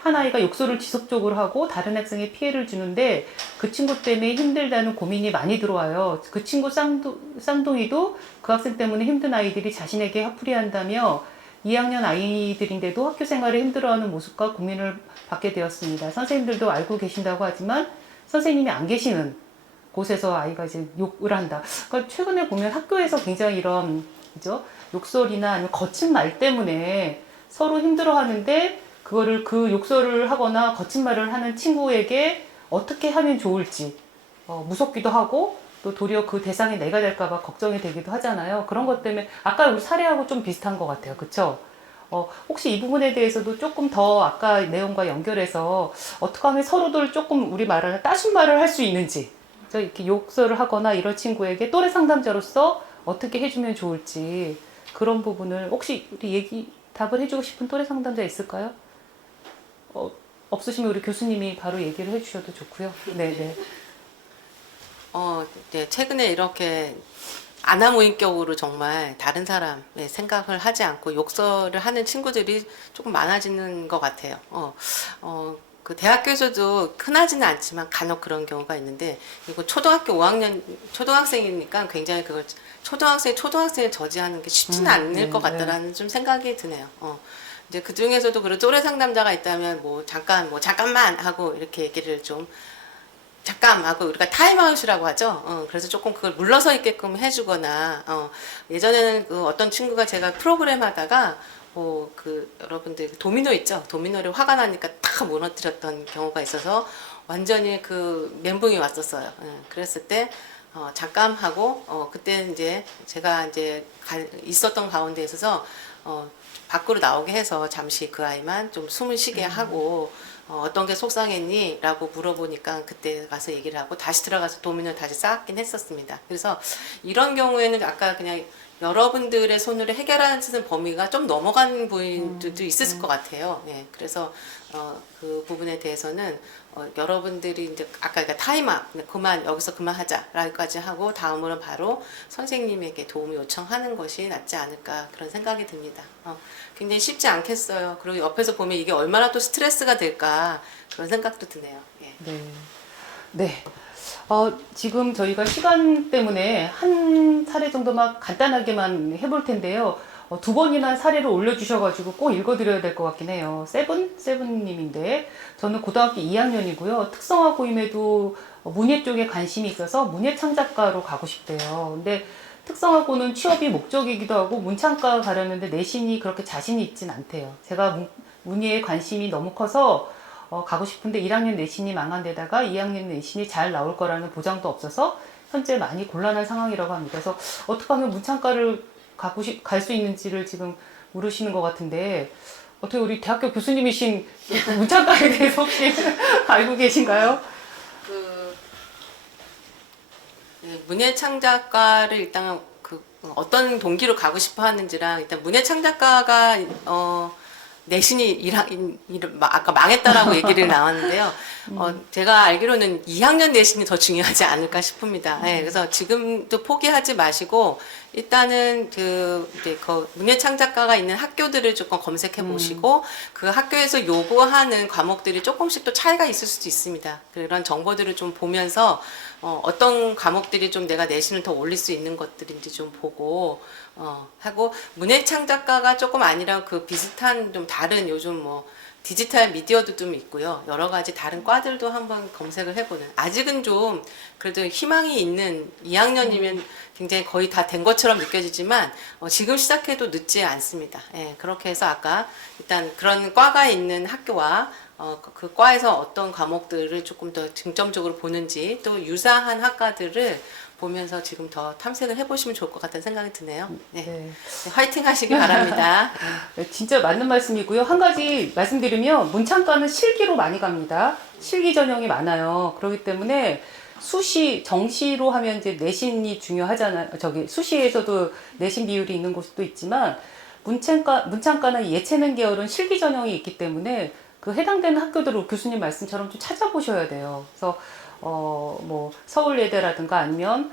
한 아이가 욕설을 지속적으로 하고 다른 학생에 피해를 주는데 그 친구 때문에 힘들다는 고민이 많이 들어와요. 그 친구 쌍둥이도 그 학생 때문에 힘든 아이들이 자신에게 화풀이한다며 2학년 아이들인데도 학교 생활에 힘들어하는 모습과 고민을 받게 되었습니다. 선생님들도 알고 계신다고 하지만 선생님이 안 계시는 곳에서 아이가 이제 욕을 한다. 그러니까 최근에 보면 학교에서 굉장히 이런 그죠? 욕설이나 아니면 거친 말 때문에 서로 힘들어하는데 그거를 그 욕설을 하거나 거친 말을 하는 친구에게 어떻게 하면 좋을지 무섭기도 하고 또 도리어 그 대상이 내가 될까봐 걱정이 되기도 하잖아요. 그런 것 때문에 아까 우리 사례하고 좀 비슷한 것 같아요. 그쵸? 혹시 이 부분에 대해서도 조금 더 아까 내용과 연결해서 어떻게 하면 서로들 조금 우리 말을 따순 말을 할 수 있는지, 이렇게 욕설을 하거나 이런 친구에게 또래 상담자로서 어떻게 해주면 좋을지 그런 부분을 혹시 우리 답을 해주고 싶은 또래 상담자 있을까요? 없으시면 우리 교수님이 바로 얘기를 해주셔도 좋고요. 네네. 네, 최근에 이렇게 아나무인격으로 정말 다른 사람의 생각을 하지 않고 욕설을 하는 친구들이 조금 많아지는 것 같아요. 그 대학교에서도 흔하지는 않지만 간혹 그런 경우가 있는데, 그리고 초등학교 5학년 초등학생이니까 굉장히 그걸 초등학생을 저지하는 게 쉽지는 않을 것 같다라는 좀 생각이 드네요. 이제 그 중에서도 그런 또래 상담자가 있다면 잠깐만 하고 이렇게 얘기를 좀 잠깐 하고 우리가 타임아웃이라고 하죠. 그래서 조금 그걸 물러서 있게끔 해주거나, 예전에는 그 어떤 친구가 제가 프로그램 하다가 여러분들 도미노 있죠? 도미노를 화가 나니까 탁 무너뜨렸던 경우가 있어서 완전히 그 멘붕이 왔었어요. 그랬을 때 잠깐 하고 그때 이제 제가 이제 있었던 가운데 있어서 밖으로 나오게 해서 잠시 그 아이만 좀 숨을 쉬게 하고 어떤 게 속상했니? 라고 물어보니까 그때 가서 얘기를 하고 다시 들어가서 도미노를 다시 쌓긴 했었습니다. 그래서 이런 경우에는 아까 그냥 여러분들의 손으로 해결하는 범위가 좀 넘어간 부분들도 있을 것 같아요. 네, 그래서 그 부분에 대해서는 여러분들이 이제 아까 타임아웃 여기서 그만하자라고까지 하고 다음으로 바로 선생님에게 도움을 요청하는 것이 낫지 않을까 그런 생각이 듭니다. 굉장히 쉽지 않겠어요. 그리고 옆에서 보면 이게 얼마나 또 스트레스가 될까 그런 생각도 드네요. 예. 네. 지금 저희가 시간 때문에 한 사례 정도만 간단하게만 해볼 텐데요. 두 번이나 사례를 올려주셔가지고 꼭 읽어드려야 될 것 같긴 해요. 세븐님인데 저는 고등학교 2학년이고요. 특성화 고임에도 문예 쪽에 관심이 있어서 문예 창작가로 가고 싶대요. 근데 특성화고는 취업이 목적이기도 하고 문창과 가려는데 내신이 그렇게 자신이 있진 않대요. 제가 문예에 관심이 너무 커서 가고 싶은데 1학년 내신이 망한 데다가 2학년 내신이 잘 나올 거라는 보장도 없어서 현재 많이 곤란한 상황이라고 합니다. 그래서 어떻게 하면 문창과를 갈 수 있는지를 지금 물으시는 것 같은데 어떻게 우리 대학교 교수님이신 문창과에 대해서 혹시 알고 계신가요? 문예창작과를 일단 어떤 동기로 가고 싶어 하는지랑 일단 문예창작과가 내신이 아까 망했다라고 얘기를 나왔는데요. 제가 알기로는 2학년 내신이 더 중요하지 않을까 싶습니다. 네, 그래서 지금도 포기하지 마시고 일단은 그 문예창작과가 있는 학교들을 조금 검색해 보시고 그 학교에서 요구하는 과목들이 조금씩 또 차이가 있을 수도 있습니다. 그런 정보들을 좀 보면서 어떤 과목들이 좀 내가 내신을 더 올릴 수 있는 것들인지 좀 보고 하고 문예창작과가 조금 아니라 그 비슷한 좀 다른 요즘 뭐 디지털 미디어도 좀 있고요. 여러 가지 다른 과들도 한번 검색을 해보는. 아직은 좀 그래도 희망이 있는 2학년이면 굉장히 거의 다 된 것처럼 느껴지지만 지금 시작해도 늦지 않습니다. 예, 그렇게 해서 아까 일단 그런 과가 있는 학교와 그 과에서 어떤 과목들을 조금 더 중점적으로 보는지 또 유사한 학과들을 보면서 지금 더 탐색을 해보시면 좋을 것 같다는 생각이 드네요. 네. 네. 화이팅 하시기 바랍니다. 네, 진짜 맞는 말씀이고요. 한 가지 말씀드리면 문창과는 실기로 많이 갑니다. 실기 전형이 많아요. 그렇기 때문에 수시, 정시로 하면 이제 내신이 중요하잖아요. 수시에서도 내신 비율이 있는 곳도 있지만 문창과는 예체능 계열은 실기 전형이 있기 때문에 그 해당되는 학교들을 교수님 말씀처럼 좀 찾아보셔야 돼요. 그래서 뭐 서울예대라든가 아니면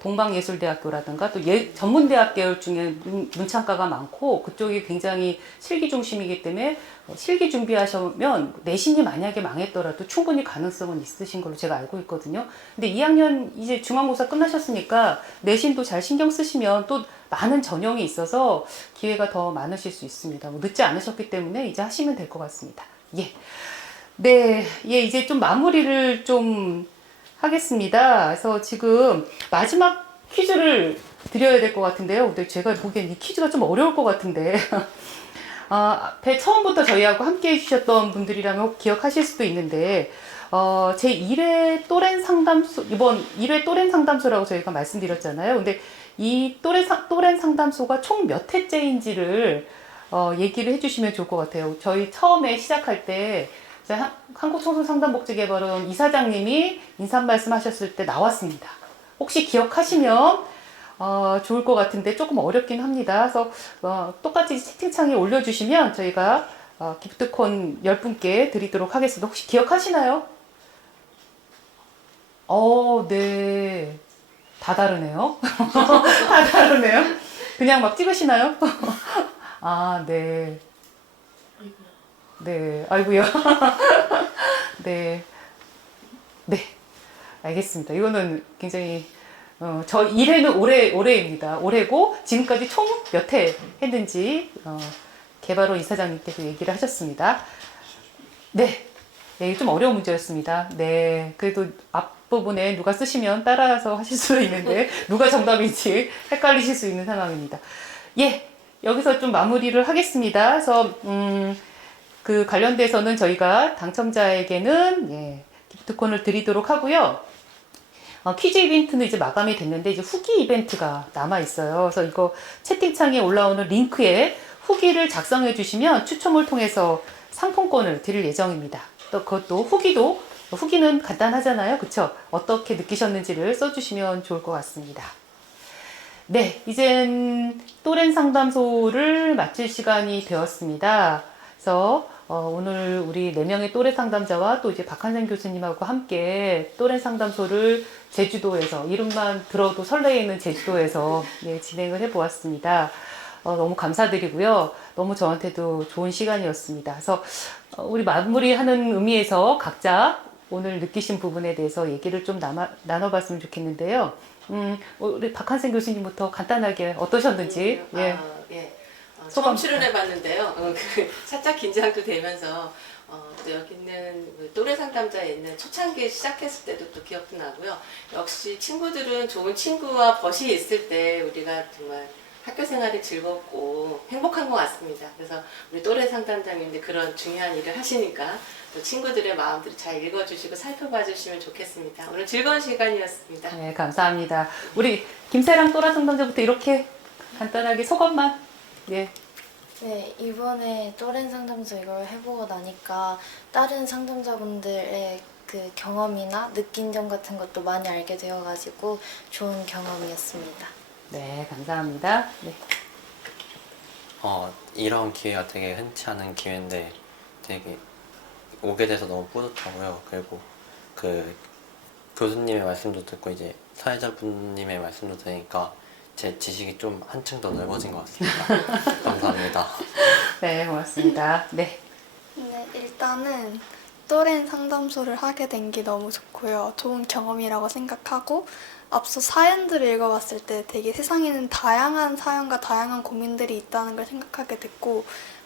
동방예술대학교라든가 또 전문대학 계열 중에 문창과가 많고 그쪽이 굉장히 실기 중심이기 때문에 실기 준비하시면 내신이 만약에 망했더라도 충분히 가능성은 있으신 걸로 제가 알고 있거든요. 근데 2학년 이제 중간고사 끝나셨으니까 내신도 잘 신경 쓰시면 또 많은 전형이 있어서 기회가 더 많으실 수 있습니다. 늦지 않으셨기 때문에 이제 하시면 될 것 같습니다. 예. 네, 예, 이제 좀 마무리를 좀 하겠습니다. 그래서 지금 마지막 퀴즈를 드려야 될 것 같은데요. 근데 제가 보기엔 이 퀴즈가 좀 어려울 것 같은데. 앞에 처음부터 저희하고 함께 해주셨던 분들이라면 기억하실 수도 있는데, 제 1회 또렌 상담소, 이번 1회 또렌 상담소라고 저희가 말씀드렸잖아요. 근데 이 또렌 상담소가 총 몇 회째인지를 얘기를 해주시면 좋을 것 같아요. 저희 처음에 시작할 때 한국청소년상담복지개발원 이사장님이 인사 말씀 하셨을 때 나왔습니다. 혹시 기억하시면 좋을 것 같은데 조금 어렵긴 합니다. 그래서 똑같이 채팅창에 올려주시면 저희가 기프트콘 10분께 드리도록 하겠습니다. 혹시 기억하시나요? 네. 다 다르네요. 다 다르네요. 그냥 막 찍으시나요? 네. 네, 아이고야. 네. 네. 알겠습니다. 이거는 굉장히, 저 1회는 올해입니다. 올해고, 지금까지 총 몇 회 했는지, 개발원 이사장님께서 얘기를 하셨습니다. 네. 네, 좀 어려운 문제였습니다. 네. 그래도 앞부분에 누가 쓰시면 따라서 하실 수도 있는데, 누가 정답인지 헷갈리실 수 있는 상황입니다. 예. 여기서 좀 마무리를 하겠습니다. 그래서, 그 관련돼서는 저희가 당첨자에게는 기프트콘을 드리도록 하고요. 퀴즈 이벤트는 이제 마감이 됐는데 이제 후기 이벤트가 남아 있어요. 그래서 이거 채팅창에 올라오는 링크에 후기를 작성해 주시면 추첨을 통해서 상품권을 드릴 예정입니다. 또 그것도 후기는 간단하잖아요. 그쵸? 어떻게 느끼셨는지를 써주시면 좋을 것 같습니다. 네, 이젠 또렌 상담소를 마칠 시간이 되었습니다. 그래서 오늘 우리 4명의 또래 상담자와 또 이제 박한생 교수님하고 함께 또래 상담소를 제주도에서, 이름만 들어도 설레이는 제주도에서 진행을 해보았습니다. 너무 감사드리고요. 너무 저한테도 좋은 시간이었습니다. 그래서 우리 마무리하는 의미에서 각자 오늘 느끼신 부분에 대해서 얘기를 좀 나눠봤으면 좋겠는데요. 우리 박한생 교수님부터 간단하게 어떠셨는지. 처음 출연해봤는데요. 살짝 긴장도 되면서 또 여기 있는 또래 상담자에 있는 초창기에 시작했을 때도 또 기억도 나고요. 역시 친구들은 좋은 친구와 벗이 있을 때 우리가 정말 학교 생활이 즐겁고 행복한 것 같습니다. 그래서 우리 또래 상담자님들 그런 중요한 일을 하시니까 또 친구들의 마음들을 잘 읽어주시고 살펴봐 주시면 좋겠습니다. 오늘 즐거운 시간이었습니다. 네, 감사합니다. 우리 김세랑 또래 상담자부터 이렇게 간단하게 소감만. 네, 이번에 또렌 상담소 이걸 해보고 나니까 다른 상담자분들의 그 경험이나 느낀 점 같은 것도 많이 알게 되어가지고 좋은 경험이었습니다. 네, 감사합니다. 네. 이런 기회가 되게 흔치 않은 기회인데 되게 오게 돼서 너무 뿌듯하고요. 그리고 그 교수님의 말씀도 듣고 이제 사회자분님의 말씀도 들으니까 제 지식이 좀 한층 더 넓어진 것 같습니다. 감사합니다. 네, 고맙습니다. 네. 네, 일단은 또래 상담소를 하게 된 게 너무 좋고요. 좋은 경험이라고 생각하고 앞서 사연들을 읽어봤을 때 되게 세상에는 다양한 사연과 다양한 고민들이 있다는 걸 생각하게 됐고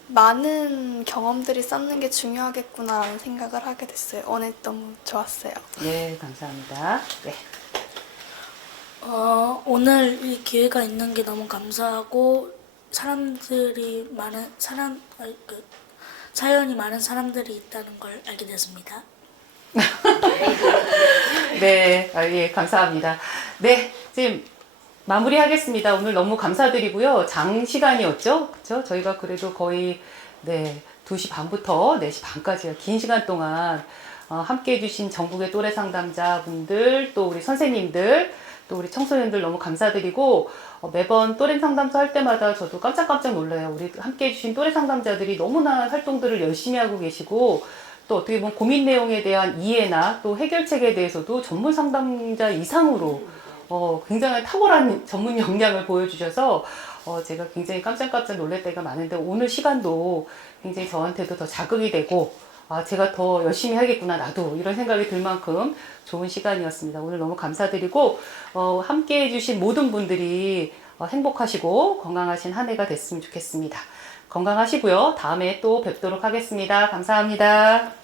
많은 경험들이 쌓는 게 중요하겠구나라는 생각을 하게 됐어요. 오늘 너무 좋았어요. 네, 감사합니다. 네. 오늘 이 기회가 있는 게 너무 감사하고 사연이 많은 사람들이 있다는 걸 알게 됐습니다. 네, 예, 감사합니다. 네, 지금 마무리하겠습니다. 오늘 너무 감사드리고요. 장시간이었죠? 그쵸? 저희가 그래도 거의, 2시 반부터 4시 반까지 긴 시간 동안 함께 해주신 전국의 또래 상담자분들, 또 우리 선생님들, 또 우리 청소년들 너무 감사드리고, 매번 또래 상담소 할 때마다 저도 깜짝깜짝 놀라요. 우리 함께 해주신 또래 상담자들이 너무나 활동들을 열심히 하고 계시고, 또 어떻게 보면 고민 내용에 대한 이해나 또 해결책에 대해서도 전문 상담자 이상으로 굉장히 탁월한 전문 역량을 보여주셔서 제가 굉장히 깜짝깜짝 놀랄 때가 많은데 오늘 시간도 굉장히 저한테도 더 자극이 되고 제가 더 열심히 하겠구나 나도 이런 생각이 들 만큼 좋은 시간이었습니다. 오늘 너무 감사드리고 함께 해주신 모든 분들이 행복하시고 건강하신 한 해가 됐으면 좋겠습니다. 건강하시고요. 다음에 또 뵙도록 하겠습니다. 감사합니다.